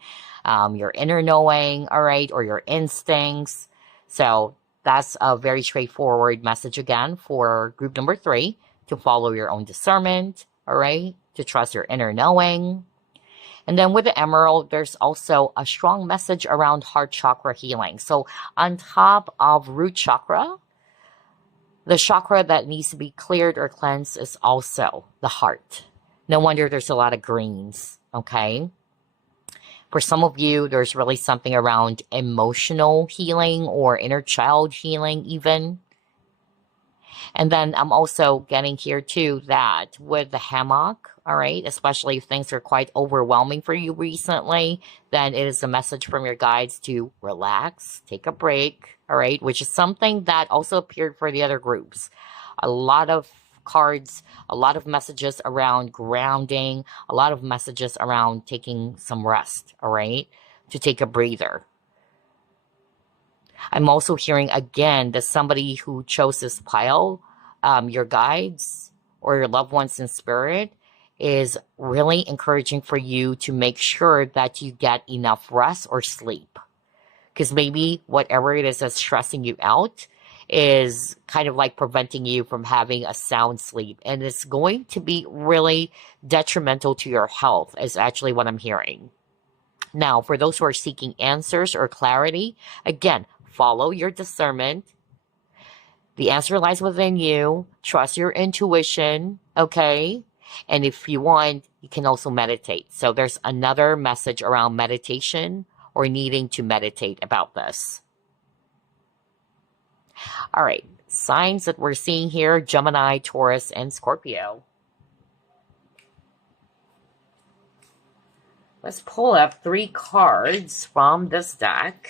your inner knowing, all right, or your instincts. So that's a very straightforward message again for group number 3 to follow your own discernment, all right, to trust your inner knowing. And then with the emerald, there's also a strong message around heart chakra healing. So on top of root chakra, the chakra that needs to be cleared or cleansed is also the heart. No wonder there's a lot of greens, okay? For some of you, there's really something around emotional healing or inner child healing even. And then I'm also getting here too that with the hammock, all right, especially if things are quite overwhelming for you recently, then it is a message from your guides to relax, take a break, all right, which is something that also appeared for the other groups. A lot of cards, a lot of messages around grounding, a lot of messages around taking some rest, all right? To take a breather. I'm also hearing again that somebody who chose this pile, your guides or your loved ones in spirit, is really encouraging for you to make sure that you get enough rest or sleep. Because maybe whatever it is that's stressing you out is kind of like preventing you from having a sound sleep. And it's going to be really detrimental to your health, is actually what I'm hearing. Now, for those who are seeking answers or clarity, again, follow your discernment. The answer lies within you. Trust your intuition, okay? And if you want, you can also meditate. So there's another message around meditation or needing to meditate about this. All right, signs that we're seeing here, Gemini, Taurus, and Scorpio. Let's pull up 3 cards from this deck.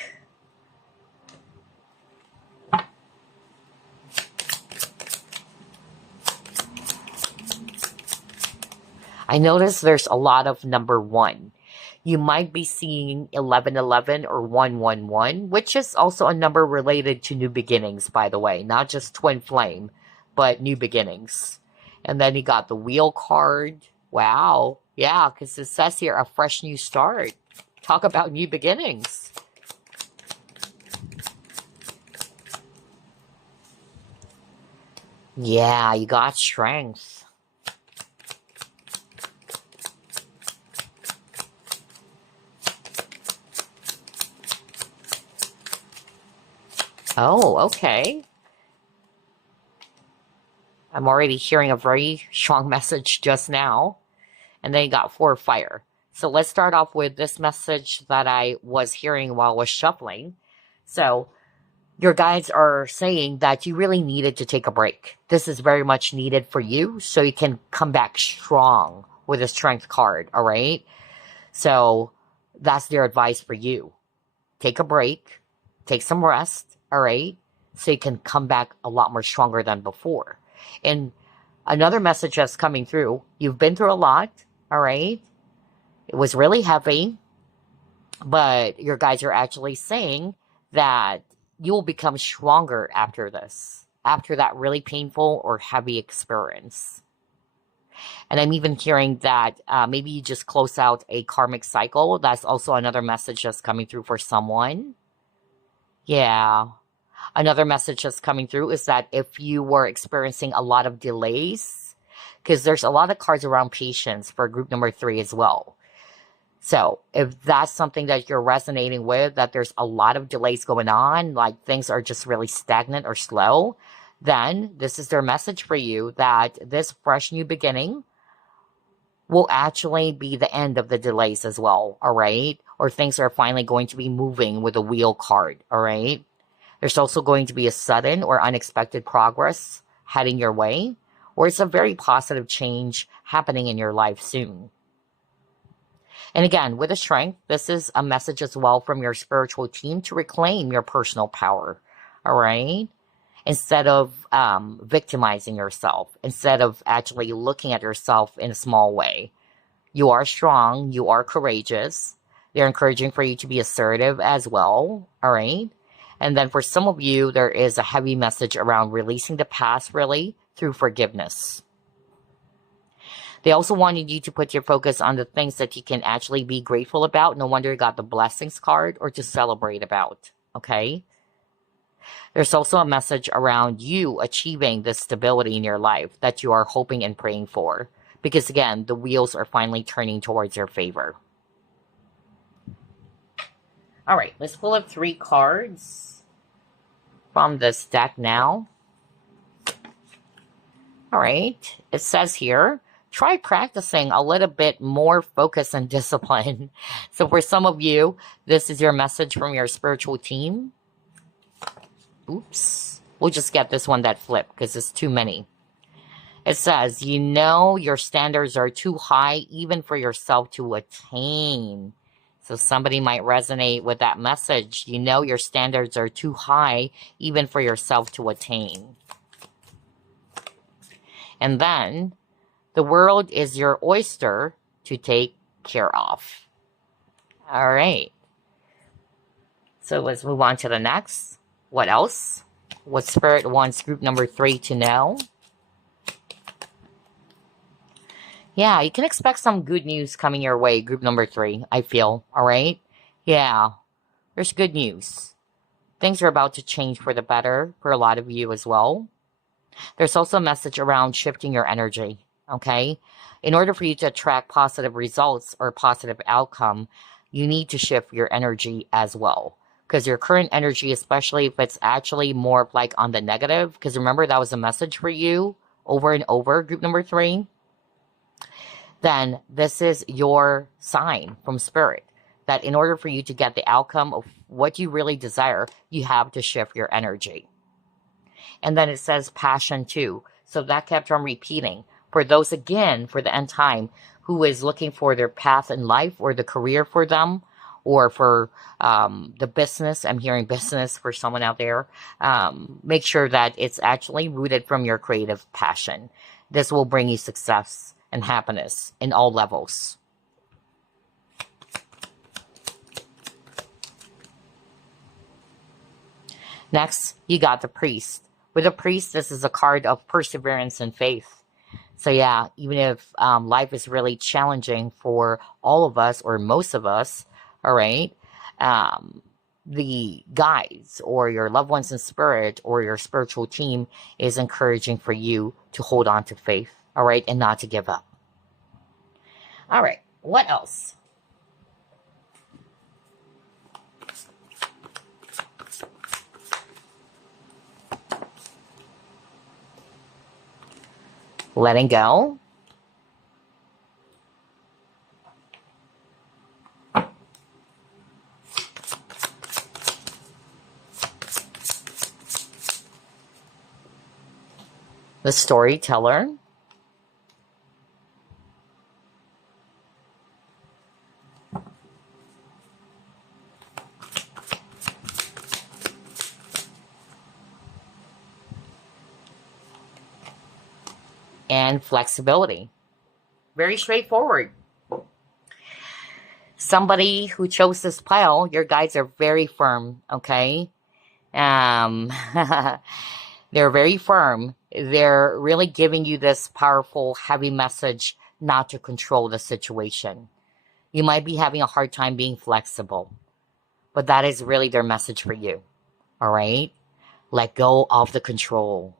I notice there's a lot of number 1. You might be seeing 1111 or 111, which is also a number related to new beginnings, by the way. Not just twin flame, but new beginnings. And then you got the wheel card. Wow. Yeah, because it says here, a fresh new start. Talk about new beginnings. Yeah, you got strength. Oh, okay. I'm already hearing a very strong message just now. And then you got 4 fire. So let's start off with this message that I was hearing while I was shuffling. So your guides are saying that you really needed to take a break. This is very much needed for you so you can come back strong with a strength card, all right? So that's their advice for you. Take a break, take some rest, all right? So you can come back a lot more stronger than before. And another message that's coming through, you've been through a lot, all right? It was really heavy, but your guides are actually saying that you will become stronger after this, after that really painful or heavy experience. And I'm even hearing that maybe you just close out a karmic cycle. That's also another message that's coming through for someone. Yeah. Another message that's coming through is that if you were experiencing a lot of delays, because there's a lot of cards around patience for group number 3 as well. So if that's something that you're resonating with, that there's a lot of delays going on, like things are just really stagnant or slow, then this is their message for you that this fresh new beginning will actually be the end of the delays as well, all right? Or things are finally going to be moving with a wheel card, all right? There's also going to be a sudden or unexpected progress heading your way, or it's a very positive change happening in your life soon. And again, with the strength, this is a message as well from your spiritual team to reclaim your personal power, all right? Instead of victimizing yourself, instead of actually looking at yourself in a small way. You are strong, you are courageous. They're encouraging for you to be assertive as well, all right? And then for some of you, there is a heavy message around releasing the past, really, through forgiveness. They also wanted you to put your focus on the things that you can actually be grateful about. No wonder you got the blessings card, or to celebrate about, okay? There's also a message around you achieving this stability in your life that you are hoping and praying for. Because again, the wheels are finally turning towards your favor. All right, let's pull up 3 cards from this deck now. All right, it says here, try practicing a little bit more focus and discipline. So for some of you, this is your message from your spiritual team. Oops. We'll just get this one that flipped because it's too many. It says, you know your standards are too high even for yourself to attain. So somebody might resonate with that message. You know your standards are too high even for yourself to attain. And then the world is your oyster to take care of. All right. So let's move on to the next. What else? What Spirit wants group number 3 to know? Yeah, you can expect some good news coming your way, group number 3, I feel. All right? Yeah, there's good news. Things are about to change for the better for a lot of you as well. There's also a message around shifting your energy, okay? In order for you to attract positive results or positive outcome, you need to shift your energy as well. Because your current energy, especially if it's actually more like on the negative, because remember that was a message for you over and over, group number 3, then this is your sign from Spirit that in order for you to get the outcome of what you really desire, you have to shift your energy. And then it says passion too. So that kept on repeating. For those, again, for the end time, who is looking for their path in life or the career for them, or for the business, I'm hearing business for someone out there, make sure that it's actually rooted from your creative passion. This will bring you success and happiness in all levels. Next, you got the priest. With the priest, this is a card of perseverance and faith. So yeah, even if life is really challenging for all of us or most of us, all right, the guides or your loved ones in spirit or your spiritual team is encouraging for you to hold on to faith, all right, and not to give up. All right, what else? Letting go. The storyteller. And flexibility. Very straightforward. Somebody who chose this pile, your guides are very firm, okay? Um, they're very firm. They're really giving you this powerful, heavy message not to control the situation. You might be having a hard time being flexible, but that is really their message for you, all right? Let go of the control.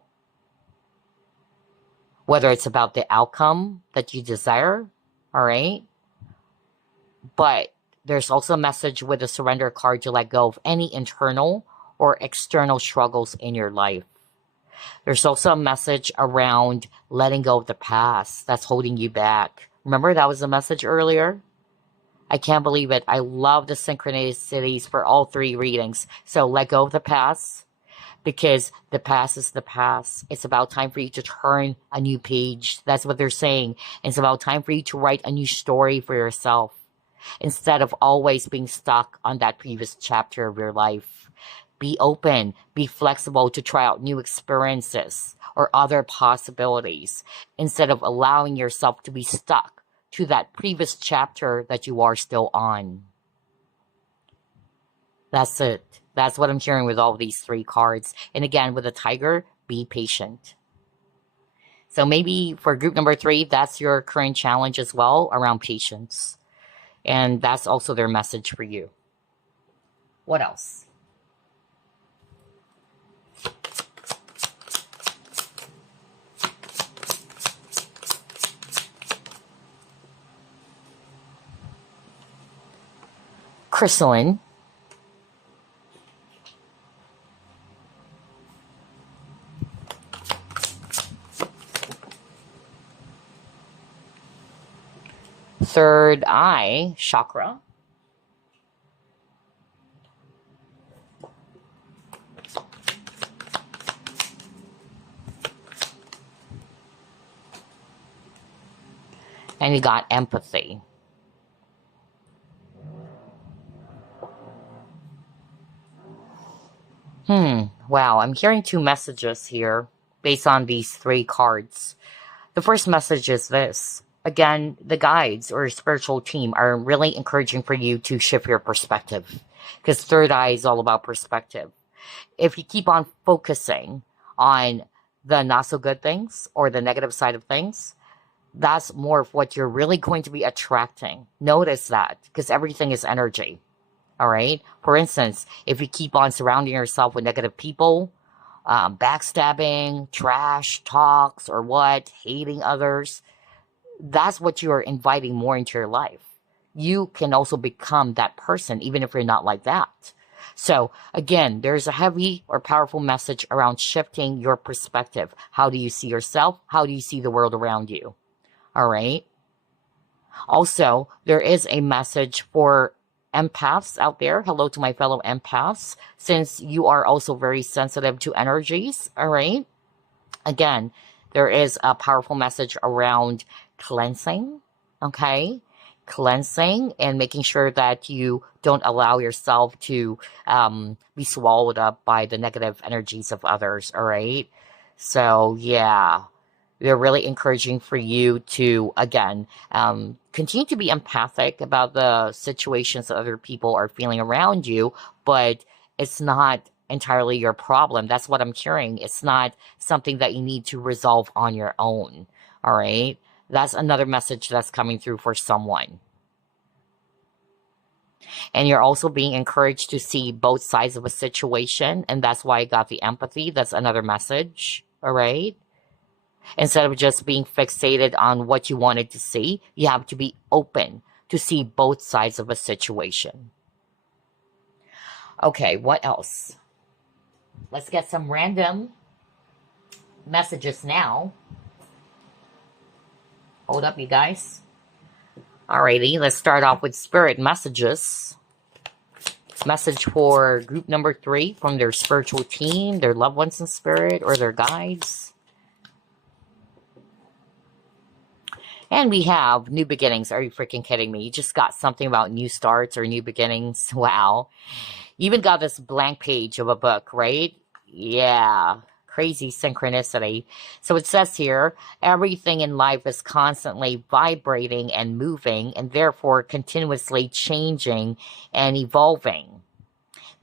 Whether it's about the outcome that you desire, all right? But there's also a message with the surrender card to let go of any internal or external struggles in your life. There's also a message around letting go of the past that's holding you back. Remember that was the message earlier? I can't believe it. I love the synchronicities for all 3 readings. So let go of the past, because the past is the past. It's about time for you to turn a new page. That's what they're saying. It's about time for you to write a new story for yourself instead of always being stuck on that previous chapter of your life. Be open, be flexible to try out new experiences or other possibilities instead of allowing yourself to be stuck to that previous chapter that you are still on. That's it. That's what I'm hearing with all these 3 cards. And again, with the tiger, be patient. So maybe for group number 3, that's your current challenge as well, around patience. And that's also their message for you. What else? Crystalline. Third eye chakra. And you got empathy. Wow, I'm hearing 2 messages here based on these 3 cards. The first message is this. Again, the guides or spiritual team are really encouraging for you to shift your perspective, because third eye is all about perspective. If you keep on focusing on the not so good things or the negative side of things, that's more of what you're really going to be attracting. Notice that, because everything is energy. All right. For instance, if you keep on surrounding yourself with negative people, backstabbing, trash talks, or what, hating others, that's what you are inviting more into your life. You can also become that person, even if you're not like that. So again, there's a heavy or powerful message around shifting your perspective. How do you see yourself? How do you see the world around you? All right. Also, there is a message for empaths out there. Hello to my fellow empaths, since you are also very sensitive to energies. All right. Again, there is a powerful message around cleansing. Okay. Cleansing and making sure that you don't allow yourself to be swallowed up by the negative energies of others. All right. So, yeah. They're really encouraging for you to, again, continue to be empathic about the situations that other people are feeling around you, but it's not entirely your problem. That's what I'm hearing. It's not something that you need to resolve on your own. All right. That's another message that's coming through for someone. And you're also being encouraged to see both sides of a situation. And that's why I got the empathy. That's another message. All right. Instead of just being fixated on what you wanted to see, you have to be open to see both sides of a situation. Okay, what else? Let's get some random messages now. Hold up, you guys. Alrighty, let's start off with spirit messages. Message for group number 3 from their spiritual team, their loved ones in spirit, or their guides. And we have new beginnings. Are you freaking kidding me? You just got something about new starts or new beginnings. Wow. You even got this blank page of a book, right? Yeah. Crazy synchronicity. So it says here, everything in life is constantly vibrating and moving, and therefore continuously changing and evolving.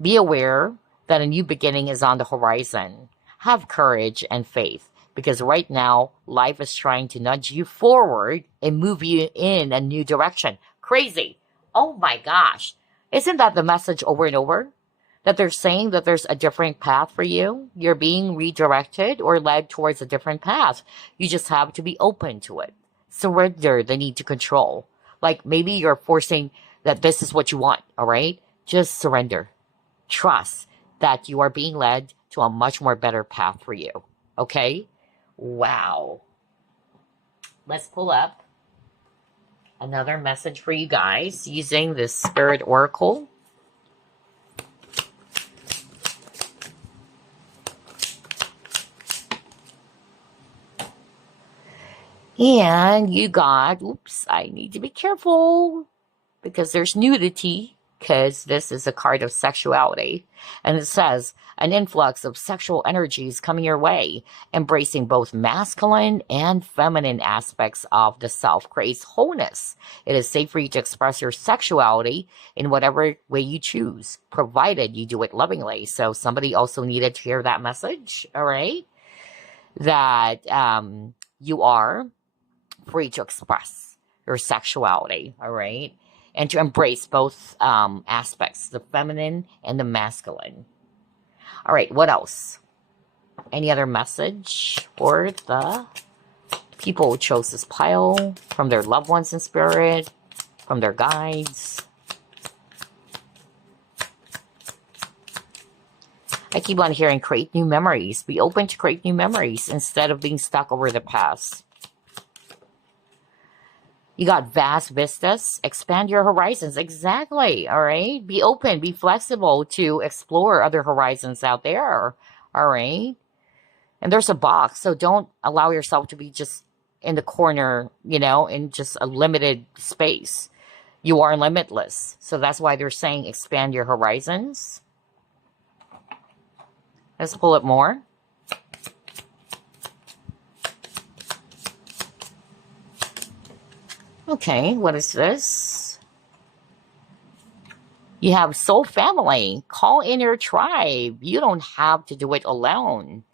Be aware that a new beginning is on the horizon. Have courage and faith, because right now, life is trying to nudge you forward and move you in a new direction. Crazy. Oh my gosh. Isn't that the message over and over? That they're saying that there's a different path for you. You're being redirected or led towards a different path. You just have to be open to it. Surrender the need to control. Like maybe you're forcing that this is what you want, all right? Just surrender. Trust that you are being led to a much more better path for you. Okay? Wow. Let's pull up another message for you guys using this Spirit Oracle. And you got, oops, I need to be careful because there's nudity, because this is a card of sexuality. And it says, an influx of sexual energies coming your way, embracing both masculine and feminine aspects of the self creates wholeness. It is safe for you to express your sexuality in whatever way you choose, provided you do it lovingly. So somebody also needed to hear that message, all right? That you are free to express your sexuality, all right? And to embrace both aspects, the feminine and the masculine. All right, what else? Any other message for the people who chose this pile from their loved ones in spirit, from their guides? I keep on hearing create new memories. Be open to create new memories instead of being stuck over the past. You got vast vistas. Expand your horizons. Exactly. All right. Be open. Be flexible to explore other horizons out there. All right. And there's a box. So don't allow yourself to be just in the corner, you know, in just a limited space. You are limitless. So that's why they're saying expand your horizons. Let's pull it more. Okay, what is this? You have soul family. Call in your tribe. You don't have to do it alone.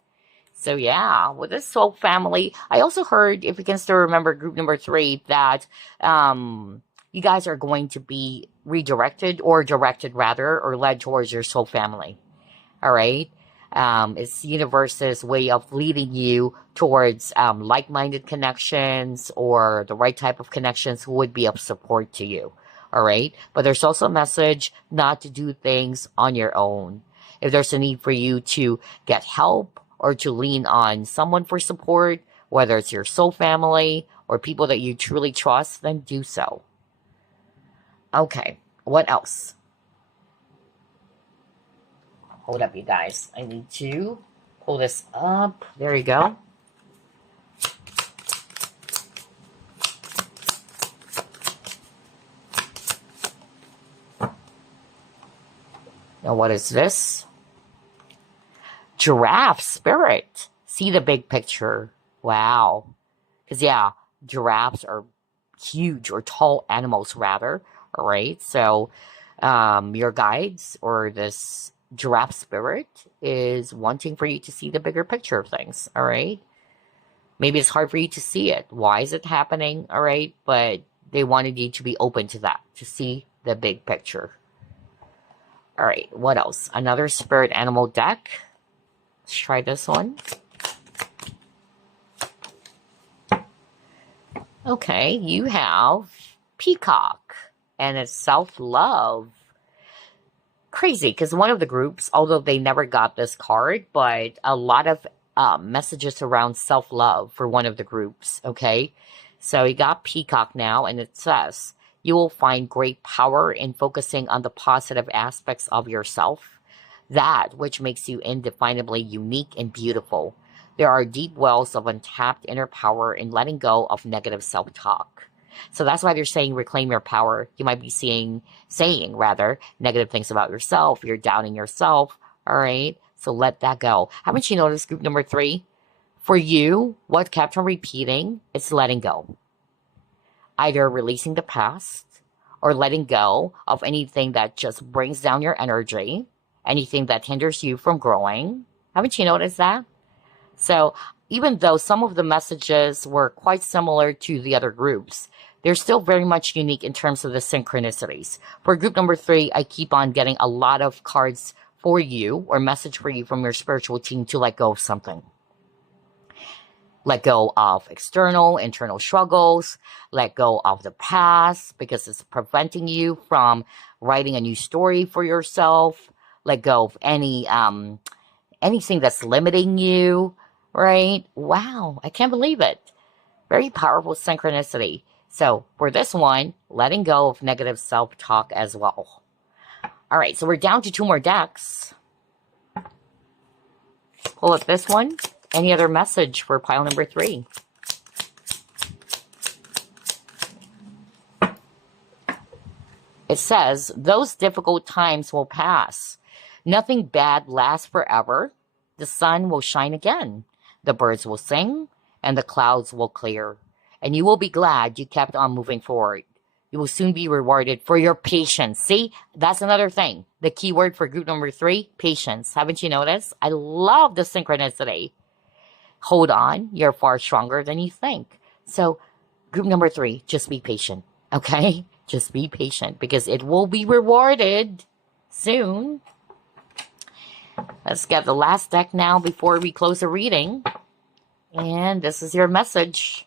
So yeah, with this soul family, I also heard, if you can still remember group number 3, that you guys are going to be redirected or directed rather, or led towards your soul family. All right. It's universe's way of leading you towards like-minded connections or the right type of connections who would be of support to you. All right. But there's also a message not to do things on your own. If there's a need for you to get help or to lean on someone for support, whether it's your soul family or people that you truly trust, then do so. Okay. What else? Hold up, you guys. I need to pull this up. There you go. Now, what is this? Giraffe spirit. See the big picture. Wow. Because, yeah, giraffes are huge or tall animals, rather. All right. So, your guides or this giraffe spirit is wanting for you to see the bigger picture of things. All right. Maybe it's hard for you to see it. Why is it happening? All right. But they wanted you to be open to that, to see the big picture. All right. What else? Another spirit animal deck. Let's try this one. Okay. You have peacock, and it's self-love. Crazy, because one of the groups, although they never got this card, but a lot of messages around self-love for one of the groups, okay? So you got peacock now, and it says, you will find great power in focusing on the positive aspects of yourself, that which makes you indefinably unique and beautiful. There are deep wells of untapped inner power in letting go of negative self-talk. So that's why they're saying reclaim your power. You might be saying negative things about yourself. You're doubting yourself. All right. So let that go. Haven't you noticed group number 3? For you, what kept on repeating is letting go. Either releasing the past or letting go of anything that just brings down your energy, anything that hinders you from growing. Haven't you noticed that? So even though some of the messages were quite similar to the other groups, they're still very much unique in terms of the synchronicities. For group number 3, I keep on getting a lot of cards for you or message for you from your spiritual team to let go of something. Let go of internal struggles, let go of the past because it's preventing you from writing a new story for yourself, let go of anything that's limiting you, right? Wow, I can't believe it. Very powerful synchronicity. So for this one, letting go of negative self-talk as well. All right, so we're down to 2 more decks. Pull up this one. Any other message for pile number 3? It says, those difficult times will pass. Nothing bad lasts forever. The sun will shine again. The birds will sing, and the clouds will clear. And you will be glad you kept on moving forward. You will soon be rewarded for your patience. See, that's another thing. The key word for group number 3, patience. Haven't you noticed? I love the synchronicity. Hold on. You're far stronger than you think. So group number 3, just be patient. Okay? Just be patient because it will be rewarded soon. Let's get the last deck now before we close the reading. And this is your message.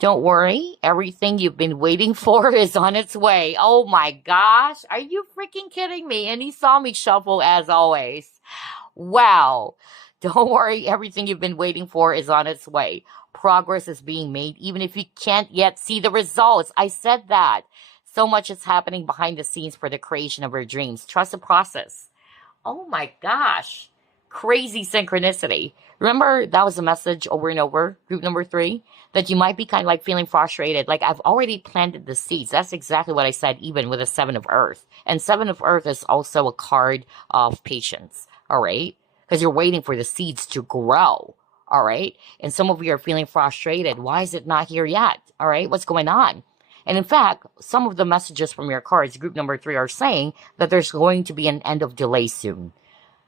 Don't worry, everything you've been waiting for is on its way. Oh my gosh, are you freaking kidding me? And he saw me shuffle as always. Wow. Don't worry, everything you've been waiting for is on its way. Progress is being made, even if you can't yet see the results. I said that. So much is happening behind the scenes for the creation of your dreams. Trust the process. Oh my gosh. Crazy synchronicity. Remember, that was a message over and over, group number 3, that you might be kind of like feeling frustrated. Like, I've already planted the seeds. That's exactly what I said, even with the 7 of Earth. And 7 of Earth is also a card of patience, all right? Because you're waiting for the seeds to grow, all right? And some of you are feeling frustrated. Why is it not here yet, all right? What's going on? And in fact, some of the messages from your cards, group number 3, are saying that there's going to be an end of delay soon.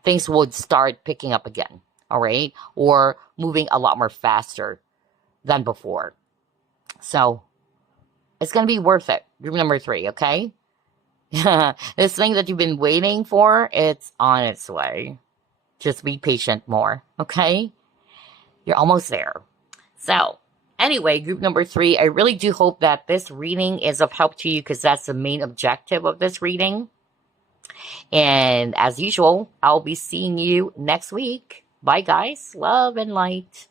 Things would start picking up again, all right? Or moving a lot more faster than before. So it's going to be worth it. Group number 3, okay? This thing that you've been waiting for, it's on its way. Just be patient more, okay? You're almost there. So, anyway, group number 3, I really do hope that this reading is of help to you because that's the main objective of this reading. And as usual, I'll be seeing you next week. Bye, guys. Love and light.